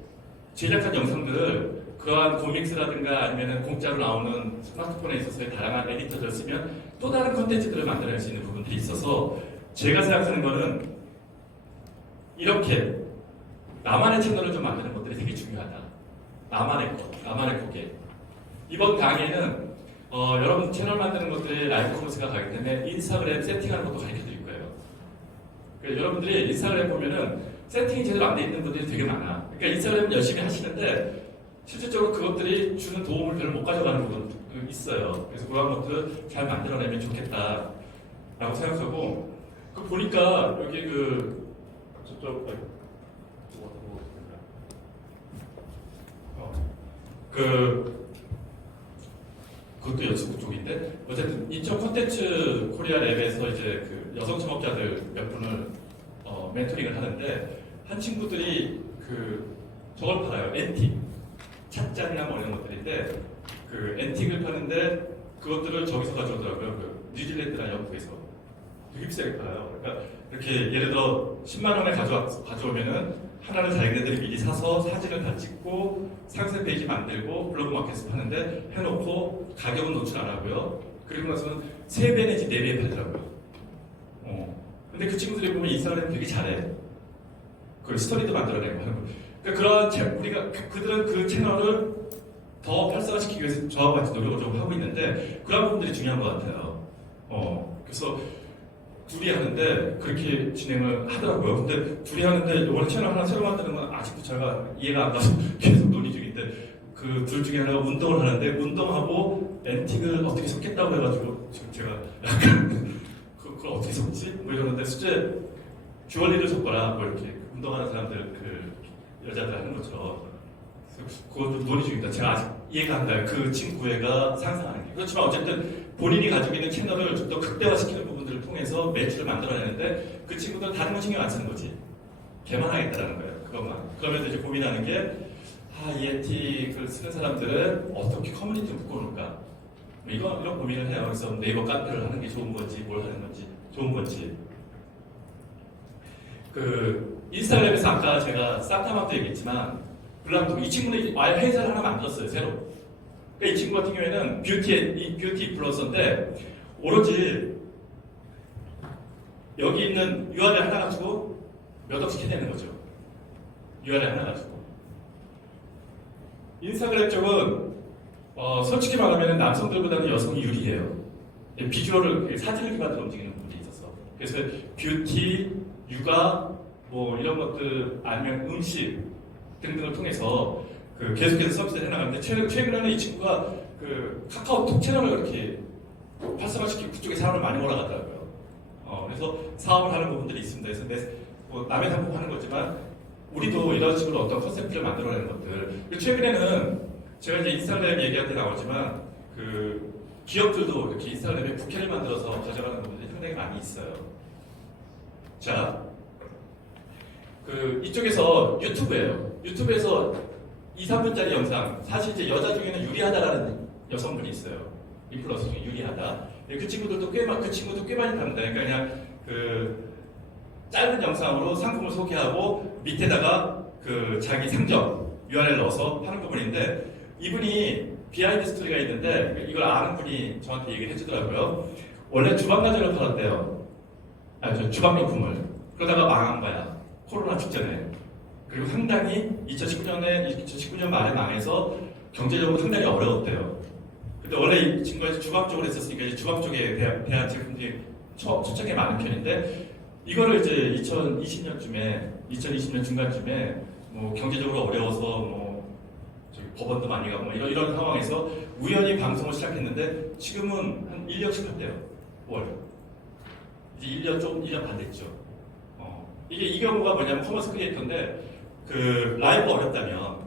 제작한 영상들을 그러한 곤믹스라든가 아니면 공짜로 나오는 스마트폰에 있어서의 다양한 에디터를 쓰면 또 다른 컨텐츠들을 만들어낼 수 있는 부분들이 있어서 제가 생각하는 거는 이렇게 나만의 채널을 좀 만드는 것들이 되게 중요하다. 나만의 고개. 이번 강의는 여러분 채널 만드는 것들이 라이브 코र्스가 가기 때문에 인스타그램 세팅하는 것도 가르쳐 드릴 거예요. 그러니까 여러분들이 인스타그램 보면은 세팅이 제대로 안 돼 있는 분들이 되게 많아. 그러니까 인스타그램은 열심히 하시는데 실질적으로 그것들이 주는 도움을 별로 못 가져가는 부분도 있어요. 그래서 그런 것들을 잘 만들어내면 좋겠다라고 생각하고 보니까 여기 저쪽 그것도 연수구 쪽인데 어쨌든 인천 콘텐츠 코리아 랩에서 이제 여성 창업자들 몇 분을 멘토링을 하는데 한 친구들이 저걸 팔아요. 앤틱 찻잔이나 뭐 이런 것들인데 앤틱을 파는데 그것들을 저기서 가져오더라고요. 뉴질랜드나 영국에서 되게 비싸게 팔아요. 그러니까 이렇게 예를 들어 10만 원에 가져오면은 하나를 자기네들이 미리 사서 사진을 다 찍고 상세 페이지 만들고 블로그 마켓에서 파는데 해놓고 가격은 노출 안 하고요. 그리고 나서는 3배 내지 4배 팔더라고요. 근데 그 친구들이 보면 인스타그램 되게 잘해. 그 스토리도 만들어내고 하는 거. 그러니까 우리가 그들은 그 채널을 더 활성화시키기 위해서 저하고 같이 노력을 좀 하고 있는데 그런 부분들이 중요한 것 같아요. 그래서 둘이 하는데 그렇게 진행을 하더라고요. 근데 둘이 하는데 이번에 채널 하나 새로 만드는 건 아직도 제가 이해가 안 가서 계속 논의 중인데 그 둘 중에 하나가 운동을 하는데 운동하고 앤틱을 어떻게 섞겠다고 해가지고 지금 제가 약간 그걸 어떻게 섞지? 뭐 이러는데 실제 주얼리를 섞거나 뭐 이렇게 운동하는 사람들 여자들 하는 것처럼 그것도 논의 중입니다. 제가 아직 이해가 안 가요. 그 친구애가 상상하는 게. 그렇지만 어쨌든 본인이 가지고 있는 채널을 좀 더 극대화시키는 부분들을 통해서 매출을 만들어내는데 그 친구들은 다른 건 신경 안 쓰는 거지. 걔만 하겠다라는 거예요. 그것만. 그러면서 이제 고민하는 게 이 앤틱을 쓰는 사람들은 어떻게 커뮤니티를 묶어놓을까? 이런 고민을 해요. 그래서 네이버 카페를 하는 게 좋은 건지 뭘 하는 건지 좋은 건지. 인스타그램에서 아까 제가 쌍타마도 얘기했지만 블랑도 이 친구는 아예 회사를 하나 만들었어요. 새로. 그러니까 이 친구 같은 경우에는 뷰티 인플루언서인데 오로지 여기 있는 URL 하나 가지고 몇 억씩 해내는 거죠. URL 하나 가지고. 인스타그램 쪽은 솔직히 말하면 남성들보다는 여성이 유리해요. 비주얼을 사진을 기반으로 움직이는 부분이 있어서 그래서 뷰티, 육아 뭐 이런 것들 아니면 음식 등등을 통해서 계속해서 서비스를 해나가는데 최근에는 이 친구가 카카오톡 채널을 이렇게 활성화시키고 그쪽에 사람을 많이 몰아가더라고요. 그래서 사업을 하는 부분들이 있습니다. 그래서 남의 상품하는 거지만 우리도 이런 식으로 어떤 컨셉트를 만들어내는 것들. 그리고 최근에는 제가 이제 인스타그램 얘기할 때 나오지만 기업들도 이렇게 인스타그램에 부캐를 만들어서 가져가는 부분들이 상당히 많이 있어요. 자, 이쪽에서 유튜브예요. 유튜브에서 2, 3분짜리 영상, 사실 이제 여자 중에는 유리하다라는 여성분이 있어요. 인플루언서 중에 유리하다. 그 친구도 꽤 많이 답니다. 그러니까 그냥 짧은 영상으로 상품을 소개하고 밑에다가 자기 상점 URL 넣어서 하는 부분인데 이분이 비하인드 스토리가 있는데 이걸 아는 분이 저한테 얘기를 해주더라고요. 원래 주방가전을 팔았대요. 주방용품을. 그러다가 망한 거야. 코로나 직전에. 그리고 상당히 2019년 말에 망해서 경제적으로 상당히 어려웠대요. 근데 원래 이 친구가 주방 쪽으로 했었으니까 이제 주방 쪽에 대한 제품들이 초창기에 많은 편인데 이거를 이제 2020년 중간쯤에 뭐 경제적으로 어려워서 법원도 많이 가고 이런 상황에서 우연히 방송을 시작했는데 지금은 한 1년씩 했대요. 월. 이제 1년 반 됐죠. 이 경우가 뭐냐면 커머스 크리에이터인데 라이브가 어렵다면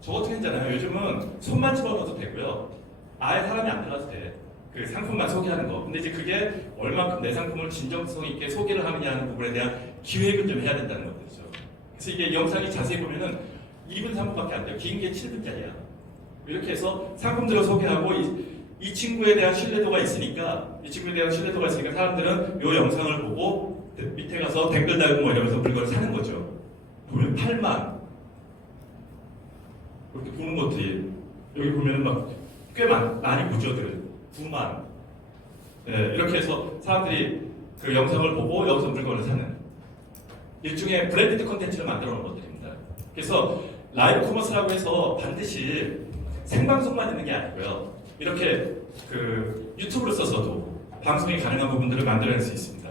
저 같은 했잖아요. 요즘은 손만 집어넣어도 되고요. 아예 사람이 안 들어가도 돼. 상품만 소개하는 거. 근데 이제 그게 얼만큼 내 상품을 진정성 있게 소개를 하느냐 하는 부분에 대한 기획을 좀 해야 된다는 것들이죠. 그래서 이게 영상이 자세히 보면은 2분, 3분밖에 안 돼요. 긴 게 7분짜리야. 이렇게 해서 상품들을 소개하고 이 친구에 대한 신뢰도가 있으니까 사람들은 이 영상을 보고 밑에 가서 댓글 달고 뭐 이러면서 물건을 사는 거죠. 보면 8만 이렇게 보는 것들이 여기 보면은 막 꽤 많이 보죠들 9만 이렇게 해서 사람들이 영상을 보고 여기서 물건을 사는 일종의 브랜디드 컨텐츠를 만들어 놓은 것들입니다. 그래서 라이브 커머스라고 해서 반드시 생방송만 있는 게 아니고요. 이렇게 유튜브를 써서도 방송이 가능한 부분들을 만들어낼 수 있습니다.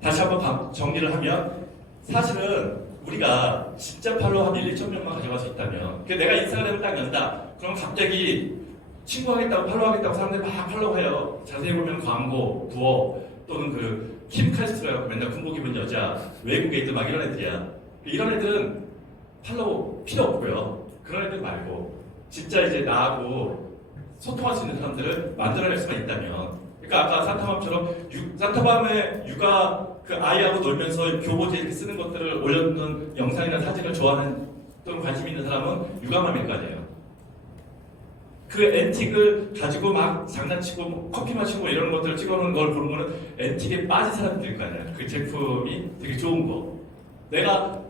다시 한번 정리를 하면 사실은 우리가 진짜 팔로워 한 1, 2천 명만 가져갈 수 있다면 내가 인스타그램을 딱 연다. 그럼 갑자기 친구하겠다고 팔로우하겠다고 사람들이 막 팔로우해요. 자세히 보면 광고, 부업 또는 킴 칼스트라고 맨날 군복 입은 여자, 외국에 있던 막 이런 애들이야. 이런 애들은 팔로우 필요 없고요. 그런 애들 말고 진짜 이제 나하고 소통할 수 있는 사람들을 만들어낼 수만 있다면 그러니까 아까 산타밤에 육아 아이하고 놀면서 교보제 이렇게 쓰는 것들을 올려놓는 영상이나 사진을 좋아하는 또는 관심 있는 사람은 육아맘일 거 아니에요. 앤틱을 가지고 막 장난치고 커피 마시고 이런 것들을 찍어놓은 걸 보는 거는 앤틱에 빠진 사람들일 거 아니에요. 그 제품이 되게 좋은 거. 내가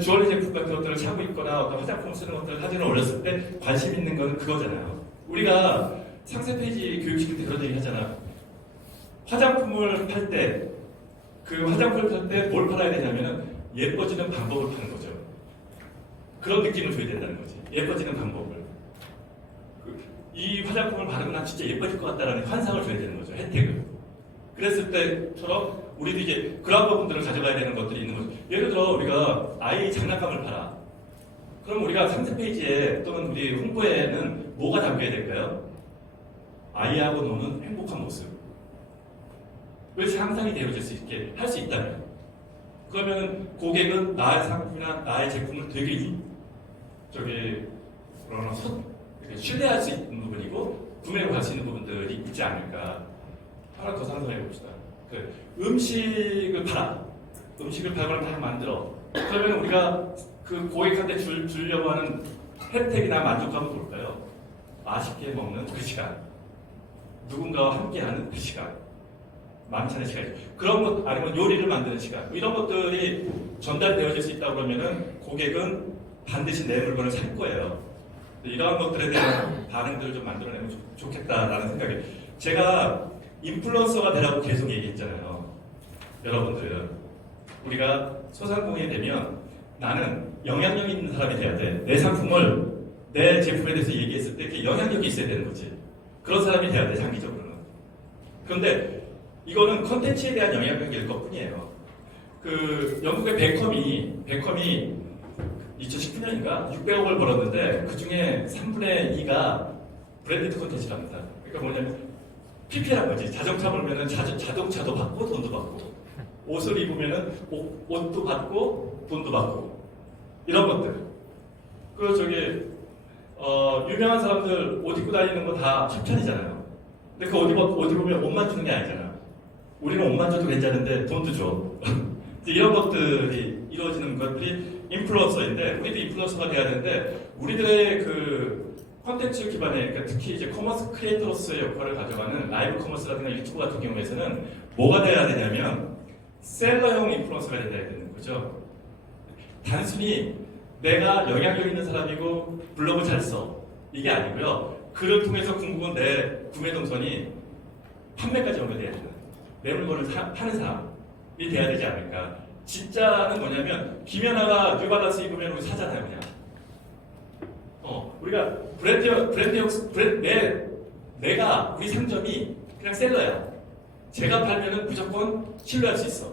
주얼리 제품 같은 것들을 사고 있거나 어떤 화장품 쓰는 것들을 사진을 올렸을 때 관심 있는 거는 그거잖아요. 우리가 상세 페이지 교육시킬 때 그런 얘기 하잖아. 화장품을 팔 때 뭘 팔아야 되냐면은 예뻐지는 방법을 파는 거죠. 그런 느낌을 줘야 된다는 거지. 예뻐지는 방법을. 이 화장품을 바르면 난 진짜 예뻐질 것 같다라는 환상을 줘야 되는 거죠. 혜택을. 그랬을 때처럼 우리도 이제 그런 부분들을 가져가야 되는 것들이 있는 거죠. 예를 들어 우리가 아이 장난감을 팔아. 그럼 우리가 상세 페이지에 또는 우리 홍보에는 뭐가 담겨야 될까요? 아이하고 노는 행복한 모습. 왜 상상이 되어질 수 있게 할 수 있다면 그러면 고객은 나의 상품이나 나의 제품을 되게 신뢰할 수 있는 부분이고 구매로 갈 수 있는 부분들이 있지 않을까. 하나 더 상상해 봅시다. 음식을 팔아. 음식을 팔거나 막 만들어. 그러면 우리가 고객한테 주려고 하는 혜택이나 만족감은 뭘까요? 맛있게 먹는 그 시간. 누군가와 함께하는 그 시간. 만찬의 시간. 그런 것, 아니면 요리를 만드는 시간. 이런 것들이 전달되어질 수 있다고 그러면은 고객은 반드시 내 물건을 살 거예요. 이러한 것들에 대한 반응들을 좀 만들어내면 좋겠다라는 생각이. 제가 인플루언서가 되라고 계속 얘기했잖아요. 여러분들. 우리가 소상공인이 되면 나는 영향력 있는 사람이 돼야 돼. 내 상품을 내 제품에 대해서 얘기했을 때 그 영향력이 있어야 되는 거지. 그런 사람이 돼야 돼, 장기적으로는. 그런데 이거는 컨텐츠에 대한 영향력일 것 뿐이에요. 그 영국의 베컴이 2019년인가 600억을 벌었는데 그 중에 3분의 2가 브랜디드 컨텐츠랍니다. 그러니까 뭐냐면 PPL한 거지. 자동차 보면은 자동차도 받고 돈도 받고 옷을 입으면은 옷도 받고 돈도 받고 이런 것들. 그 저기 유명한 사람들 옷 입고 다니는 거 다 협찬이잖아요. 근데 그 옷 입으면 옷만 주는 게 아니잖아. 우리는 옷만 줘도 괜찮은데 돈도 줘. 이런 것들이 이루어지는 것들이 인플루언서인데 우리도 인플루언서가 돼야 되는데 우리들의 그 콘텐츠 기반의 그러니까 특히 이제 커머스 크리에이터로서의 역할을 가져가는 라이브 커머스라든가 유튜브 같은 경우에서는 뭐가 돼야 되냐면 셀러형 인플루언서가 돼야 되는 거죠. 단순히 내가 영향력 있는 사람이고 블로그 잘 써. 이게 아니고요. 그를 통해서 궁극은 내 구매 동선이 판매까지 연결돼야 되는 내 물건을 파는 사람이 돼야 되지 않을까. 진짜는 뭐냐면 김연아가 뉴발란스 입으면 우리 사잖아요, 그냥. 우리가 내가 우리 상점이 그냥 셀러야. 제가 팔면은 무조건 신뢰할 수 있어.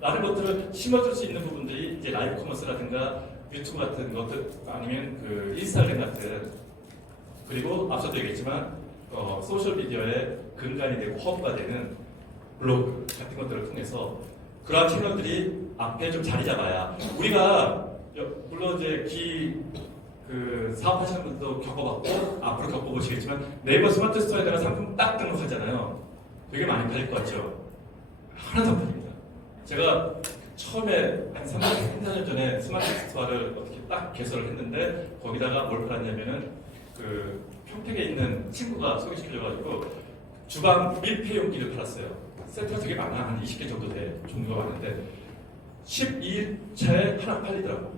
라는 것들을 심어줄 수 있는 부분들이 이제 라이브 커머스라든가 유튜브 같은 것들 아니면 그 인스타그램 같은 그리고 앞서도 얘기했지만 소셜 미디어의 근간이 되고 허브가 되는 블로그 같은 것들을 통해서 그러한 채널들이 앞에 좀 자리 잡아야 우리가 물론 이제 그 사업하시는 분도 겪어봤고 앞으로 겪어보시겠지만 네이버 스마트 스토어에다가 상품 딱 등록하잖아요. 되게 많이 팔릴 것 같죠? 하나도 안 팔립니다. 제가 처음에 한 3년 전에 스마트 스토어를 어떻게 딱 개설을 했는데 거기다가 뭘 팔았냐면은 그 평택에 있는 친구가 소개시켜줘가지고 주방 밀폐용기를 팔았어요. 세트가 되게 많아. 한 20개 정도 돼. 종류가 많은데 12일차에 하나 팔리더라고.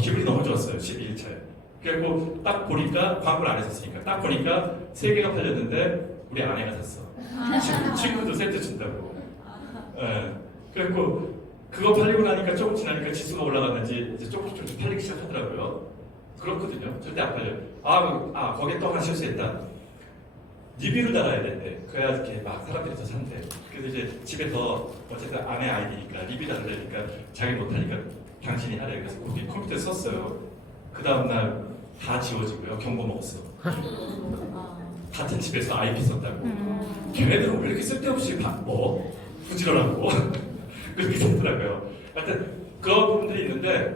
기분이 너무 좋았어요. 12일차에. 그리고 딱 보니까 광고를 안 했었으니까 딱 보니까 3개가 팔렸는데 우리 아내가 샀어. 친구도 세트 준다고. 예. 그리고 그거 팔리고 나니까 조금 지나니까 지수가 올라갔는지 이제 조금씩 팔리기 시작하더라고요. 그렇거든요. 절대 안 팔려요. 거기에 또 하나 실수했다. 리뷰를 달아야 된대. 그래야 이렇게 막 사람들이 더 산대. 그래서 이제 집에서 어쨌든 아내 아이디니까 리뷰 달으니까 자기 못하니까 당신이 하래. 그래서 거기 컴퓨터에 썼어요. 그 다음날 다 지워지고요. 경고 먹었어. 같은 집에서 IP 썼다고. 걔네들은 왜 이렇게 쓸데없이 부지런하고 그렇게 썼더라고요. 하여튼 그런 부분들이 있는데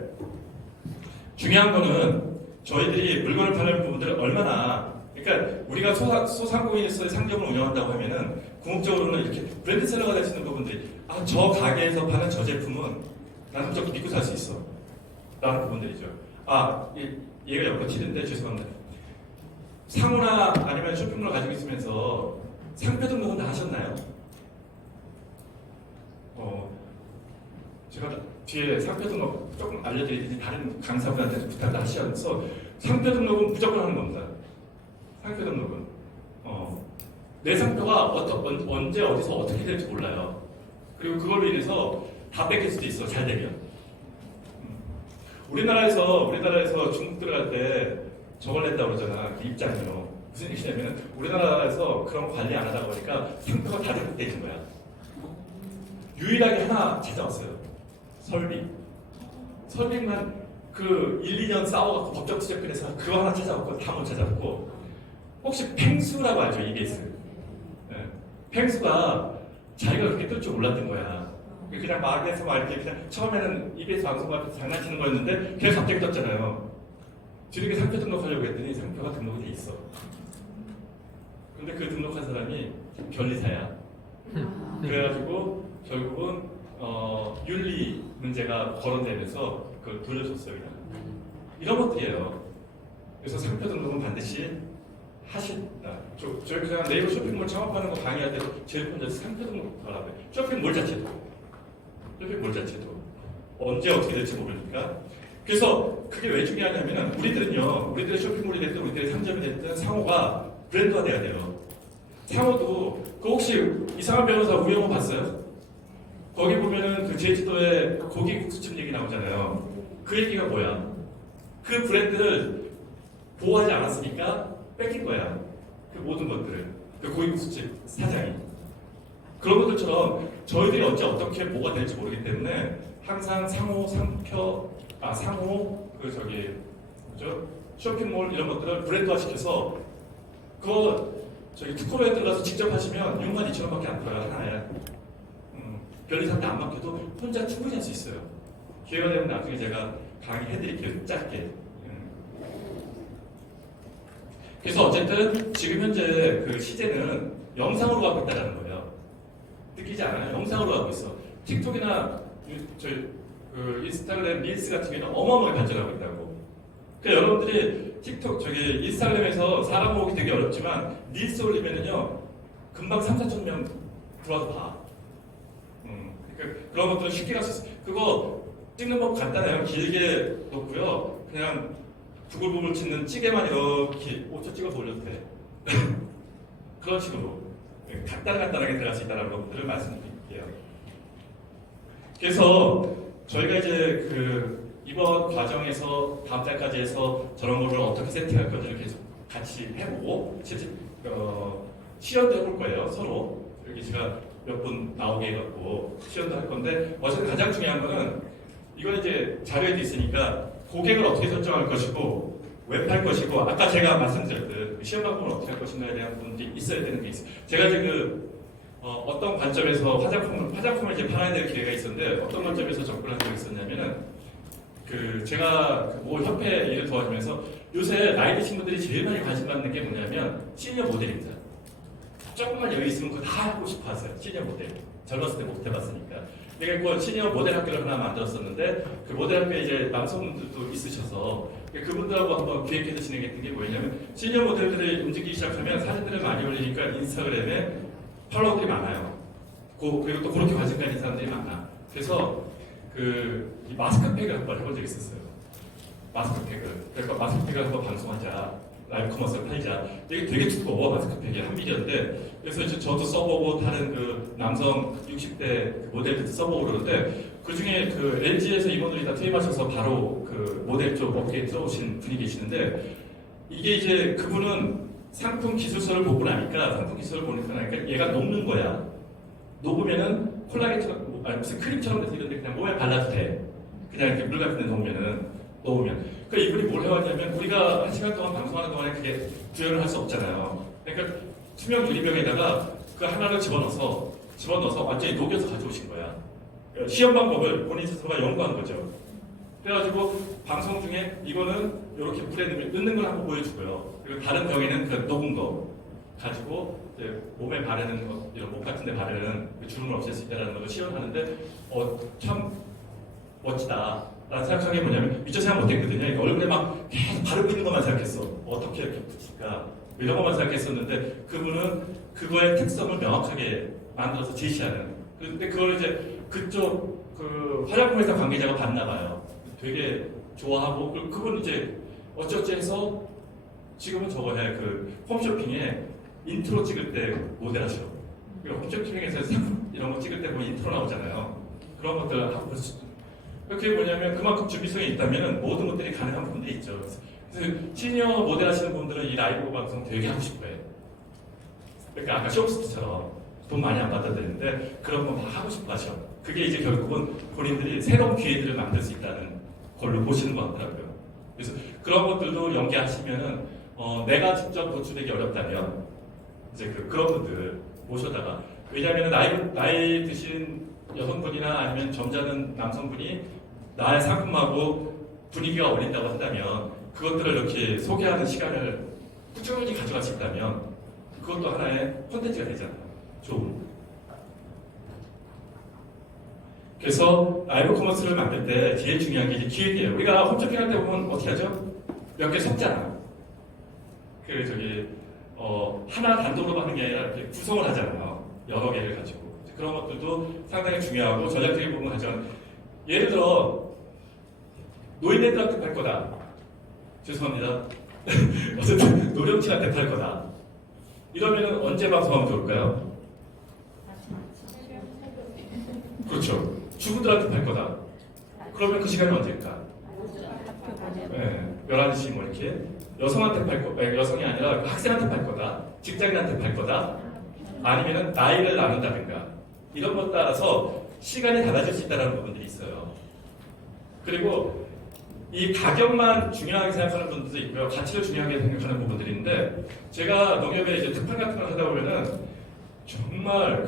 중요한 거는 저희들이 물건을 파는 부분들을 얼마나 그러니까 우리가 소상공인으로서의 상점을 운영한다고 하면은 궁극적으로는 이렇게 브랜드셀러가 될 수 있는 부분들이 저 가게에서 파는 저 제품은 나는 무조건 믿고 살 수 있어 라는 부분들이죠. 얘가 옆으로 튀는데 죄송합니다. 상호나 아니면 쇼핑몰을 가지고 있으면서 상표 등록은 다 하셨나요? 제가 뒤에 상표 등록 조금 알려드리더니 다른 강사분한테 부탁을 하시면서 상표 등록은 무조건 하는 겁니다. 상표 등록은 내 상표가 언제 어디서 어떻게 될지 몰라요. 그리고 그걸로 인해서 다 뺏길 수도 있어. 잘 되면. 우리나라에서 중국 들어갈 때 저걸 냈다고 그러잖아. 그 입장료. 무슨 얘기냐면 우리나라에서 그런 거 관리 안 하다 보니까 상표가 다 잘못돼 있는 거야. 유일하게 하나 찾아왔어요. 설빙만 그 1, 2년 싸워갖고 법적 투쟁권에서 그거 하나 찾아왔고 다 못 찾아왔고 혹시 펭수라고 알죠? EBS. 네. 펭수가 자기가 그렇게 뜰 줄 몰랐던 거야. 그냥 막에서 막 이렇게 그냥 처음에는 EBS 방송과 장난치는 거였는데 걔가 갑자기 떴잖아요. 뒤늦게 상표 등록하려고 했더니 상표가 등록이 돼 있어. 근데 그 등록한 사람이 변리사야. 그래가지고 결국은 윤리 문제가 거론되면서 그걸 돌려줬어요. 그냥. 이런 것들이에요. 그래서 상표 등록은 반드시 하신다. 저희 그냥 네이버 쇼핑몰 창업하는 거 강의할 때 제일 먼저 상표 등록부터 하라고요. 쇼핑몰 자체도 언제 어떻게 될지 모르니까. 그래서 그게 왜 중요하냐면 우리들의 쇼핑몰이 됐든 우리들의 상점이 됐든 상호가 브랜드화 돼야 돼요. 상호도 그 혹시 이상한 변호사 우영우 봤어요? 거기 보면은 그 제주도에 고기국수집 얘기 나오잖아요. 그 얘기가 뭐야? 그 브랜드를 보호하지 않았으니까 뺏긴 거야. 그 모든 것들을. 그 고기국수집 사장이. 그런 것들처럼 저희들이 언제 어떻게 뭐가 될지 모르기 때문에 항상 상호 뭐죠? 쇼핑몰 이런 것들을 브랜드화 시켜서 그거 저기 특허로에 들어가서 직접 하시면 62,000원밖에 안 들어가요 하나에. 별이상도 안 맡겨도 혼자 충분히 할 수 있어요. 기회가 되면 나중에 제가 강의해드릴게요. 짧게. 그래서 어쨌든 지금 현재 그 시대는 영상으로 가고 있다는 거예요. 느끼지 않아요? 영상으로 가고 있어. 틱톡이나 그 인스타그램 릴스 같은 경우는 어마어마하게 발전하고 있다고. 그러니까 여러분들이 틱톡 인스타그램에서 사람 모으기 되게 어렵지만 릴스 올리면은요 금방 3,4천 명 들어와서 봐. 그러니까 그런 것들은 쉽게 갈 수 있어요. 그거 찍는 법 간단해요. 길게 놓고요. 그냥 부글부글 찍는 찌개만 이렇게 5초 찍어서 올려도 돼. 그런 식으로 간단하게 들어갈 수 있다는 것들을 말씀드릴게요. 그래서 저희가 이제 그 이번 과정에서 다음 달까지 해서 저런 거를 어떻게 세팅할 건지를 계속 같이 해보고 실제 시연도 해볼 거예요. 서로 여기 제가 몇 분 나오게 해갖고 시연도 할 건데 어쨌든 가장 중요한 거는 이건 이제 자료에도 있으니까 고객을 어떻게 설정할 것이고 웹할 것이고 아까 제가 말씀드렸듯 시험 방법을 어떻게 할 것인가에 대한 부분들이 있어야 되는 게 있어요. 제가 지금 어떤 관점에서 화장품을 이제 팔아야 될 기회가 있었는데 어떤 관점에서 접근한 적이 있었냐면은 그 제가 모 협회 일을 도와주면서 요새 나이 드신 분들이 제일 많이 관심 갖는 게 뭐냐면 시니어 모델입니다. 조금만 여유 있으면 그거 다 하고 싶어 하세요. 시니어 모델. 젊었을 때 못 해봤으니까. 그러니까 그 시니어 모델 학교를 하나 만들었었는데 그 모델 학교에 이제 남성분들도 있으셔서 그분들하고 한번 기획해서 진행했던 게 뭐냐면 시니어 모델들이 움직이기 시작하면 사진들을 많이 올리니까 인스타그램에 팔로워들이 많아요. 그리고 또 그렇게 관심 가는 사람들이 많아. 그래서 이 마스크팩을 한번 해본 적이 있었어요. 마스크팩을. 그러니까 마스크팩을 한번 방송하자. 라이브 커머스를 팔자. 이게 되게 두꺼워, 마스크팩이 한 미리인데. 그래서 이제 저도 써보고 다른 그 남성 60대 그 모델들도 써보고 그러는데 그 중에 그 LG에서 임원들이 다 퇴임하셔서 바로 그 모델 쪽 업계에 들어오신 분이 계시는데 이게 이제 그분은 상품 기술서를 보고 나니까 상품 기술을 보니까 나니까 얘가 녹는 거야. 녹으면은 콜라겐처럼 무슨 크림처럼 돼서 이런데 그냥 몸에 발라도 돼. 그냥 이렇게 물 같은 데 놓으면. 그러니까 이분이 뭘 해왔냐면 우리가 1시간 동안 방송하는 동안에 그게 구현을 할 수 없잖아요. 그러니까 투명 유리병에다가 그 하나를 집어넣어서 완전히 녹여서 가져오신 거야. 시험 방법을 본인 스스로가 연구한 거죠. 그래가지고 방송 중에 이거는 이렇게 물에 넣는 걸 한번 보여주고요. 그리고 다른 병에는 그 녹은 거 가지고 이제 몸에 바르는 거, 이런 목 같은 데 바르는 그 주름을 없앨 수 있다는 걸 시연하는데 참 멋지다. 라는 생각한 게 뭐냐면 미처 생각 못했거든요. 얼굴에 막 계속 바르고 있는 것만 생각했어. 어떻게 이렇게 붙일까 이런 것만 생각했었는데 그분은 그거의 특성을 명확하게 만들어서 제시하는. 그런데 그걸 이제 그쪽 그 화장품 회사 관계자가 봤나 봐요. 되게 좋아하고 그분 이제 어찌어찌 해서 지금은 저거 해 그 홈쇼핑에 인트로 찍을 때 모델하셔. 홈쇼핑에서 상품 이런 거 찍을 때 보면 인트로 나오잖아요. 그런 것들 하고 그게 뭐냐면 그만큼 준비성이 있다면 모든 것들이 가능한 부분들이 있죠. 그래서 시니어 모델 하시는 분들은 이 라이브 방송 되게 하고 싶어요. 그러니까 아까 쇼호스트처럼 돈 많이 안 받아야 되는데 그런 거 다 하고 싶어 하셔. 그게 이제 결국은 본인들이 새로운 기회들을 만들 수 있다는 걸로 보시는 것 같더라고요. 그래서 그런 것들도 연계하시면은 내가 직접 노출되기 어렵다면 이제 그런 분들 모셔다가 왜냐하면 나이 드신 여성분이나 아니면 점잖은 남성분이 나의 상품하고 분위기가 어울린다고 한다면 그것들을 이렇게 소개하는 시간을 꾸준히 가져갈 수 있다면 그것도 하나의 콘텐츠가 되잖아요. 좋은. 그래서 라이브 커머스를 만들 때 제일 중요한 게 이제 기획이에요. 우리가 홈쇼핑 할 때 보면 어떻게 하죠? 몇 개 섞잖아. 하나 단독으로 하는 게 아니라 이렇게 구성을 하잖아요. 여러 개를 가지고. 그런 것들도 상당히 중요하고 전략적인 부분을 하죠. 예를 들어 노인네들한테 팔 거다. 죄송합니다. 어쨌든 노령층한테 팔 거다. 이러면은 언제 방송하면 좋을까요? 그렇죠. 주부들한테 팔 거다. 그러면 그 시간이 언제일까? 네, 11시 뭐 이렇게 여성한테 팔 거, 여성이 아니라 학생한테 팔 거다. 직장인한테 팔 거다. 아니면은 나이를 나눈다든가 이런 것 따라서 시간이 달라질 수 있다는 부분들이 있어요. 그리고 이 가격만 중요하게 생각하는 분들도 있고요. 가치를 중요하게 생각하는 부분들이 있는데 제가 농협에 이제 특판 같은 걸 하다 보면은 정말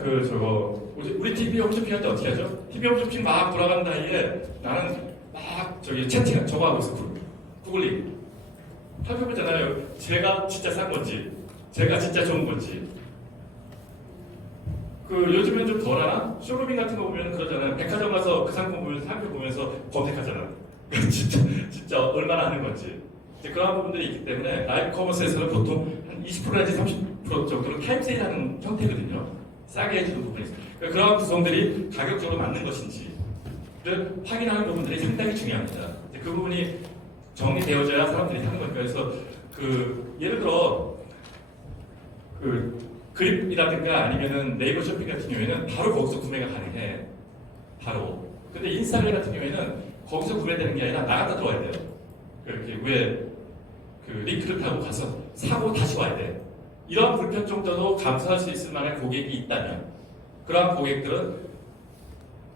우리 TV 홈쇼핑 할 때 어떻게 하죠? TV 홈쇼핑 막 돌아가는 사이에 나는 막 채팅 저거 하고 있어. 구글링 살펴보잖아요. 제가 진짜 싼 건지 제가 진짜 좋은 건지. 요즘엔 좀 덜하나? 쇼루밍 같은 거 보면 그러잖아요. 백화점 가서 그 상품 보면서 살펴보면서 검색하잖아. 진짜 얼마나 하는 건지. 이제 그런 부분들이 있기 때문에 라이브 커머스에서는 보통 한 20%내지 30% 정도로 타임세일하는 형태거든요. 싸게 해주는 부분이 있어요. 그런 구성들이 가격적으로 맞는 것인지를 확인하는 부분들이 상당히 중요합니다. 그 부분이 정리되어져야 사람들이 사는 거니까. 그래서 예를 들어 그립이라든가 아니면은 네이버 쇼핑 같은 경우에는 바로 거기서 구매가 가능해. 바로. 근데 인스타그램 같은 경우에는 거기서 구매되는 게 아니라 나갔다 들어와야 돼요. 이렇게 위에 링크를 타고 가서 사고 다시 와야 돼. 이런 불편 정도도 감수할 수 있을 만한 고객이 있다면 그러한 고객들은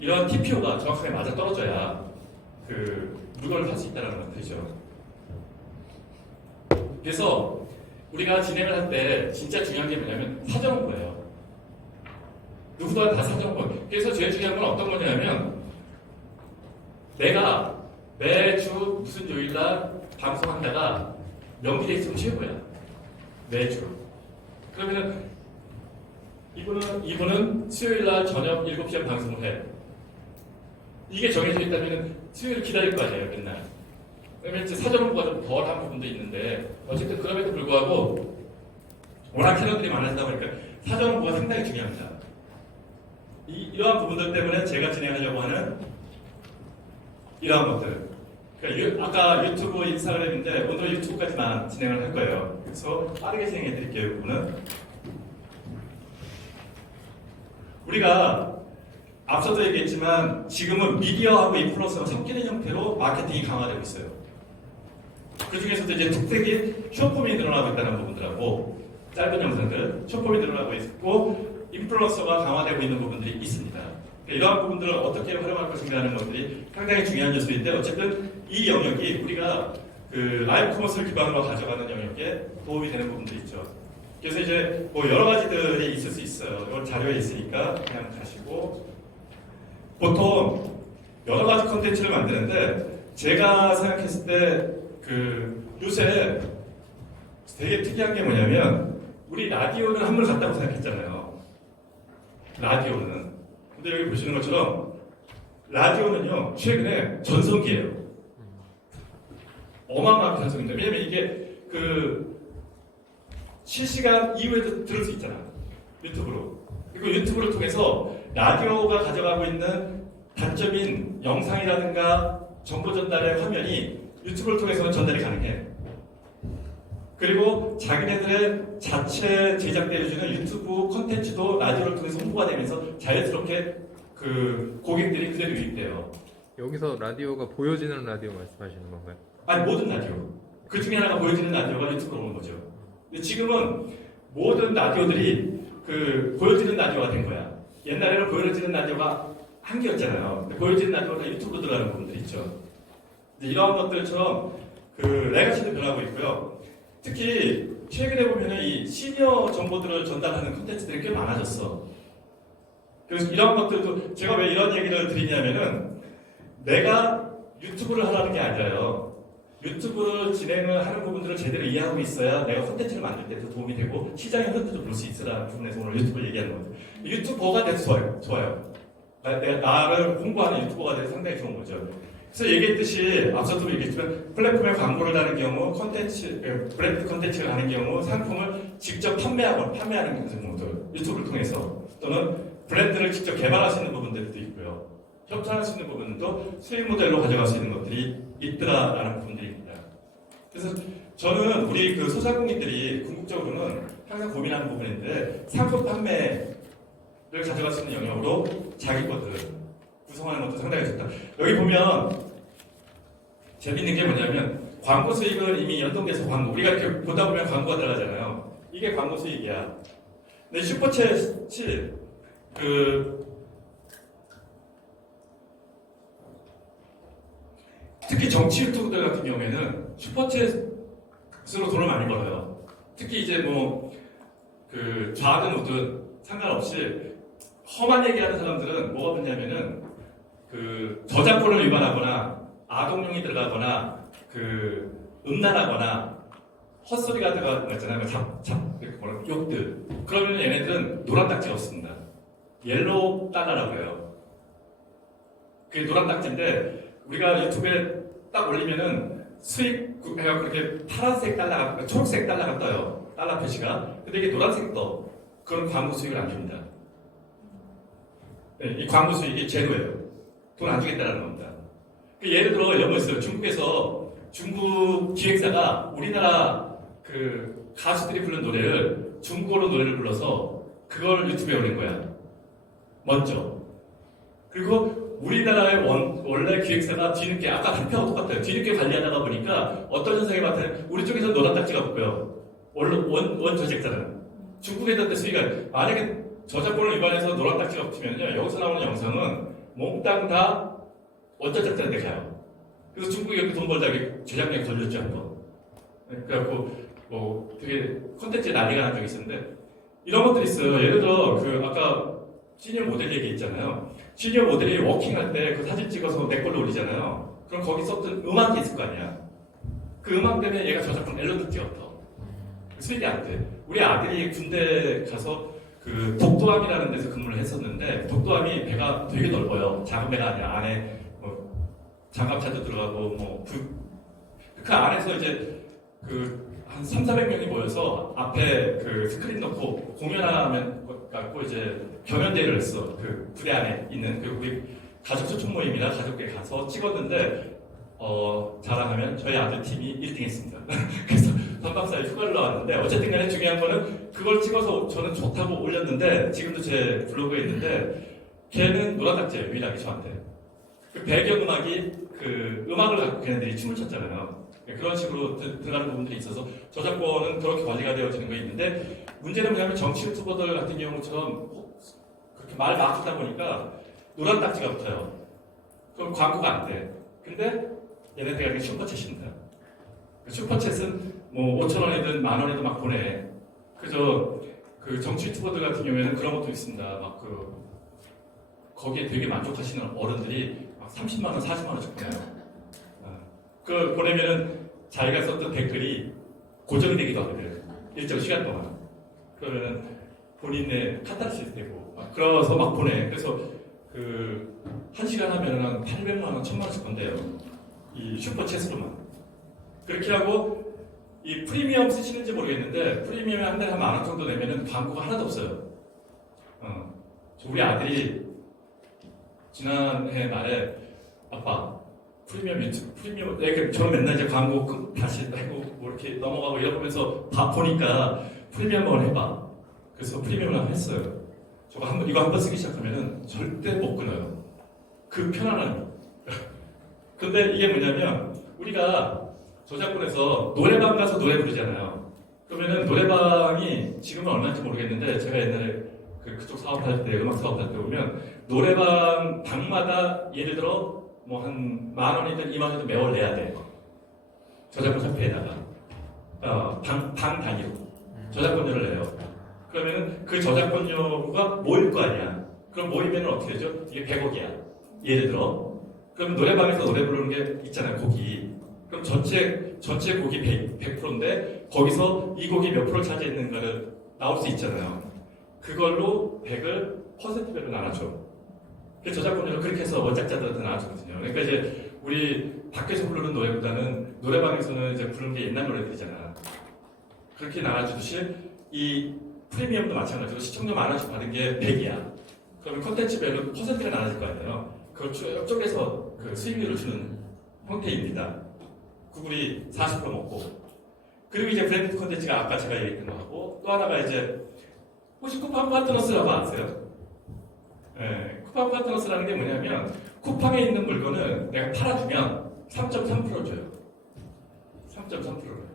이런 TPO가 정확하게 맞아 떨어져야 물건을 살 수 있다는 것들이죠. 그래서 우리가 진행을 할 때 진짜 중요한 게 뭐냐면 사정거예요. 누구나 다 사정거. 그래서 제일 중요한 건 어떤 거냐면 내가 매주 무슨 요일날 방송한다가 명기돼 있으면 최고야. 매주. 그러면은 이분은 수요일날 저녁 7시에 방송을 해. 이게 정해져 있다면 수요일 기다릴 거 아니에요, 맨날. 그러면 이제 사전 홍보가 좀 덜한 부분도 있는데 어쨌든 그럼에도 불구하고 워낙 채널들이 많아지다 보니까 사전 홍보가 상당히 중요합니다. 이러한 부분들 때문에 제가 진행하려고 하는 이러한 것들. 그러니까 아까 유튜브, 인스타그램인데 오늘 유튜브까지만 진행을 할 거예요. 그래서 빠르게 진행해 드릴게요. 이 부분은 우리가 앞서도 얘기했지만 지금은 미디어하고 인플루언서가 섞이는 형태로 마케팅이 강화되고 있어요. 그 중에서도 이제 특색이 숏폼이 늘어나고 있다는 부분들하고 짧은 영상들, 숏폼이 늘어나고 있고 인플루언서가 강화되고 있는 부분들이 있습니다. 이러한 부분들을 어떻게 활용할 것인가 하는 것들이 상당히 중요한 요소인데 어쨌든 이 영역이 우리가 라이브 커머스를 기반으로 가져가는 영역에 도움이 되는 부분들이 있죠. 그래서 이제 뭐 여러 가지들이 있을 수 있어요. 이건 자료에 있으니까 그냥 가시고 보통 여러 가지 콘텐츠를 만드는데 제가 생각했을 때 요새 되게 특이한 게 뭐냐면 우리 라디오는 한물 같다고 생각했잖아요. 라디오는. 근데 여기 보시는 것처럼 라디오는요 최근에 전성기예요. 어마어마한 전성기입니다. 왜냐면 이게 실시간 이후에도 들을 수 있잖아. 유튜브로. 그리고 유튜브를 통해서 라디오가 가져가고 있는 단점인 영상이라든가 정보 전달의 화면이 유튜브를 통해서 전달이 가능해. 그리고 자기네들의 자체 제작되어주는 유튜브 콘텐츠도 라디오를 통해서 홍보가 되면서 자연스럽게 고객들이 그대로 유입돼요. 여기서 라디오가 보여지는 라디오 말씀하시는 건가요? 아니 모든 라디오. 그 중에 하나가 보여지는 라디오가 유튜브로 오는 거죠. 근데 지금은 모든 라디오들이 보여지는 라디오가 된 거야. 옛날에는 보여지는 라디오가 한 개였잖아요. 보여지는 라디오가 다 유튜브로 들어가는 부분들이 있죠. 이러한 것들처럼 레가시도 변하고 있고요. 특히 최근에 보면은 이 시니어 정보들을 전달하는 콘텐츠들이 꽤 많아졌어. 그래서 이런 것들도 제가 왜 이런 얘기를 드리냐면은 내가 유튜브를 하라는 게 아니라요. 유튜브를 진행을 하는 부분들을 제대로 이해하고 있어야 내가 콘텐츠를 만들 때도 도움이 되고 시장의 흐름도 볼 수 있으라는 부분에서 오늘 유튜브를 얘기하는 거죠. 유튜버가 돼서 좋아요. 나를 홍보하는 유튜버가 돼서 상당히 좋은 거죠. 그래서 얘기했듯이 앞서도 얘기했지만 플랫폼에 광고를 다는 경우 브랜드 콘텐츠를 하는 경우 상품을 직접 판매하는 경우들 유튜브를 통해서 또는 브랜드를 직접 개발할 수 있는 부분들도 있고요. 협찬할 수 있는 부분도 수익 모델로 가져갈 수 있는 것들이 있더라라는 부분들입니다. 그래서 저는 우리 소상공인들이 궁극적으로는 항상 고민하는 부분인데 상품 판매를 가져갈 수 있는 영역으로 자기 것들 구성하는 것도 상당히 좋다. 여기 보면 재밌는 게 뭐냐면 광고 수익은 이미 연동돼서 광고 우리가 이렇게 보다 보면 광고가 들어가잖아요. 이게 광고 수익이야. 근데 슈퍼챗이 특히 정치 유튜브들 같은 경우에는 슈퍼챗으로 돈을 많이 벌어요. 특히 이제 좌든 우든 상관없이 험한 얘기하는 사람들은 뭐가 되냐면은 저작권을 위반하거나 아동용이 들어가거나 음란하거나 헛소리가 들어가는 거 있잖아요. 욕들. 그러면 얘네들은 노란 딱지가 없습니다. 옐로우 달러라고 해요. 그게 노란 딱지인데 우리가 유튜브에 딱 올리면은 수익 해갖고 그렇게 파란색 달러가 초록색 달러가 떠요. 달러 표시가. 근데 이게 노란색 떠. 그건 광고 수익을 안 줍니다. 네, 이 광고 수익이 제로예요. 돈 안 주겠다라는 겁니다. 예를 들어 이런 거 있어요. 중국에서 중국 기획사가 우리나라 가수들이 부른 노래를 중국어로 노래를 불러서 그걸 유튜브에 올린 거야. 먼저. 그리고 우리나라의 원래 기획사가 뒤늦게 아까 한표가 똑같아요. 뒤늦게 관리하다가 보니까 어떤 현상이 나타나요? 우리 쪽에서 노란 딱지가 없고요. 원 저작자는 중국에다 수익가 만약에 저작권을 위반해서 노란 딱지가 없으면요 여기서 나오는 영상은 몽땅 다 원저작자한테 가요. 그래서 중국이 이렇게 돈 벌자고 제작량이 걸렸죠 한번. 그래갖고 되게 콘텐츠에 난리가 난 적이 있었는데 이런 것들이 있어요. 예를 들어 아까 시니어 모델 얘기 있잖아요. 시니어 모델이 워킹할 때 그 사진 찍어서 내 걸로 올리잖아요. 그럼 거기 썼던 음악이 있을 거 아니야. 그 음악 때문에 얘가 저작권 앨런트 찍었어. 수익이 안 돼. 우리 아들이 군대 가서 독도함이라는 데서 근무를 했었는데 독도함이 배가 되게 넓어요. 작은 배가 아니라 안에 장갑차도 들어가고 그 안에서 이제 한 3,400명이 모여서 앞에 스크린 넣고 공연하면 갖고 이제 경연대회를 했어. 부대 안에 있는 우리 가족 초청 모임이나 가족께 가서 찍었는데 자랑하면 저희 아들 팀이 1등 했습니다. 그래서 3박 4일 휴가를 나왔는데 어쨌든 간에 중요한 거는 그걸 찍어서 저는 좋다고 올렸는데 지금도 제 블로그에 있는데 걔는 노란 딱지예요. 유일하게 저한테. 배경음악이 음악을 갖고 걔네들이 춤을 췄잖아요. 그런 식으로 들어가는 부분들이 있어서 저작권은 그렇게 관리가 되어지는 거 있는데 문제는 뭐냐면 정치 유튜버들 같은 경우처럼 그렇게 말 막 하다 보니까 노란 딱지가 붙어요. 그럼 광고가 안 돼. 근데 얘네들이 슈퍼챗입니다. 슈퍼챗은 5,000원이든 10,000원이든 막 보내. 그래서 정치 유튜버들 같은 경우에는 그런 것도 있습니다. 거기에 되게 만족하시는 어른들이 30만 원, 40만 원씩 보내요. 보내면은 자기가 썼던 댓글이 고정이 되기도 하거든요. 일정 시간 동안. 그러면은 본인의 카타르시스 되고, 그러서 막 보내. 그래서 1시간 하면은 한 800만 원, 1,000만 원씩 번대요. 이 슈퍼챗으로만. 그렇게 하고, 이 프리미엄 쓰시는지 모르겠는데, 프리미엄에 한 달에 한 10,000원 정도 내면은 광고가 하나도 없어요. 우리 아들이 지난해 말에 아빠 프리미엄 유튜브 프리미엄 저는 맨날 이제 광고 다시 하고 이렇게 넘어가고 이러면서 다 보니까 프리미엄을 해봐. 그래서 프리미엄을 했어요. 이거 한번 쓰기 시작하면은 절대 못 끊어요. 편안함이. 근데 이게 뭐냐면 우리가 저작권에서 노래방 가서 노래 부르잖아요. 그러면은 노래방이 지금은 얼마인지 모르겠는데 제가 옛날에 그쪽 사업할 때 음악 사업할 때 보면 노래방 방마다 예를 들어 한 10,000원이든 20,000원이든 매월 내야 돼. 저작권 협회에다가 방 단위로 저작권료를 내요. 그러면은 그 저작권료가 모일 거 아니야. 그럼 모이면 어떻게 되죠? 이게 100억이야. 예를 들어. 그럼 노래방에서 노래 부르는 게 있잖아요. 곡이. 그럼 전체 곡이 100%인데 거기서 이 곡이 몇 프로 차지했는가를 나올 수 있잖아요. 그걸로 100을 퍼센트별로 나눠줘. 저작권료를 그렇게 해서 원작자들한테 나눠주거든요. 그러니까 이제 우리 밖에서 부르는 노래보다는 노래방에서는 이제 부르는 게 옛날 노래들이잖아. 그렇게 나눠주듯이 이 프리미엄도 마찬가지로 시청료 10,000원씩 받은 게 100이야. 그러면 콘텐츠별로 퍼센트가 나눠질 거 아니에요. 그걸 쭉 쪼개서 수익률을 주는 형태입니다. 구글이 40% 먹고. 그리고 이제 브랜드 콘텐츠가 아까 제가 얘기했던 거하고 또 하나가 이제 혹시 쿠팡 파트너스라고 아세요? 네, 쿠팡 쿠팡 파트너스라는 게 뭐냐면 쿠팡에 있는 물건을 내가 팔아주면 3.3% 줘요. 3.3%를.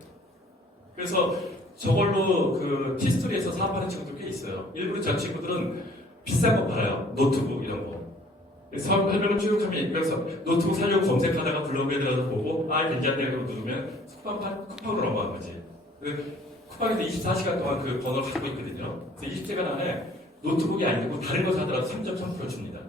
그래서 저걸로 그 티스토리에서 사업하는 친구들 꽤 있어요. 일부러 저 친구들은 비싼 거 팔아요. 노트북 이런 거. 사업 설명을 쭉 하면 그래서 노트북 사려고 검색하다가 블로그에 들어가서 보고 괜찮네라고 누르면 쿠팡으로 넘어간 거지. 쿠팡에서 24시간 동안 그 번호를 갖고 있거든요. 그래서 20시간 안에 노트북이 아니고 다른 거 사더라도 3.3% 줍니다.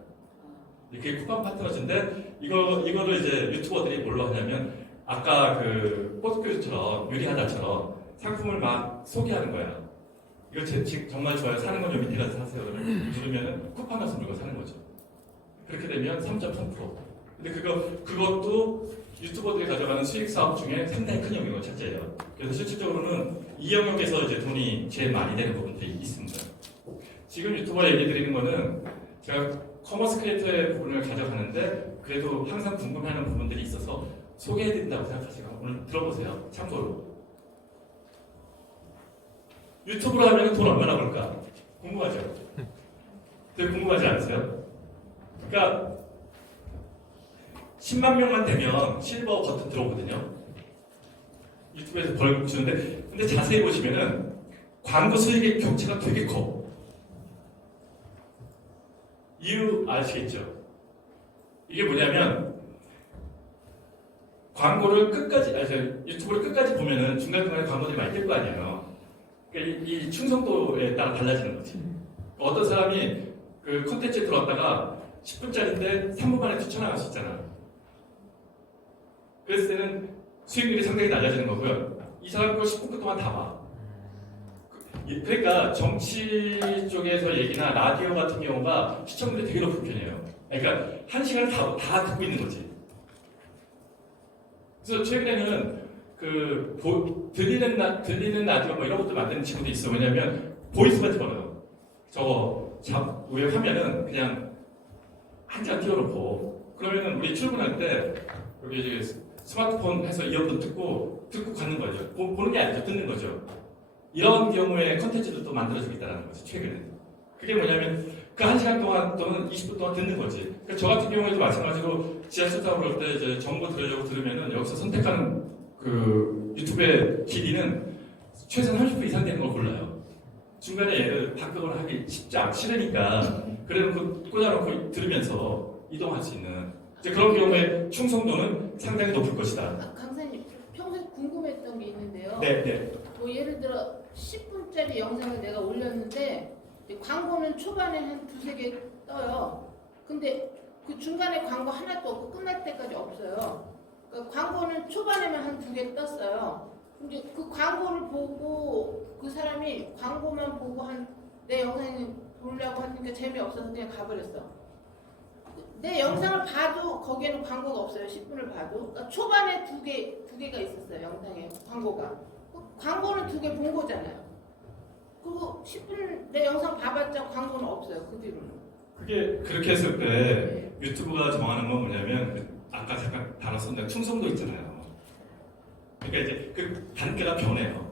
이게 쿠팡 파트너즈인데 이거를 이제 유튜버들이 뭘로 하냐면 아까 그 포스교수처럼 유리하다처럼 상품을 막 소개하는 거야. 이거 정말 좋아요. 사는 건 요 밑에 가서 사세요. 그러면 누르면은 쿠팡 가서 물건 사는 거죠. 그렇게 되면 3.3%. 근데 그것도 유튜버들이 가져가는 수익 사업 중에 상당히 큰 영역을 차지해요. 그래서 실질적으로는 이 영역에서 이제 돈이 제일 많이 되는 부분들이 있습니다. 지금 유튜버 얘기 드리는 거는 제가 커머스 크리에이터의 부분을 가져가는데 그래도 항상 궁금해하는 부분들이 있어서 소개해드린다고 생각하시고 오늘 들어보세요. 참고로. 유튜브로 하면 돈 얼마나 벌까? 궁금하죠? 되게 궁금하지 않으세요? 그러니까 10만 명만 되면 실버 버튼 들어오거든요. 유튜브에서 벌금 주는데 근데 자세히 보시면은 광고 수익의 격차가 되게 커. 이유 아시겠죠? 이게 뭐냐면 광고를 끝까지 유튜브를 끝까지 보면은 중간중간에 광고들이 많이 뜰 거 아니에요. 그러니까 이 충성도에 따라 달라지는 거지. 어떤 사람이 그 콘텐츠에 들어왔다가 10분짜리인데 3분 만에 뛰쳐나갈 수 있잖아. 그랬을 때는 수익률이 상당히 낮아지는 거고요. 이 사람 거 10분 동안 다 봐. 그러니까 정치 쪽에서 얘기나 라디오 같은 경우가 시청률이 되게 높은 편이에요. 그러니까 1시간을 다 듣고 있는 거지. 그래서 최근에는 들리는 라디오 뭐 이런 것도 만드는 친구도 있어. 왜냐면 보이스가 집어넣어요. 저거 위에 화면은 그냥 한 장 띄워놓고 그러면은 우리 출근할 때 여기 이제 스마트폰 해서 이어폰 듣고 가는 거죠. 보는 게 아니죠. 듣는 거죠. 이런 경우에 컨텐츠도 또 만들어지고 있다는 거죠. 최근에. 그게 뭐냐면 그 1시간 동안 또는 20분 동안 듣는 거지. 그러니까 저 같은 경우에도 마찬가지로 지하철 타고 그럴 때 이제 정보 들으려고 들으면은 여기서 선택하는 그 유튜브의 길이는 최소 30분 이상 되는 걸 골라요. 중간에 얘를 바꾸거나 하기 싫으니까 그래놓고 꽂아놓고 들으면서 이동할 수 있는 이제 그런 경우에 충성도는 상당히 높을 것이다. 강사님 평소에 궁금했던 게 있는데요. 네. 뭐 예를 들어 10분짜리 영상을 내가 올렸는데 광고는 초반에 한 두세 개 떠요. 근데 그 중간에 광고 하나도 없고 끝날 때까지 없어요. 그러니까 광고는 초반에만 한 두 개 떴어요. 근데 그 광고를 보고 그 사람이 광고만 보고 내 영상을 보려고 하니까 재미없어서 그냥 가버렸어. 내 영상을 봐도 거기에는 광고가 없어요. 10분을 봐도. 그러니까 초반에 두 개가 있었어요. 영상에 광고가. 광고는 두 개 본 거잖아요. 그리고 10분 내 영상 봐봤자 광고는 없어요. 그 뒤로는. 그게 그렇게 했을 때 유튜브가 정하는 건 뭐냐면 아까 잠깐 다뤘었는데 충성도 있잖아요. 그러니까 이제 그 단가가 변해요.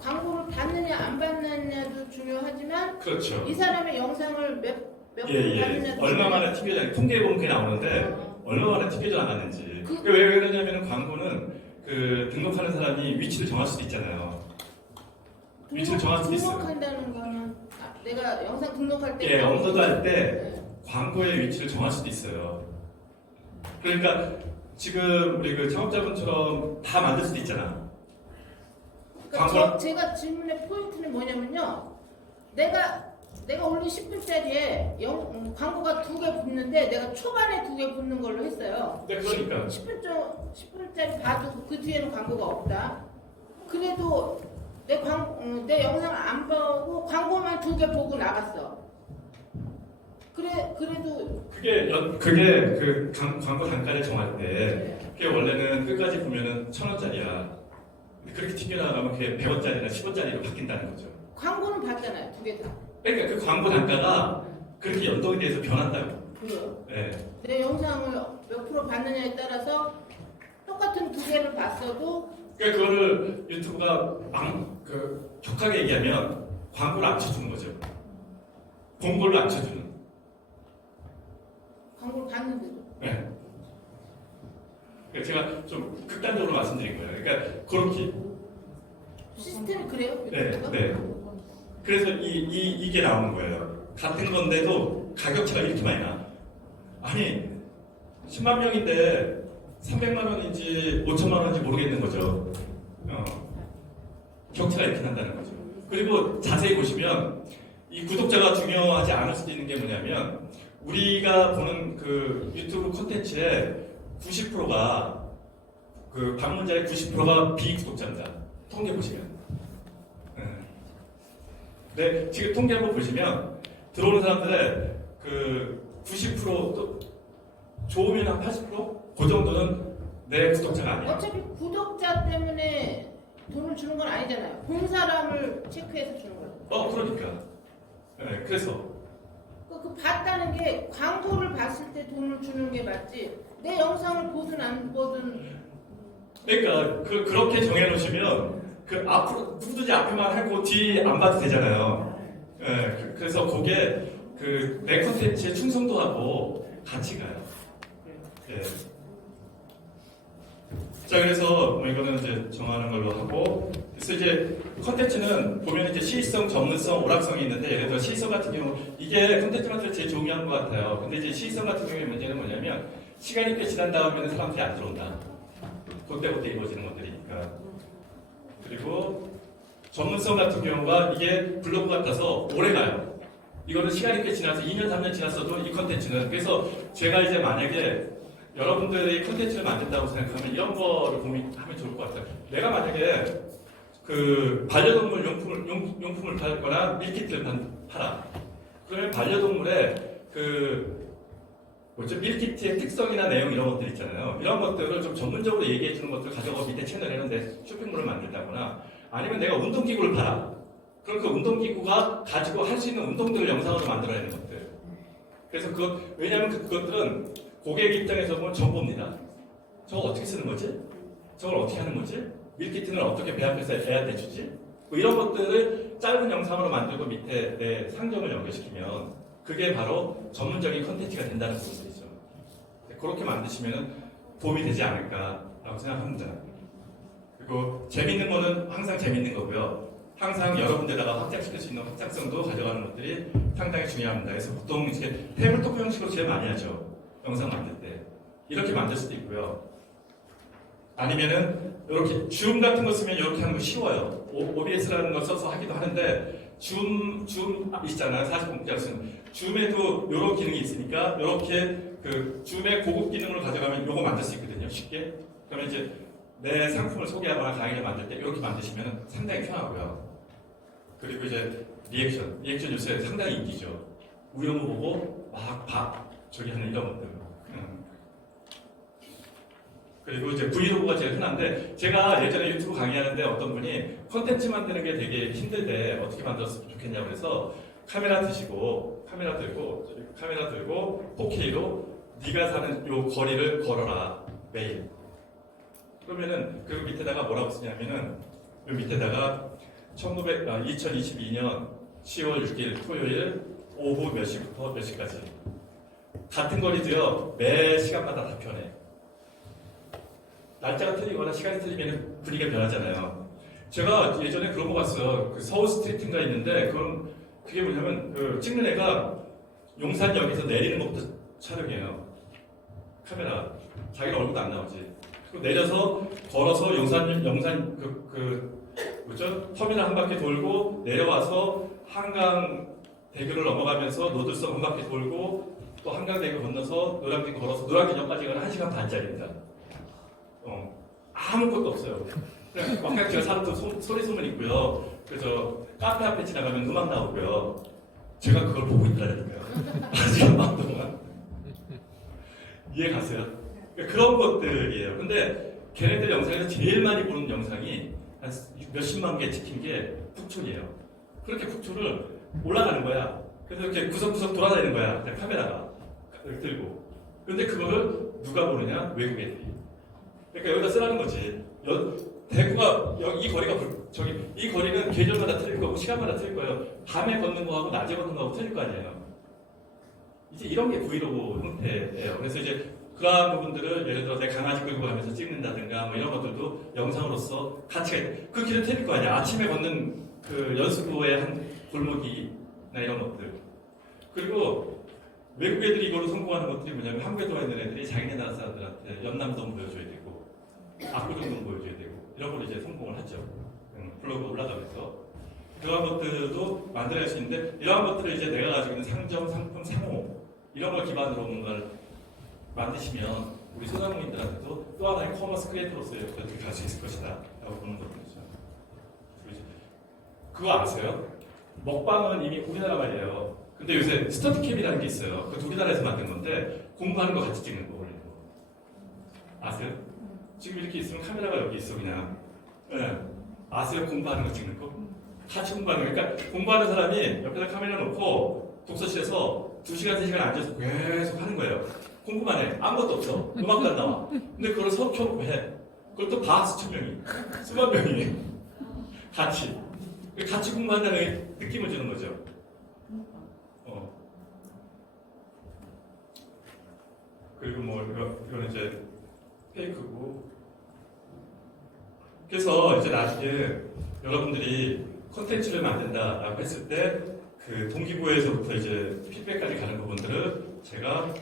광고를 받느냐 안 받느냐도 중요하지만 그렇죠. 이 사람의 영상을 몇 번 받느냐도 얼마만에 TV에 통계에 보면 그게 나오는데 얼마만에 TV에 나갔는지. 왜 그러냐면 광고는 그 등록하는 사람이 위치를 정할 수도 있잖아요. 위치를 정할 수도 있어요. 등록한다는 거는 내가 영상 등록할 때 업로드할 때 광고의 위치를 정할 수도 있어요. 그러니까 지금 우리 그 창업자분처럼 다 만들 수도 있잖아. 그러니까 제가 질문의 포인트는 뭐냐면요. 내가 올린 10분짜리에 광고가 두 개 붙는데 내가 초반에 두 개 붙는 걸로 했어요. 네, 그러니까 10분짜리 봐도 그 뒤에는 광고가 없다. 그래도 내 영상을 안 보고 광고만 두 개 보고 나갔어. 그래도 그게 그 광고 단가를 정할 때 그게 원래는 끝까지 보면은 1,000원짜리야. 그렇게 튕겨나가면 그게 100원짜리나 10원짜리로 바뀐다는 거죠. 광고는 봤잖아요. 두 개 다. 그러니까 그 광고 단가가 그렇게 연동이 돼서 변한다고. 그래요. 네. 내 영상을 몇 프로 봤느냐에 따라서 똑같은 두 개를 봤어도 그러니까 그거를 유튜브가 격하게 얘기하면 광고를 안 쳐주는 거죠. 공고를 안 쳐주는. 그거 봤는데도. 네. 그러니까 제가 좀 극단적으로 말씀드린 거예요. 그러니까 그렇게 시스템이 그래요? 네, 유튜브가? 네. 그래서 이게 나오는 거예요. 같은 건데도 가격 차가 이렇게 많이 나. 아니 10만 명인데 300만 원인지 5천만 원인지 모르겠는 거죠. 격차가 이렇게 난다는 거죠. 그리고 자세히 보시면 이 구독자가 중요하지 않을 수도 있는 게 뭐냐면 우리가 보는 그 유튜브 콘텐츠의 90%가 그 방문자의 90%가 비구독자입니다. 통계 보시면. 네, 지금 통계 한번 보시면 들어오는 사람들의 그 90%또 좋으면 한 80%? 그 정도는 내 구독자가 아니에요. 어차피 구독자 때문에 돈을 주는 건 아니잖아요. 본 사람을 체크해서 주는 거예요. 그러니까. 네, 그래서. 그 봤다는 게 광고를 봤을 때 돈을 주는 게 맞지. 내 영상을 보든 안 보든. 그러니까 그렇게 정해놓으시면 그 앞으로 누구든지 앞에만 하고 뒤 안 봐도 되잖아요. 네, 그래서 그게 그 내 콘텐츠의 충성도하고 같이 가요. 예. 자, 그래서 뭐 이거는 이제 정하는 걸로 하고, 그래서 이제 컨텐츠는 보면 이제 시의성, 전문성, 오락성이 있는데, 예를 들어 시의성 같은 경우, 이게 컨텐츠한테 제일 중요한 것 같아요. 근데 이제 시의성 같은 경우의 문제는 뭐냐면, 시간이 꽤 지난 다음에는 사람들이 안 들어온다. 그때부터 이루어지는 것들이니까. 그리고 전문성 같은 경우가 이게 블로그 같아서 오래 가요. 이거는 시간이 꽤 지나서 2년, 3년 지났어도 이 컨텐츠는. 그래서 제가 이제 만약에 여러분들이 콘텐츠를 만든다고 생각하면 이런 거를 고민하면 좋을 것 같아요. 내가 만약에 그 반려동물 용품을 팔거나 밀키트를 팔아. 그러면 반려동물의 그 뭐죠? 밀키트의 특성이나 내용 이런 것들 있잖아요. 이런 것들을 좀 전문적으로 얘기해 주는 것들을 가져가 밑에 채널에는 내 쇼핑몰을 만든다거나 아니면 내가 운동기구를 팔아. 그럼 그 운동기구가 가지고 할 수 있는 운동들을 영상으로 만들어내는 것들. 그래서 왜냐하면 그것들은 고객 입장에서 보면 정보입니다. 저거 어떻게 쓰는 거지? 저걸 어떻게 하는 거지? 밀키트는 어떻게 배 앞에서 애한테 주지? 뭐 이런 것들을 짧은 영상으로 만들고 밑에 내 상점을 연결시키면 그게 바로 전문적인 컨텐츠가 된다는 부분이죠. 그렇게 만드시면 도움이 되지 않을까라고 생각합니다. 그리고 재밌는 거는 항상 재밌는 거고요. 항상 여러분들다가 확장시킬 수 있는 확장성도 가져가는 것들이 상당히 중요합니다. 그래서 보통 이제 테이블 토크 형식으로 제일 많이 하죠. 영상 만들 때. 이렇게 만들 수도 있고요. 아니면은 이렇게 줌 같은 거 쓰면 이렇게 하는 거 쉬워요. OBS라는 걸 써서 하기도 하는데 줌 있잖아요. 40분짜리 쓰는. 줌에도 이런 기능이 있으니까 이렇게 그 줌의 고급 기능으로 가져가면 이거 만들 수 있거든요. 쉽게. 그러면 이제 내 상품을 소개하거나 강의를 만들 때 이렇게 만드시면 상당히 편하고요. 그리고 이제 리액션 요새 상당히 인기죠. 우영우 보고 막 저기 하는 이런 것들. 그리고 이제 브이로그가 제일 흔한데 제가 예전에 유튜브 강의하는데 어떤 분이 콘텐츠 만드는 게 되게 힘들대 어떻게 만들었으면 좋겠냐고 해서 카메라 들고 4K로 네가 사는 요 거리를 걸어라 매일. 그러면은 그 밑에다가 뭐라고 쓰냐면은 요 밑에다가 2022년 10월 6일 토요일 오후 몇 시부터 몇 시까지 같은 거리도요 매 시간마다 다 변해. 날짜가 틀리거나 시간이 틀리면 분위기가 변하잖아요. 제가 예전에 그런 거 봤어요. 그 서울 스트리트인가 있는데 그게 뭐냐면 그 찍는 애가 용산역에서 내리는 것부터 촬영해요. 카메라 자기가 얼굴도 안 나오지. 그리고 내려서 걸어서 용산 뭐죠? 터미널 한 바퀴 돌고 내려와서 한강대교를 넘어가면서 노들섬 한 바퀴 돌고 또 한강대교 건너서 노량진 걸어서 노량진역까지 가는 1시간 반짜리입니다. 아무것도 없어요. 그냥 막상 제가 사는 소리 소문 있고요. 그래서 카페 앞에 지나가면 음악 나오고요. 제가 그걸 보고 있다니까요. 1시간 반 동안. 이해 가세요? 그런 것들이에요. 근데 걔네들 영상에서 제일 많이 보는 영상이 한 몇십만 개 찍힌 게 푹촌이에요. 그렇게 푹촌을 올라가는 거야. 그래서 이렇게 구석구석 돌아다니는 거야. 그냥 카메라가 들고. 근데 그거를 누가 보느냐? 외국 애들이. 그러니까 여기다 쓰라는 거지. 대구가 이 거리가 이 거리는 계절마다 틀릴 거고 시간마다 틀릴 거예요. 밤에 걷는 거하고 낮에 걷는 거하고 틀릴 거 아니에요. 이제 이런 게 브이로그 형태예요. 그래서 이제 그러한 부분들을 예를 들어 내 강아지 끌고 가면서 찍는다든가 뭐 이런 것들도 영상으로서 가치가 그 길을 태울 거 아니야. 아침에 걷는 그 연수구의 한 골목이나 이런 것들. 그리고 외국 애들이 이걸로 성공하는 것들이 뭐냐면 한국에 들어와 있는 애들이 자기네 나라 사람들한테 연남동 보여줘야 되고 압구정동 보여줘야 되고 이런 걸로 이제 성공을 하죠. 블로그 올라가면서 그런 것들도 만들어낼 수 있는데 이러한 것들을 이제 내가 가지고 있는 상점, 상품, 상호 이런 걸 기반으로 뭔가를 만드시면 우리 소상공인들한테도 또 하나의 커머스 크리에이터로서의 역할을 갈 수 있을 것이다 라고 보는 것들이죠. 그거 아세요? 먹방은 이미 우리나라 말이에요. 근데 요새 스터디캠이라는 게 있어요. 그 우리나라에서 만든 건데 공부하는 거 같이 찍는 거 올리는 거 아세요? 지금 이렇게 있으면 카메라가 여기 있어 그냥. 네. 아세요? 공부하는 거 찍는 거? 같이 공부하는 거. 그러니까 공부하는 사람이 옆에다 카메라 놓고 독서실에서 2시간, 3시간 앉아서 계속 하는 거예요. 공부만 해. 아무것도 없어. 음악도 안 나와. 근데 그걸 서로 켜놓고 해. 그걸 또 봐, 수천 명이. 수만 명이. 같이. 같이 공부한다는 느낌을 주는 거죠. 그리고 뭐, 이거는 이제 페이크고. 그래서 이제 나중에 여러분들이 콘텐츠를 만든다라고 했을 때 그 동기부여에서부터 이제 피드백까지 가는 부분들을 제가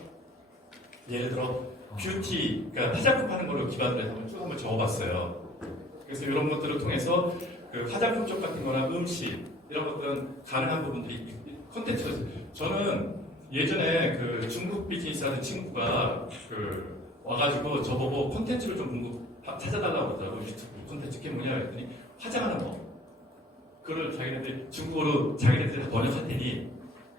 예를 들어 뷰티, 그러니까 화장품 하는 걸로 기반으로 해서 쭉 한번 적어봤어요. 그래서 이런 것들을 통해서 그 화장품 쪽 같은 거나 음식 이런 것들은 가능한 부분들이 콘텐츠로 저는 예전에 그 중국 비즈니스 하는 친구가 그 와가지고 저보고 콘텐츠를 좀 찾아달라고 그러더라고요. 유튜브 콘텐츠 그게 뭐냐 했더니 화장하는 거. 그걸 자기네들 중국어로 자기네들이 번역할 테니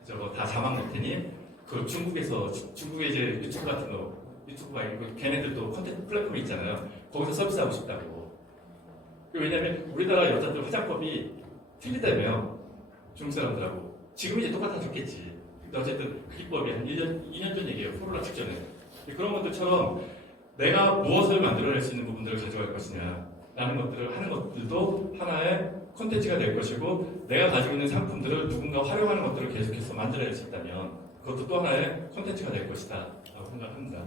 저거 다 자막 넣을 테니 그 중국에서 중국에 이제 유튜브 같은 거 유튜브가 있고 걔네들도 콘텐츠 플랫폼이 있잖아요. 거기서 서비스하고 싶다고. 왜냐면 우리나라 여자들 화장법이 틀리다며요. 중국 사람들하고. 지금 이제 똑같아졌겠지. 근데 어쨌든 그 기법이 한 2년 전 얘기예요. 코로나 직전에. 그런 것들처럼 내가 무엇을 만들어낼 수 있는 부분들을 가져갈 것이냐 라는 것들을 하는 것들도 하나의 콘텐츠가 될 것이고 내가 가지고 있는 상품들을 누군가 활용하는 것들을 계속해서 만들어낼 수 있다면 그것도 또 하나의 콘텐츠가 될 것이다 라고 생각합니다.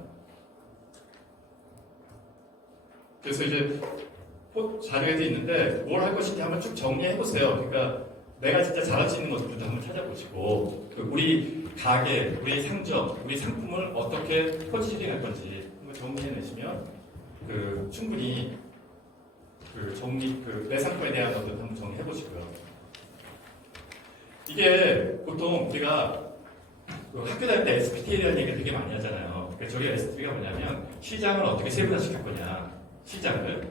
그래서 이제 자료에도 있는데 뭘 할 것인지 한번 쭉 정리해보세요. 그러니까 내가 진짜 잘할 수 있는 것들도 한번 찾아보시고 우리 가게, 우리 상점, 우리 상품을 어떻게 포지셔닝 할 건지 한번 정리해내시면 충분히 내 상품에 대한 것들 한번 정리해보시고요. 이게 보통 우리가 학교 다닐 때 SPT라는 얘기를 되게 많이 하잖아요. 그러니까 저희 SPT가 뭐냐면 시장을 어떻게 세분화시킬 거냐. 시장을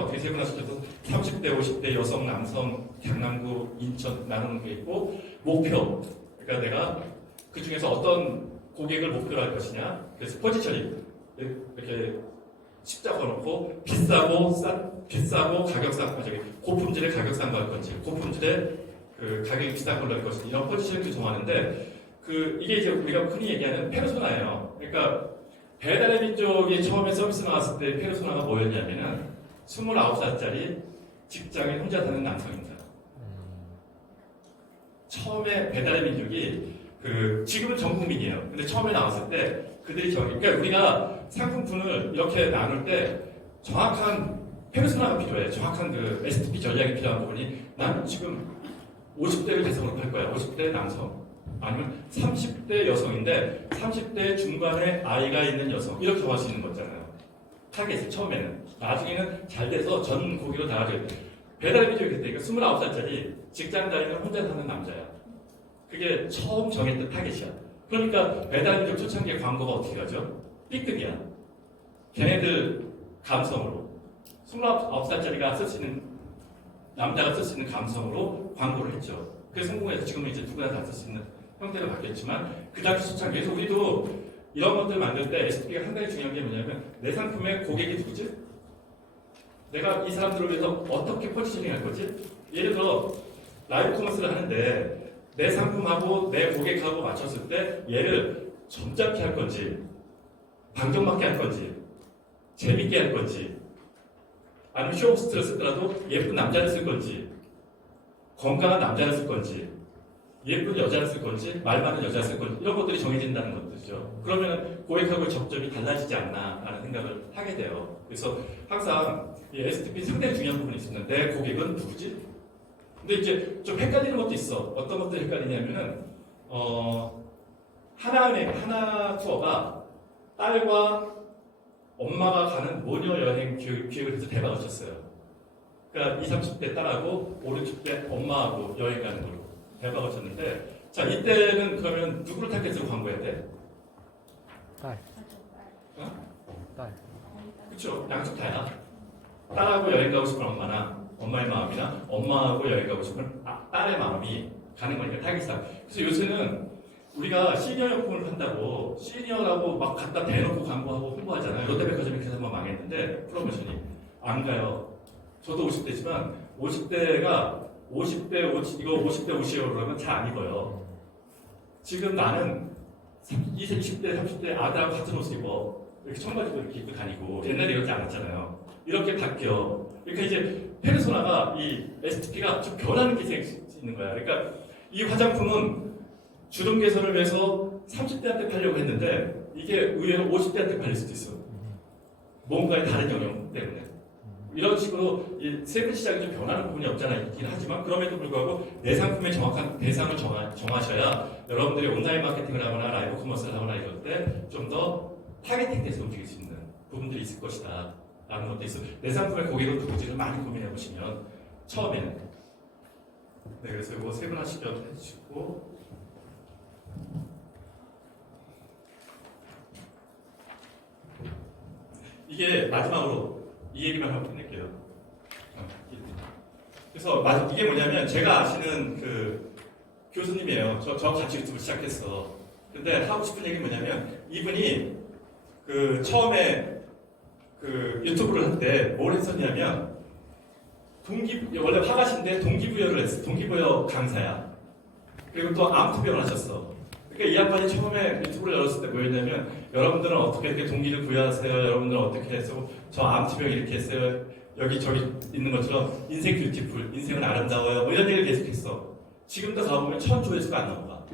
어떻게 세분화시켜서 30대, 50대 여성, 남성, 강남구, 인천 나누는 게 있고 목표. 그러니까 내가 그 중에서 어떤 고객을 목표로 할 것이냐. 그래서 포지셔닝 이렇게 십자 걸어놓고 비싸고 고품질의 가격 싼 거 할 건지 고품질의 그 가격이 비싼 걸로 할 것인지 이런 포지셔닝도 정하는데 이게 이제 우리가 흔히 얘기하는 페르소나예요. 그러니까 배달의 민족이 처음에 서비스 나왔을 때 페르소나가 뭐였냐면은 29살짜리 직장인 혼자 사는 남성입니다. 처음에 배달의 민족이 지금은 전 국민이에요. 근데 처음에 나왔을 때 그들이 그러니까 우리가 상품군을 이렇게 나눌 때 정확한 페르소나가 필요해. 정확한 STP 전략이 필요한 부분이 난 지금 50대를 대상으로 할 거야. 50대 남성. 아니면 30대 여성인데 30대 중반에 아이가 있는 여성. 이렇게 정할 수 있는 거잖아요. 타겟이 처음에는. 나중에는 잘 돼서 전 고객으로 나가줘야 돼. 배달의 민족이 그때 29살짜리 직장 다니는 혼자 사는 남자야. 그게 처음 정했던 타겟이야. 그러니까 배달의 민족 초창기의 광고가 어떻게 가죠? 삐끗이야. 걔네들 감성으로 29살짜리가 쓸 수 있는 남자가 쓸 수 있는 감성으로 광고를 했죠. 그래서 성공해서 지금은 이제 누구나 다 쓸 수 있는 형태로 바뀌었지만 그 당시 초창기에서 우리도 이런 것들 만들 때 SP가 상당히 중요한 게 뭐냐면 내 상품의 고객이 누구지? 내가 이 사람들을 위해서 어떻게 포지셔닝 할 거지? 예를 들어 라이브 커머스를 하는데 내 상품하고 내 고객하고 맞췄을 때 얘를 점잖게 할 건지 방정맞게 할 건지 재밌게 할 건지 아니면 쇼호스트를 쓰더라도 예쁜 남자를 쓸 건지 건강한 남자를 쓸 건지 예쁜 여자를 쓸 건지 말 많은 여자를 쓸 건지 이런 것들이 정해진다는 것들이죠. 그러면 고객하고 접점이 달라지지 않나라는 생각을 하게 돼요. 그래서 항상 이 STP 상당히 중요한 부분이 있습니다. 내 고객은 누구지? 근데 이제 좀 헷갈리는 것도 있어. 어떤 것들이 헷갈리냐면은 하나 투어가 딸과 엄마가 가는 모녀 여행 기획을 해서 대박을 쳤어요. 그러니까 20, 30대 딸하고 5, 60대 엄마하고 여행 가는 걸로 대박을 쳤는데, 자 이때는 그러면 누구를 타겟으로 광고해야 돼? 딸. 어? 딸. 그쵸, 양쪽 다야. 딸하고 여행 가고 싶은 엄마나 엄마의 마음이나 엄마하고 여행 가고 싶은 딸의 마음이 가는 거니까 타겟이다. 그래서 요새는 우리가 시니어 용품을 판다고 시니어라고 막 갖다 대놓고 광고하고 홍보하잖아요. 롯데백화점이 그래서 한번 망했는데 프로모션이 안 가요. 저도 50대지만 50대가 50대 이거 50대 옷이에요 그러면 잘 안 입어요. 지금 나는 20, 20대, 30대 아들하고 같은 옷을 입어. 이렇게 청바지 이렇게 입고 다니고 옛날에 이렇게 안 했잖아요. 이렇게 바뀌어. 그러니까 이제 페르소나가 이 STP가 좀 변하는 기색이 있는 거야. 그러니까 이 화장품은 주름 개선을 위해서 30대한테 팔려고 했는데 이게 의외로 50대한테 팔릴 수도 있어. 뭔가의 다른 영역 때문에. 이런 식으로 이 세분 시장이 좀 변하는 부분이 없잖아 있긴 하지만 그럼에도 불구하고 내 상품의 정확한 대상을 정하셔야 여러분들이 온라인 마케팅을 하거나 라이브 커머스를 하거나 이럴 때 좀 더 타겟팅돼서 움직일 수 있는 부분들이 있을 것이다 라는 것도 있어. 내 상품의 고객을 누구지를 많이 고민해 보시면 처음에는 네, 그래서 이거 세 분 하시죠 해주시고 이게 마지막으로 이 얘기만 하고 끝낼게요. 그래서 이게 뭐냐면 제가 아시는 그 교수님이에요. 저 같이 유튜브 시작했어. 근데 하고 싶은 얘기 뭐냐면 이분이 그 처음에 그 유튜브를 할 때 뭘 했었냐면 원래 화가신데 동기부여를 했어. 동기부여 강사야. 그리고 또 암투병을 하셨어. 그러니까 이 양반이 처음에 유튜브를 열었을 때 뭐였냐면 여러분들은 어떻게 이렇게 동기를 부여하세요? 여러분들은 어떻게 해서 저 암투병 이렇게 했어요? 여기 저기 있는 것처럼 인생 뷰티풀, 인생은 아름다워요. 뭐 이런 얘기를 계속했어. 지금도 가보면 1000조회수가 안 넘어가.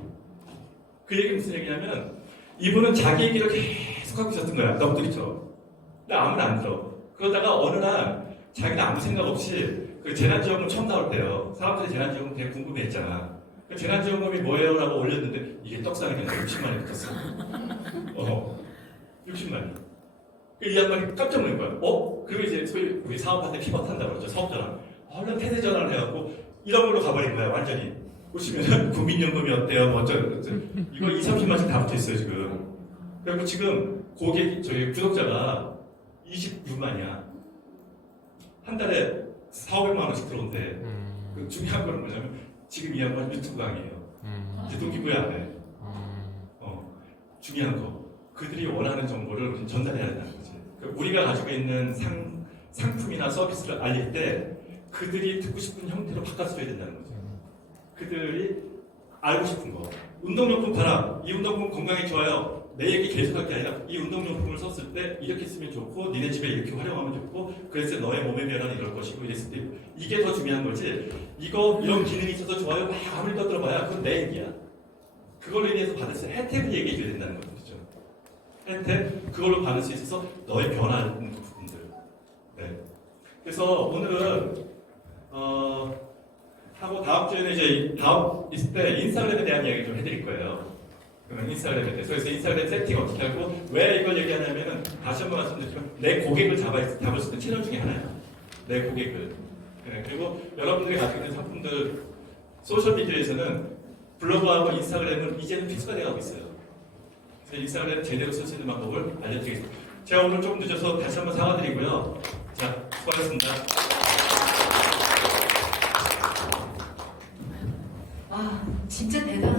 그 얘기는 무슨 얘기냐면 이분은 자기 얘기를 계속하고 있었던 거야. 너무들이죠. 근데 아무는 안 들어. 그러다가 어느 날 자기는 아무 생각 없이 그 재난지원금 처음 나올 때요. 사람들이 재난지원금 되게 궁금해했잖아. 그 재난지원금이 뭐예요? 라고 올렸는데 이게 떡상이 됐네. 60만이 붙었어. 60만이. 이 양반이 깜짝 놀란 거야. 그리고 이제 소위 우리 사업한테 피벗한다고 그러죠. 사업전화. 얼른 태세 전화를 해갖고 이런 걸로 가버린 거야. 완전히. 보시면 국민연금이 어때요? 뭐 어쩌고 이거 2, 30만씩 다 붙어있어요 지금. 그리고 지금 저희 구독자가 26만이야. 한 달에 4,500만 원씩 들어온대. 그 중요한 건 뭐냐면 지금 이 양반 유튜브 강의예요. 이제 동기부여 안 해. 중요한 거. 그들이 원하는 정보를 전달해야 된다는 거지. 우리가 가지고 있는 상품이나 서비스를 알릴 때 그들이 듣고 싶은 형태로 바꿔줘야 된다는 거죠. 그들이 알고 싶은 거. 운동용품 팔아. 이 운동용품 건강에 좋아요. 내 얘기 계속할 게 아니라 이 운동용품을 썼을 때 이렇게 쓰면 좋고 니네 집에 이렇게 활용하면 좋고 그래서 너의 몸의 변화는 이럴 것이고 이랬을 때 이게 더 중요한 거지. 이런 기능이 있어서 좋아요. 막 아무리 떠들어봐야 그건 내 얘기야. 그걸로 인해서 받을 수 있는 혜택을 얘기해줘야 된다는 거죠. 혜택, 그걸로 받을 수 있어서 너의 변화하는 부분들. 네. 그래서 오늘은 하고 다음 주에는 이제 다음 있을 때 인스타그램에 대한 이야기 좀 해드릴 거예요. 그러면 인스타그램에 대해서 그래서 인스타그램 세팅 어떻게 하고 왜 이걸 얘기하냐면은 다시 한번 말씀드리지만 내 고객을 잡을 수 있는 채널 중에 하나예요. 내 고객을. 네. 그리고 여러분들이 가지고 있는 상품들 소셜 미디어에서는 블로그하고 인스타그램은 이제는 필수가 돼가고 있어요. 그래서 인스타그램 제대로 쓸 수 있는 방법을 알려드리겠습니다. 제가 오늘 조금 늦어서 다시 한번 사과드리고요. 자, 수고하셨습니다. 와, 진짜 대단하다.